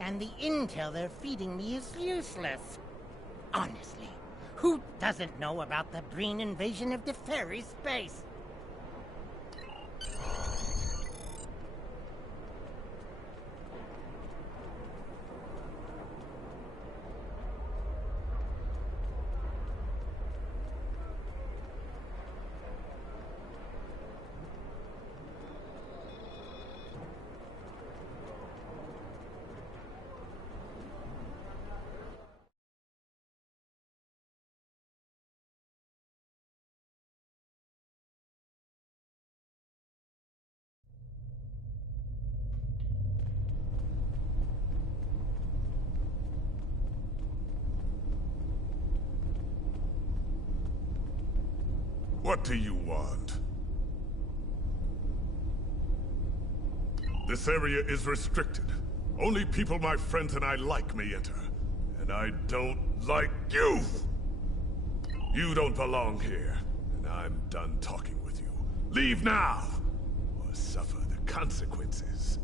And the intel they're feeding me is useless. Honestly, who doesn't know about the Breen invasion of Deferi space? What do you want? This area is restricted. Only people my friends and I like may enter. And I don't like you! You don't belong here, and I'm done talking with you. Leave now, or suffer the consequences.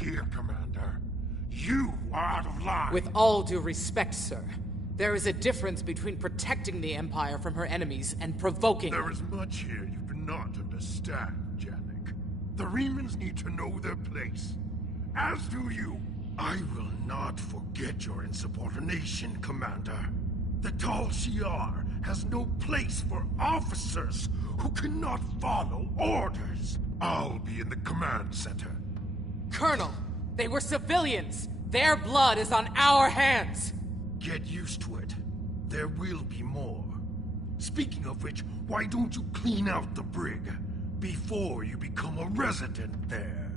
here, Commander. You are out of line. With all due respect, sir, there is a difference between protecting the Empire from her enemies and provoking There is much here you do not understand, Janek. The Remans need to know their place. As do you. I will not forget your insubordination, Commander. The Tal Shiar has no place for officers who cannot follow orders. I'll be in the command center. Colonel, they were civilians. Their blood is on our hands. Get used to it. There will be more. Speaking of which, why don't you clean out the brig before you become a resident there?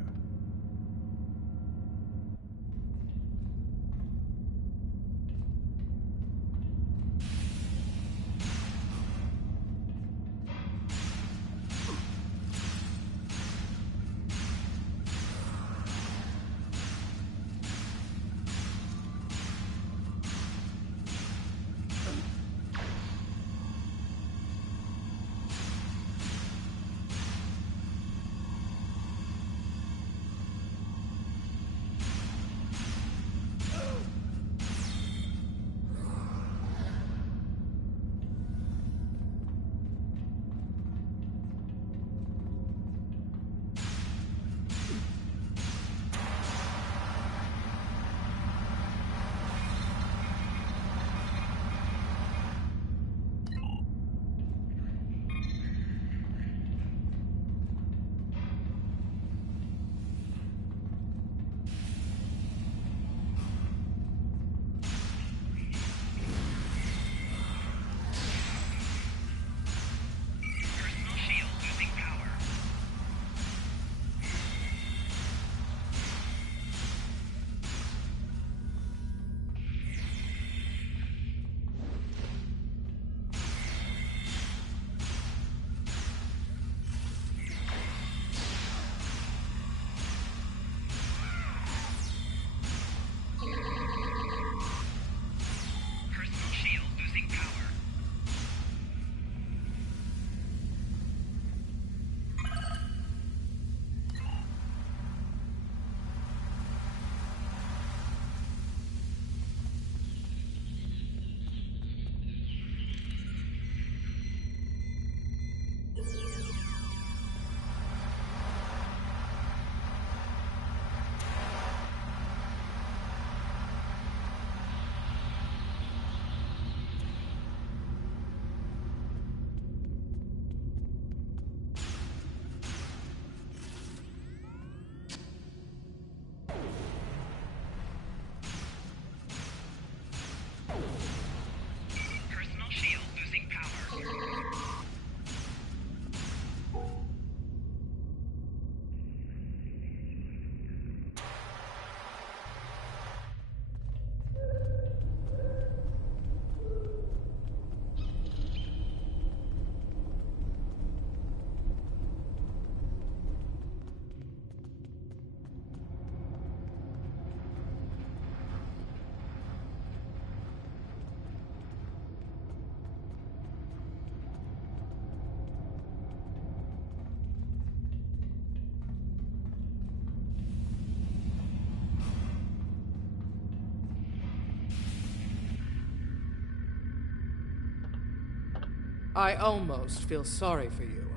I almost feel sorry for you,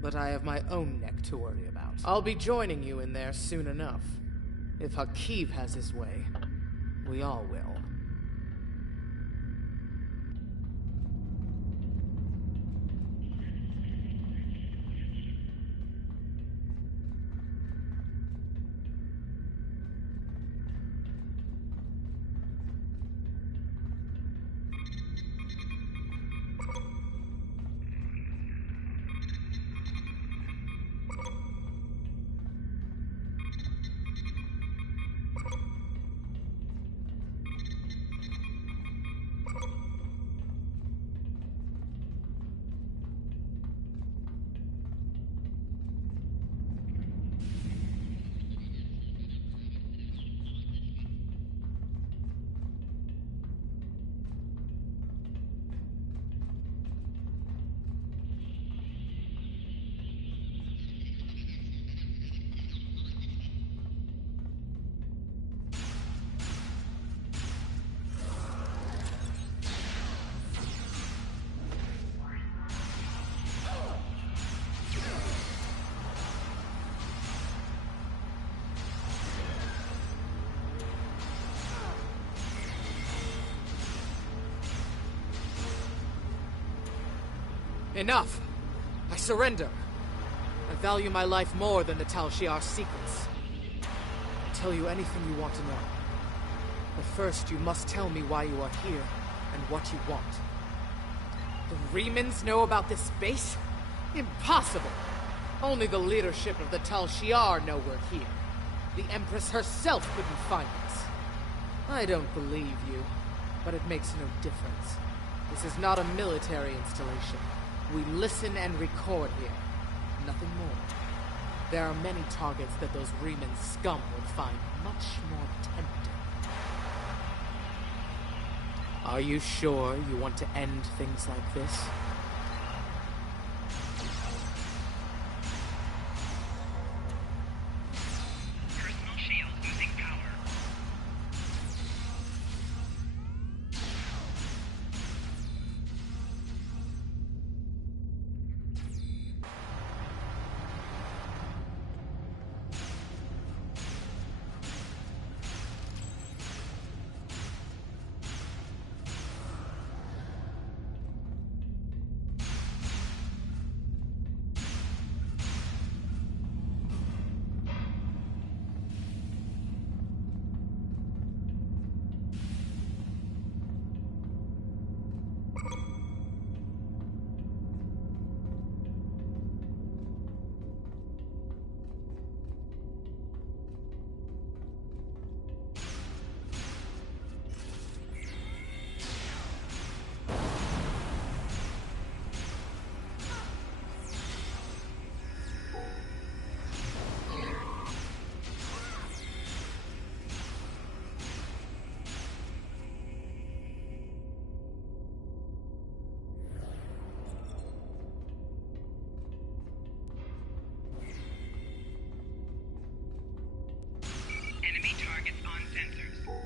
but I have my own neck to worry about. I'll be joining you in there soon enough. If Hakiv has his way, we all will. Enough! I surrender. I value my life more than the Tal Shiar's secrets. I'll tell you anything you want to know. But first, you must tell me why you are here and what you want. The Remans know about this base? Impossible! Only the leadership of the Tal Shiar know we're here. The Empress herself couldn't find us. I don't believe you, but it makes no difference. This is not a military installation. We listen and record here. Nothing more. There are many targets that those Reman scum would find much more tempting. Are you sure you want to end things like this? Personal shield losing power. Enemy targets on sensors.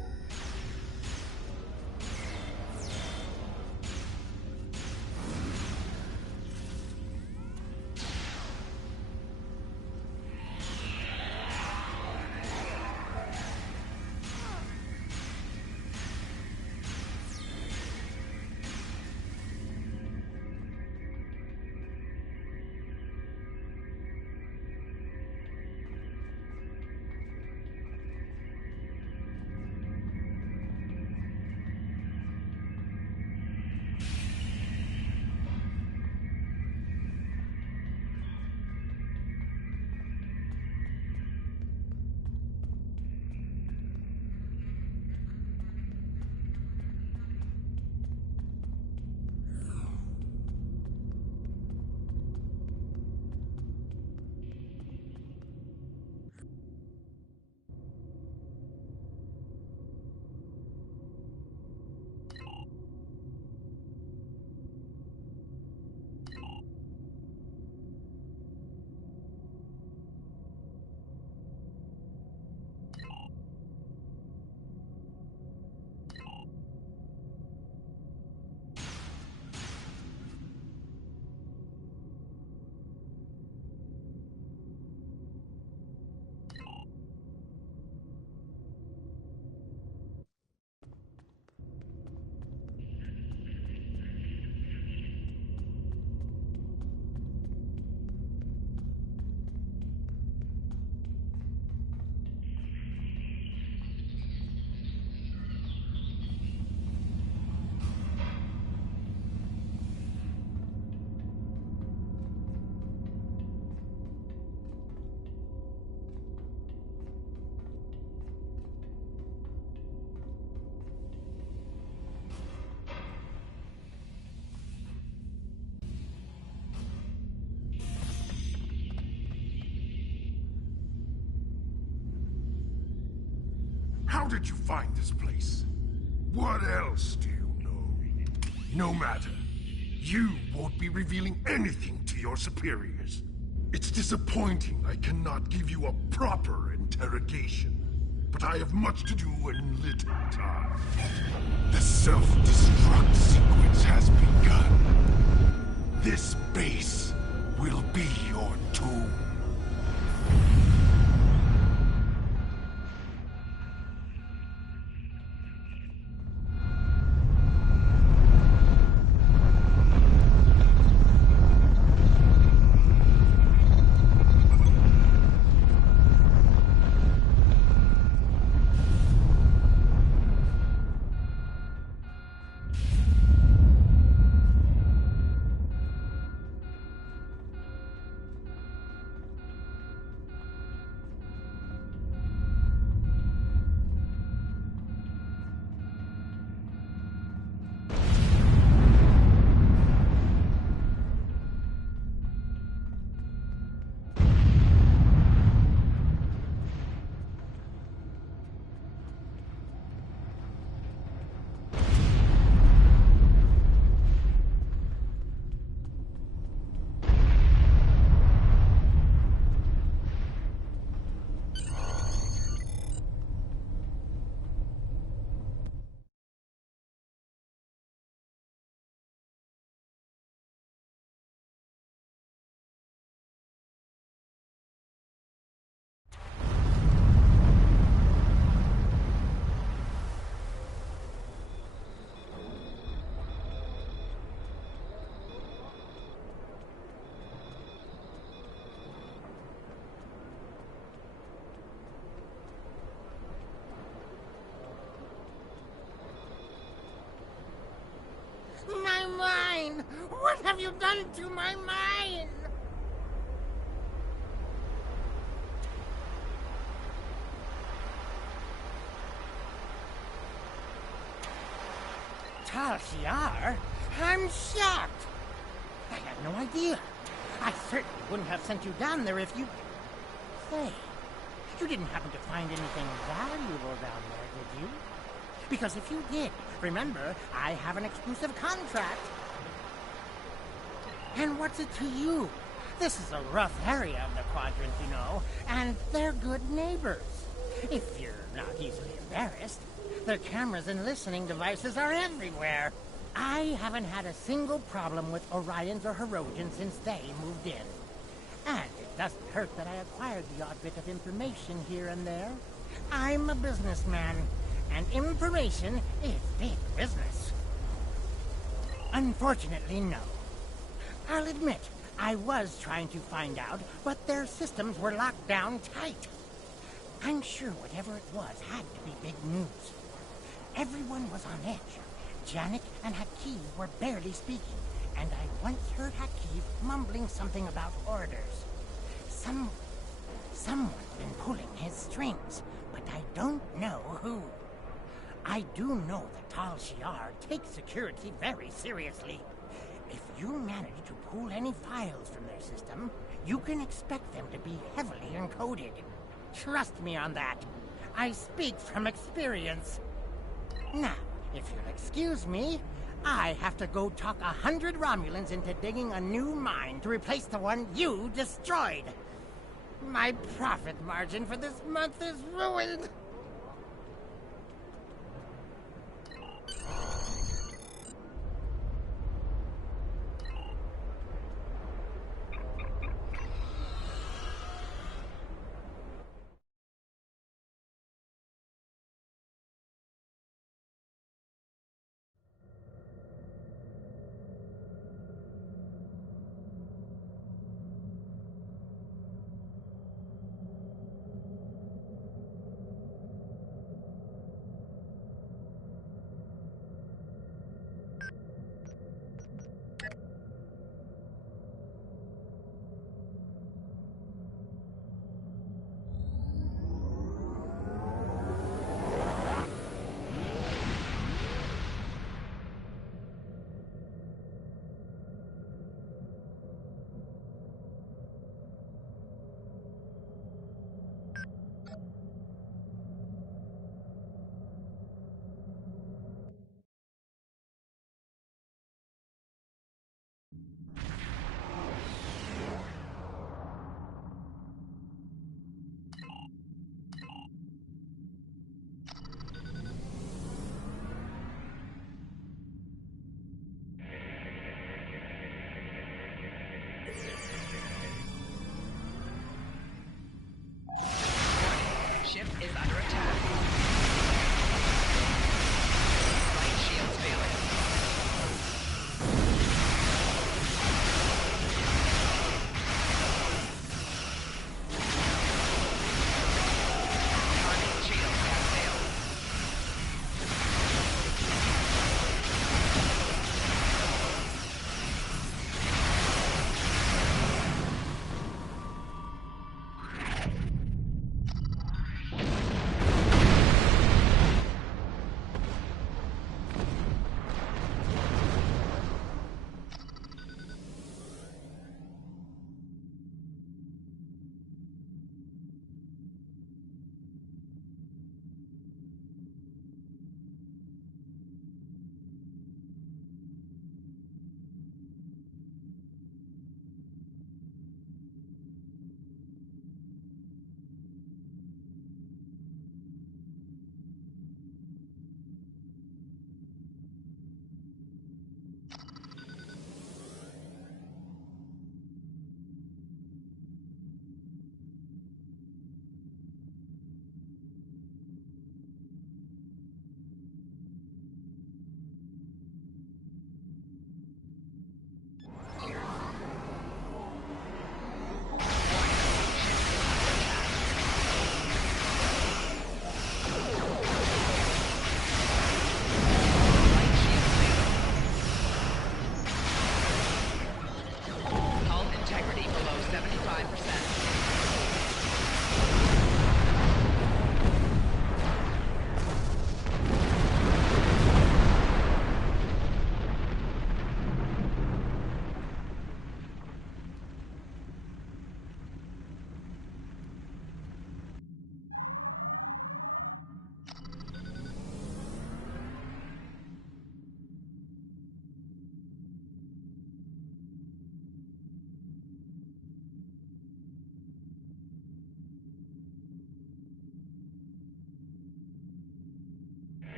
How did you find this place? What else do you know? No matter. You won't be revealing anything to your superiors. It's disappointing I cannot give you a proper interrogation. But I have much to do in little time. The self-destruct sequence has begun. This base will be your tomb. mine? What have you done to my mine? Tal Shiar? I'm shocked. I had no idea. I certainly wouldn't have sent you down there if you... Say, you didn't happen to find anything valuable down there, did you? Because if you did, remember, I have an exclusive contract. And what's it to you? This is a rough area of the Quadrant, you know, and they're good neighbors. If you're not easily embarrassed. Their cameras and listening devices are everywhere. I haven't had a single problem with Orions or Herodians since they moved in. And it doesn't hurt that I acquired the odd bit of information here and there. I'm a businessman, and information is big business. Unfortunately, no. I'll admit, I was trying to find out, but their systems were locked down tight. I'm sure whatever it was had to be big news. Everyone was on edge. Janek and Hakiv were barely speaking, and I once heard Hakiv mumbling something about orders. Someone's been pulling his strings, but I don't know who. I do know that Tal Shiar takes security very seriously. If you manage to pull any files from their system, you can expect them to be heavily encoded. Trust me on that. I speak from experience. Now, if you'll excuse me, I have to go talk 100 Romulans into digging a new mine to replace the one you destroyed. My profit margin for this month is ruined.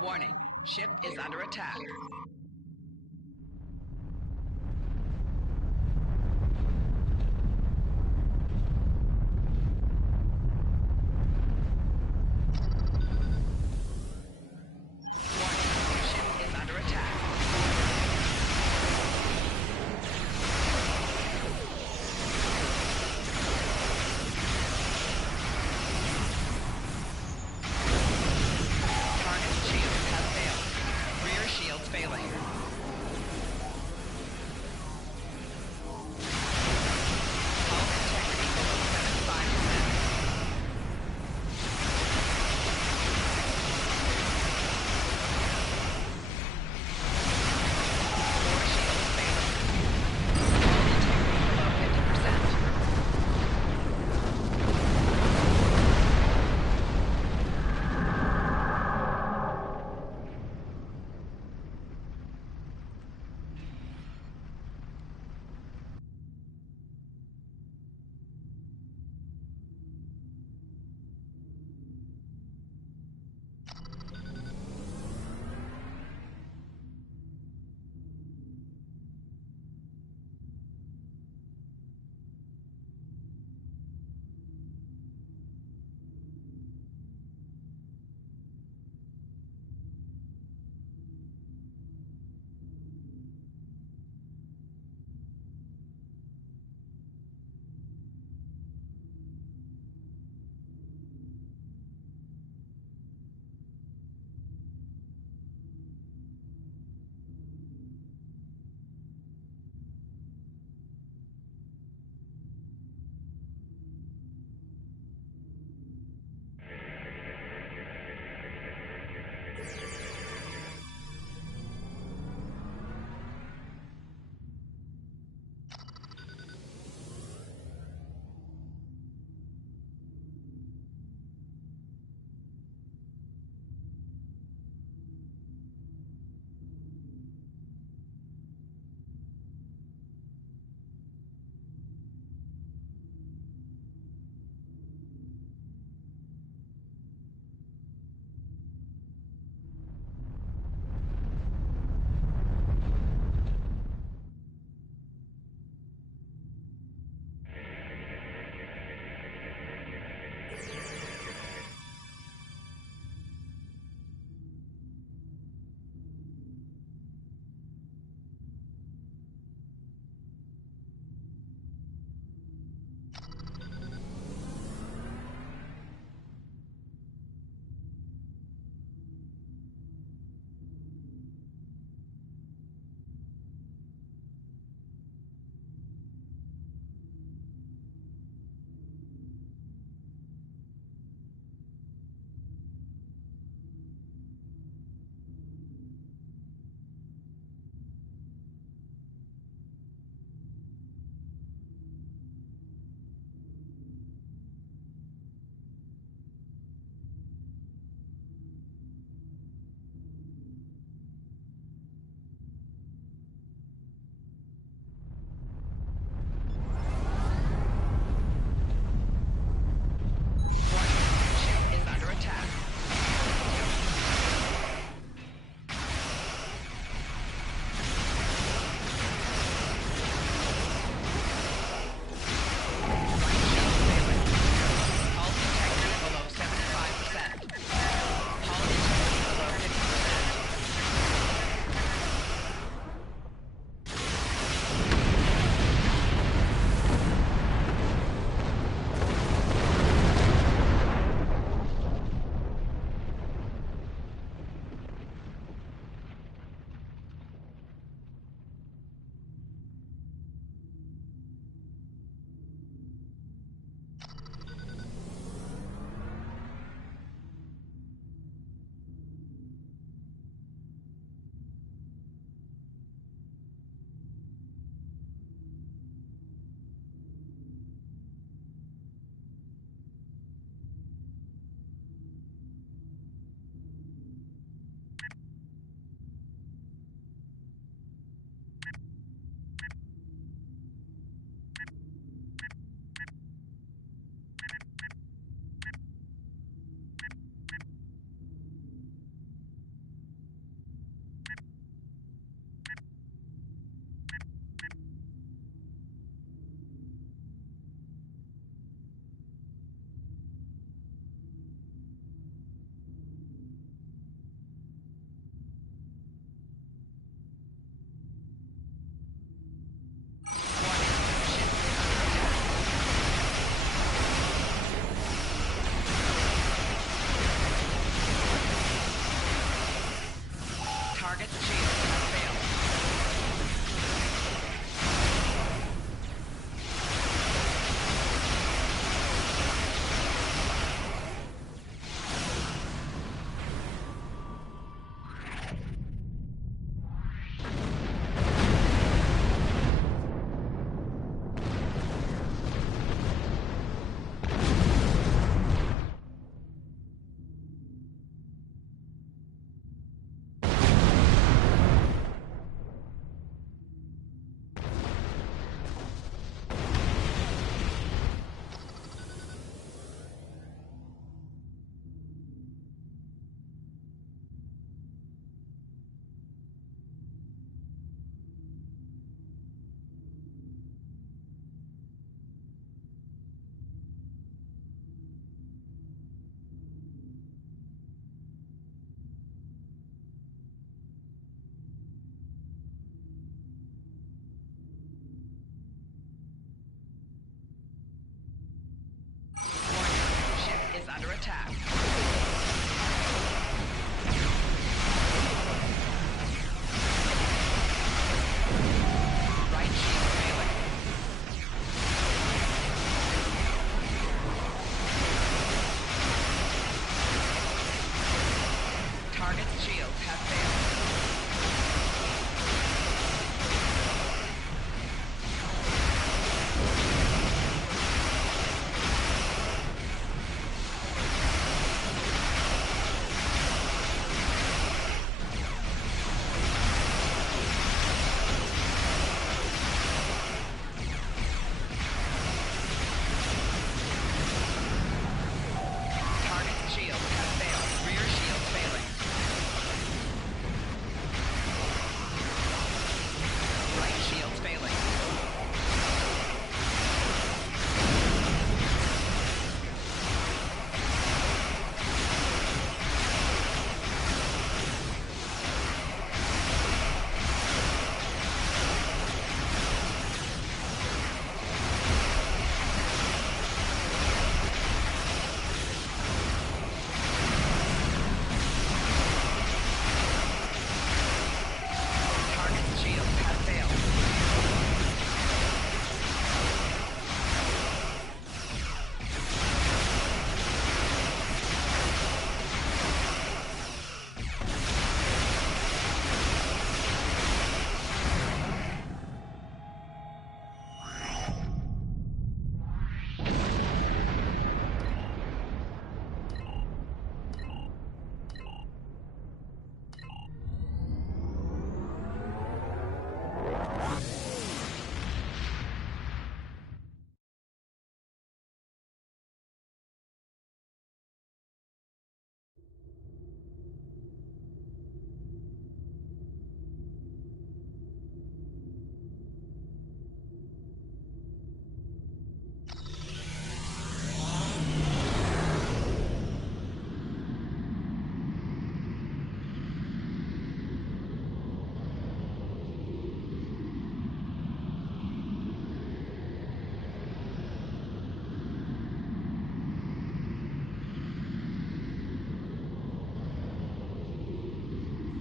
Warning, ship is under attack. Failing.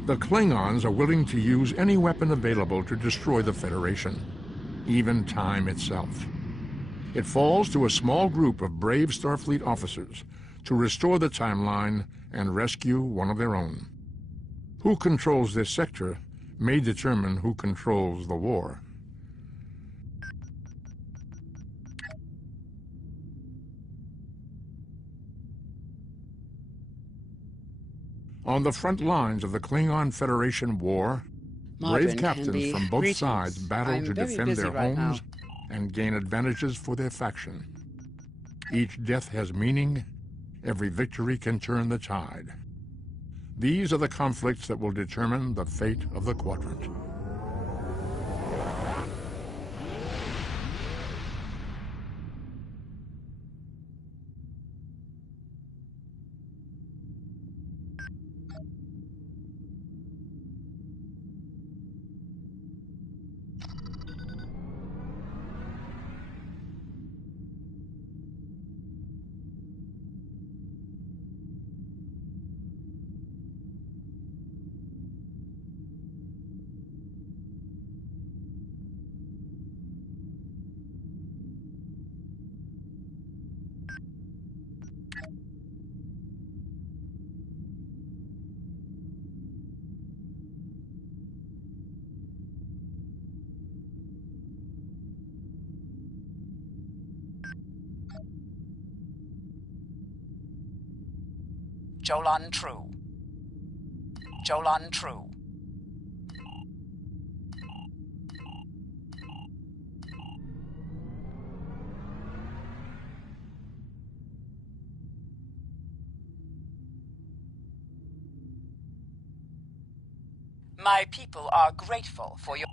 The Klingons are willing to use any weapon available to destroy the Federation, even time itself. It falls to a small group of brave Starfleet officers to restore the timeline and rescue one of their own. Who controls this sector may determine who controls the war. On the front lines of the Klingon Federation war, brave captains from both sides battle to defend their homes and gain advantages for their faction. Each death has meaning. Every victory can turn the tide. These are the conflicts that will determine the fate of the Quadrant. Jolan True. Jolan True. My people are grateful for your...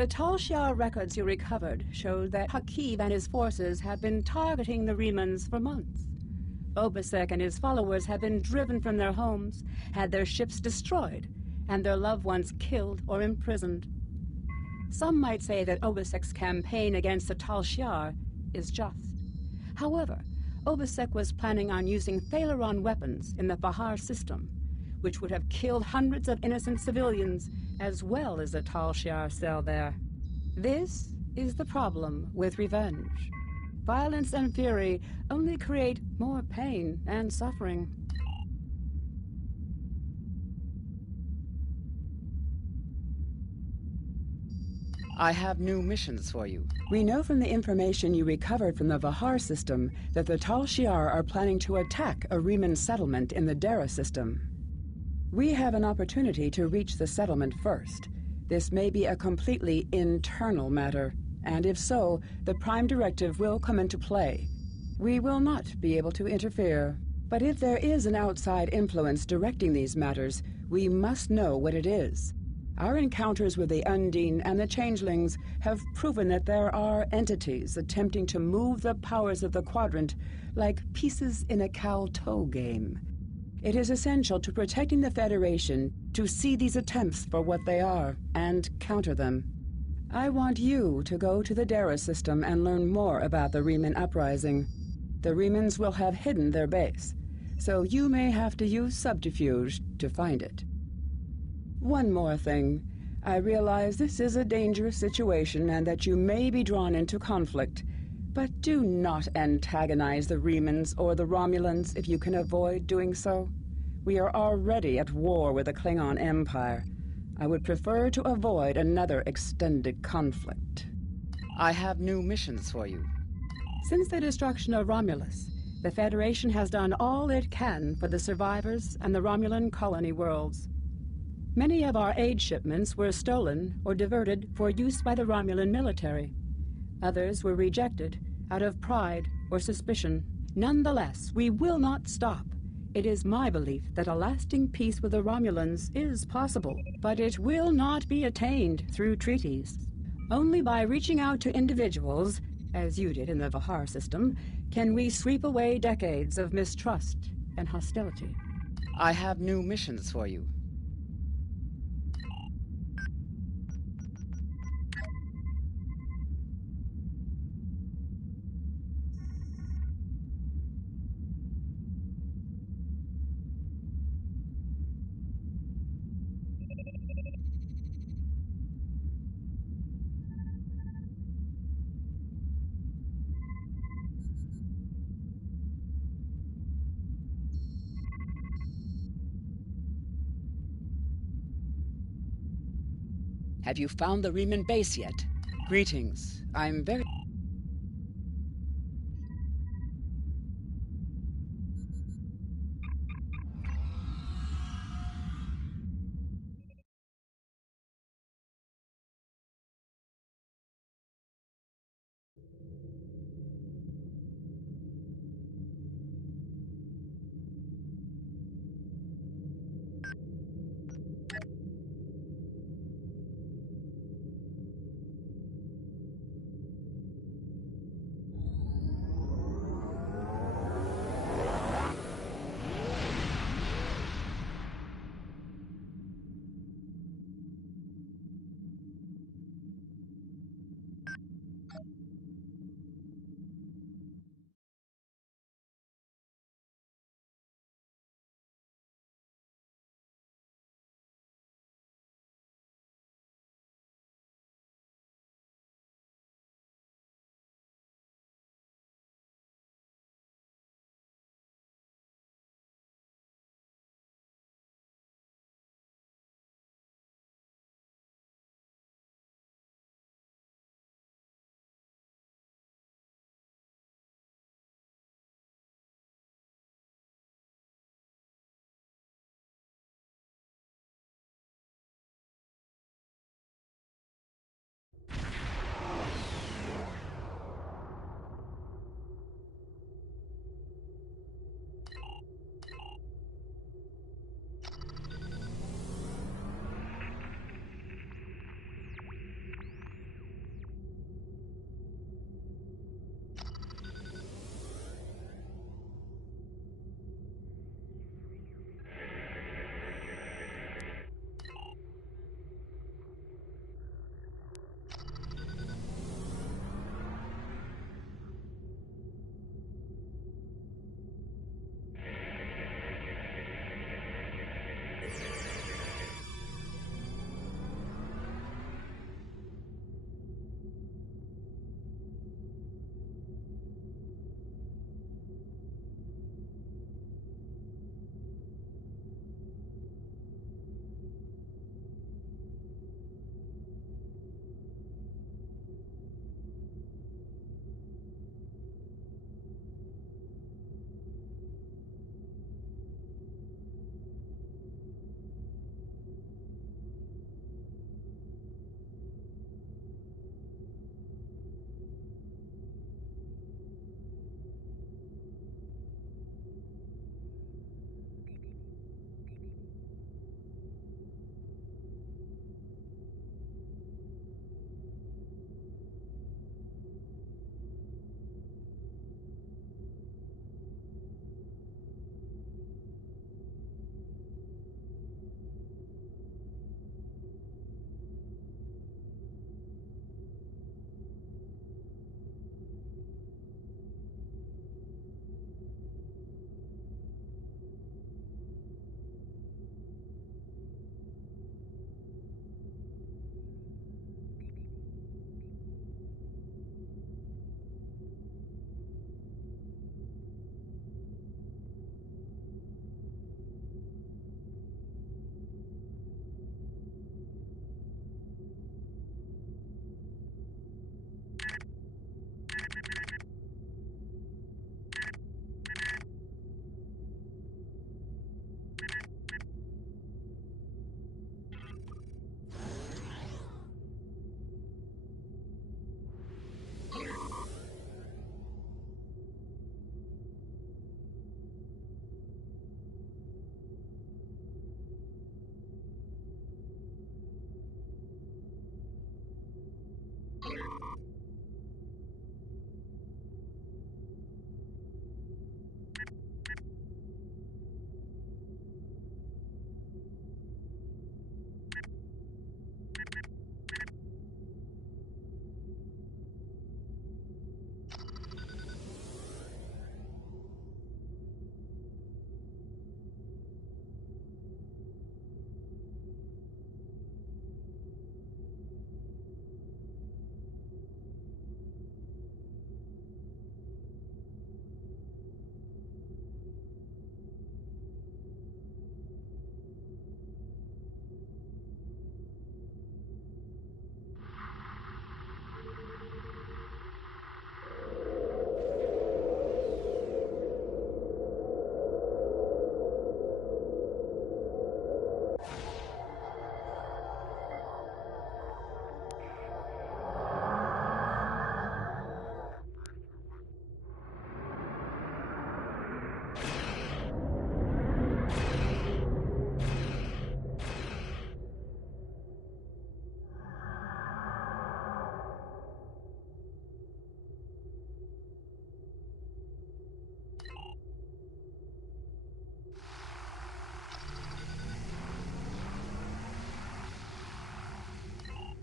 The Tal Shiar records you recovered showed that Hakiv and his forces had been targeting the Remans for months. Obisek and his followers had been driven from their homes, had their ships destroyed, and their loved ones killed or imprisoned. Some might say that Obisek's campaign against the Tal Shiar is just. However, Obisek was planning on using Thalaron weapons in the Vahar system, which would have killed hundreds of innocent civilians as well as the Tal Shiar cell there. This is the problem with revenge. Violence and fury only create more pain and suffering. I have new missions for you. We know from the information you recovered from the Vahar system that the Tal Shiar are planning to attack a Reman settlement in the Dara system. We have an opportunity to reach the settlement first. This may be a completely internal matter, and if so, the Prime Directive will come into play. We will not be able to interfere. But if there is an outside influence directing these matters, we must know what it is. Our encounters with the Undine and the Changelings have proven that there are entities attempting to move the powers of the Quadrant like pieces in a cow-toe game. It is essential to protecting the Federation to see these attempts for what they are and counter them. I want you to go to the Dara system and learn more about the Reman uprising. The Remans will have hidden their base, so you may have to use subterfuge to find it. One more thing. I realize this is a dangerous situation and that you may be drawn into conflict, but do not antagonize the Remans or the Romulans if you can avoid doing so. We are already at war with the Klingon Empire. I would prefer to avoid another extended conflict. I have new missions for you. Since the destruction of Romulus, the Federation has done all it can for the survivors and the Romulan colony worlds. Many of our aid shipments were stolen or diverted for use by the Romulan military. Others were rejected out of pride or suspicion. Nonetheless, we will not stop. It is my belief that a lasting peace with the Romulans is possible, but it will not be attained through treaties. Only by reaching out to individuals, as you did in the Vahar system, can we sweep away decades of mistrust and hostility. I have new missions for you. Have you found the Reman base yet? Greetings. I'm very...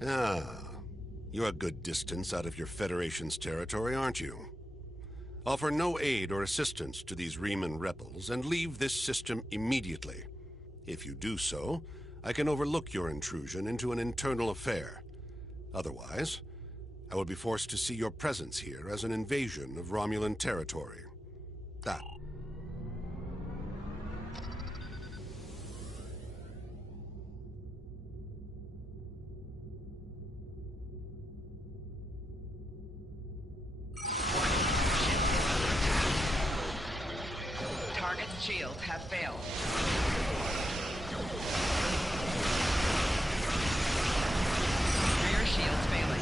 Ah, you're a good distance out of your Federation's territory, aren't you? Offer no aid or assistance to these Riemann rebels and leave this system immediately. If you do so, I can overlook your intrusion into an internal affair. Otherwise, I will be forced to see your presence here as an invasion of Romulan territory. That. Target's shields have failed. Rear shields failing.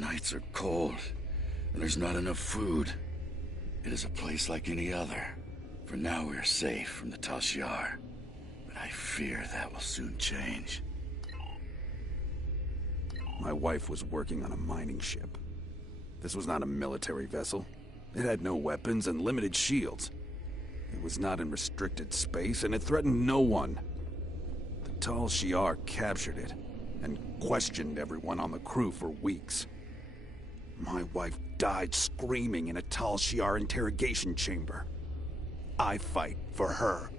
nights are cold, and there's not enough food. It is a place like any other. For now we are safe from the Tal Shiar, but I fear that will soon change. My wife was working on a mining ship. This was not a military vessel. It had no weapons and limited shields. It was not in restricted space, and it threatened no one. The Tal Shiar captured it, and questioned everyone on the crew for weeks. My wife died screaming in a Tal Shiar interrogation chamber. I fight for her.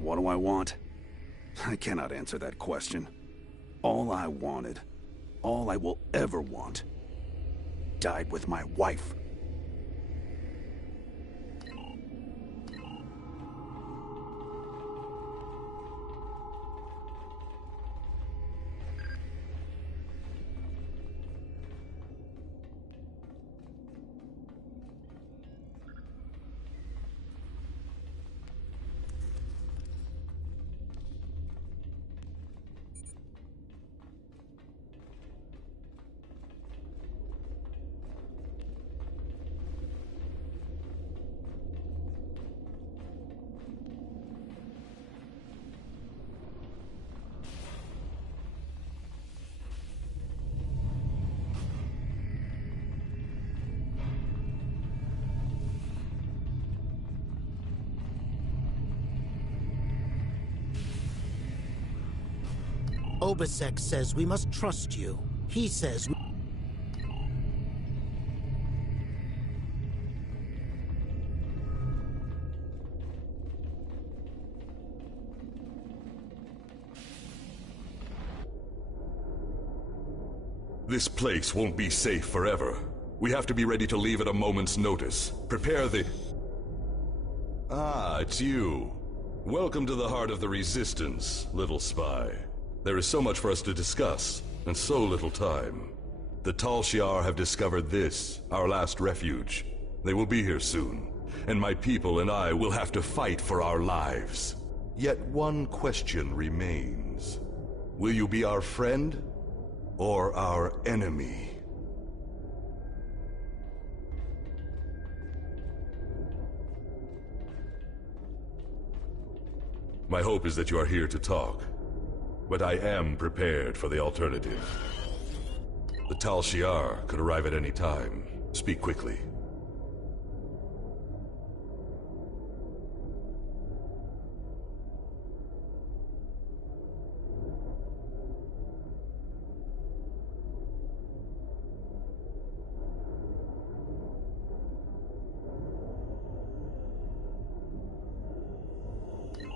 What do I want? I cannot answer that question. All I wanted, all I will ever want, died with my wife. Obisek says we must trust you. He says we... This place won't be safe forever. We have to be ready to leave at a moment's notice. Prepare the... Ah, it's you. Welcome to the heart of the Resistance, little spy. There is so much for us to discuss, and so little time. The Tal Shiar have discovered this, our last refuge. They will be here soon, and my people and I will have to fight for our lives. Yet one question remains. Will you be our friend, or our enemy? My hope is that you are here to talk. But I am prepared for the alternative. The Tal Shiar could arrive at any time. Speak quickly.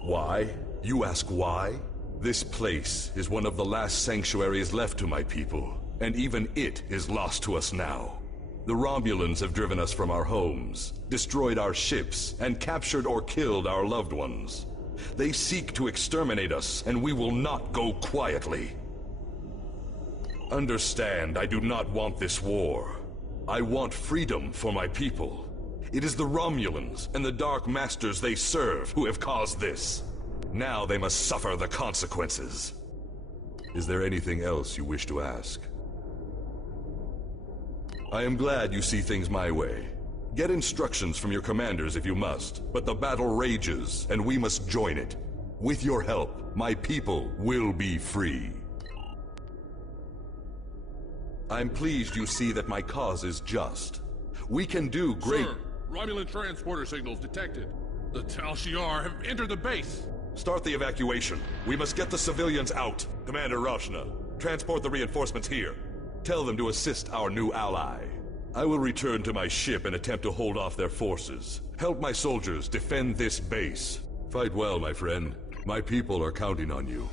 Why? You ask why? This place is one of the last sanctuaries left to my people, and even it is lost to us now. The Romulans have driven us from our homes, destroyed our ships, and captured or killed our loved ones. They seek to exterminate us, and we will not go quietly. Understand, I do not want this war. I want freedom for my people. It is the Romulans and the Dark Masters they serve who have caused this. Now they must suffer the consequences. Is there anything else you wish to ask? I am glad you see things my way. Get instructions from your commanders if you must, but the battle rages, and we must join it. With your help, my people will be free. I'm pleased you see that my cause is just. We can do great— Sir, Romulan transporter signals detected. The Tal Shiar have entered the base. Start the evacuation. We must get the civilians out. Commander Rashna, transport the reinforcements here. Tell them to assist our new ally. I will return to my ship and attempt to hold off their forces. Help my soldiers defend this base. Fight well, my friend. My people are counting on you.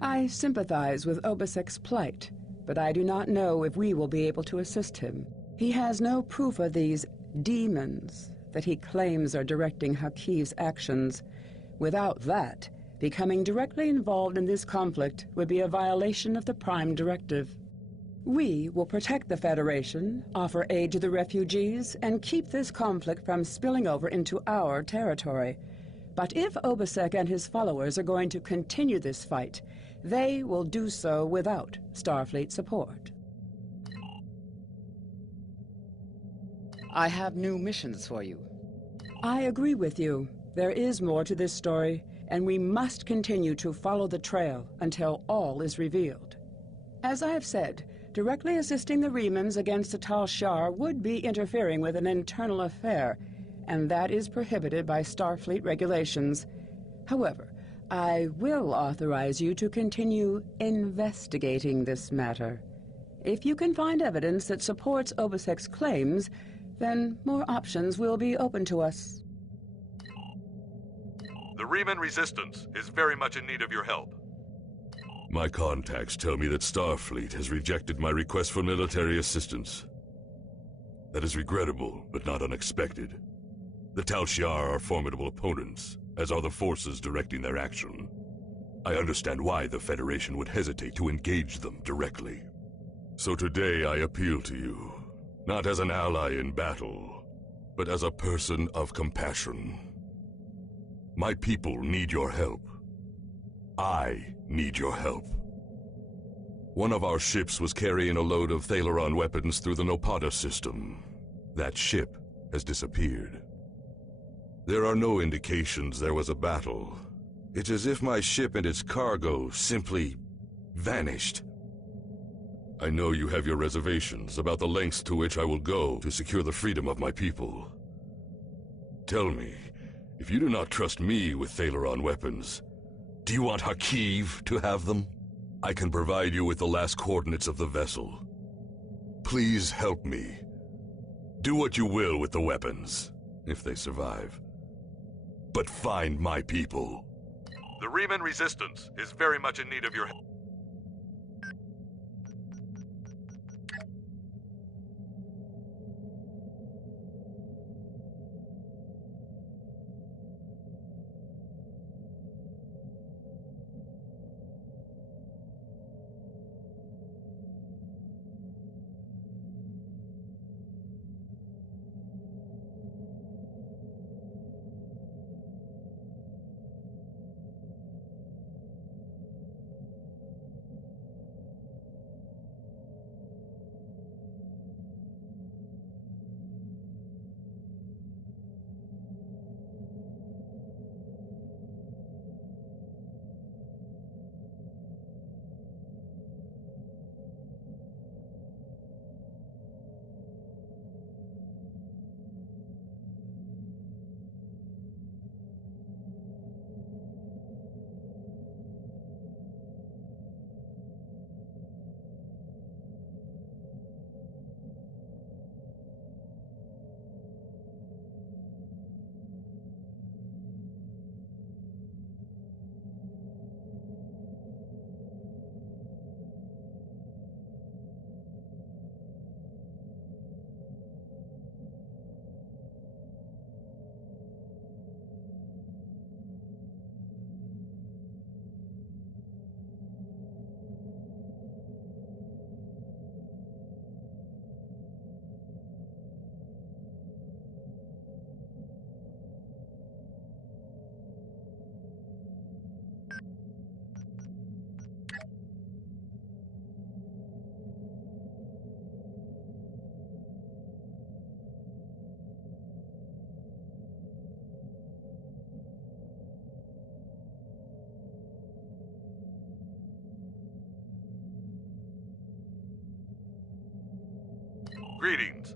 I sympathize with Obesek's plight, but I do not know if we will be able to assist him. He has no proof of these demons that he claims are directing Hakiv's actions. Without that, becoming directly involved in this conflict would be a violation of the Prime Directive. We will protect the Federation, offer aid to the refugees, and keep this conflict from spilling over into our territory. But if Obesek and his followers are going to continue this fight, they will do so without Starfleet support. I have new missions for you. I agree with you. There is more to this story, and we must continue to follow the trail until all is revealed. As I have said, directly assisting the Remans against the Tal Shiar would be interfering with an internal affair, and that is prohibited by Starfleet regulations. However, I will authorize you to continue investigating this matter. If you can find evidence that supports Obesek's claims, then more options will be open to us. The Reman Resistance is very much in need of your help. My contacts tell me that Starfleet has rejected my request for military assistance. That is regrettable, but not unexpected. The Tal Shiar are formidable opponents, as are the forces directing their action. I understand why the Federation would hesitate to engage them directly. So today I appeal to you, not as an ally in battle, but as a person of compassion. My people need your help. I need your help. One of our ships was carrying a load of Thalaron weapons through the Nopata system. That ship has disappeared. There are no indications there was a battle. It's as if my ship and its cargo simply vanished. I know you have your reservations about the lengths to which I will go to secure the freedom of my people. Tell me, if you do not trust me with Thalaron weapons, do you want Hakiv to have them? I can provide you with the last coordinates of the vessel. Please help me. Do what you will with the weapons, if they survive. But find my people. The Reman Resistance is very much in need of your help. Greetings.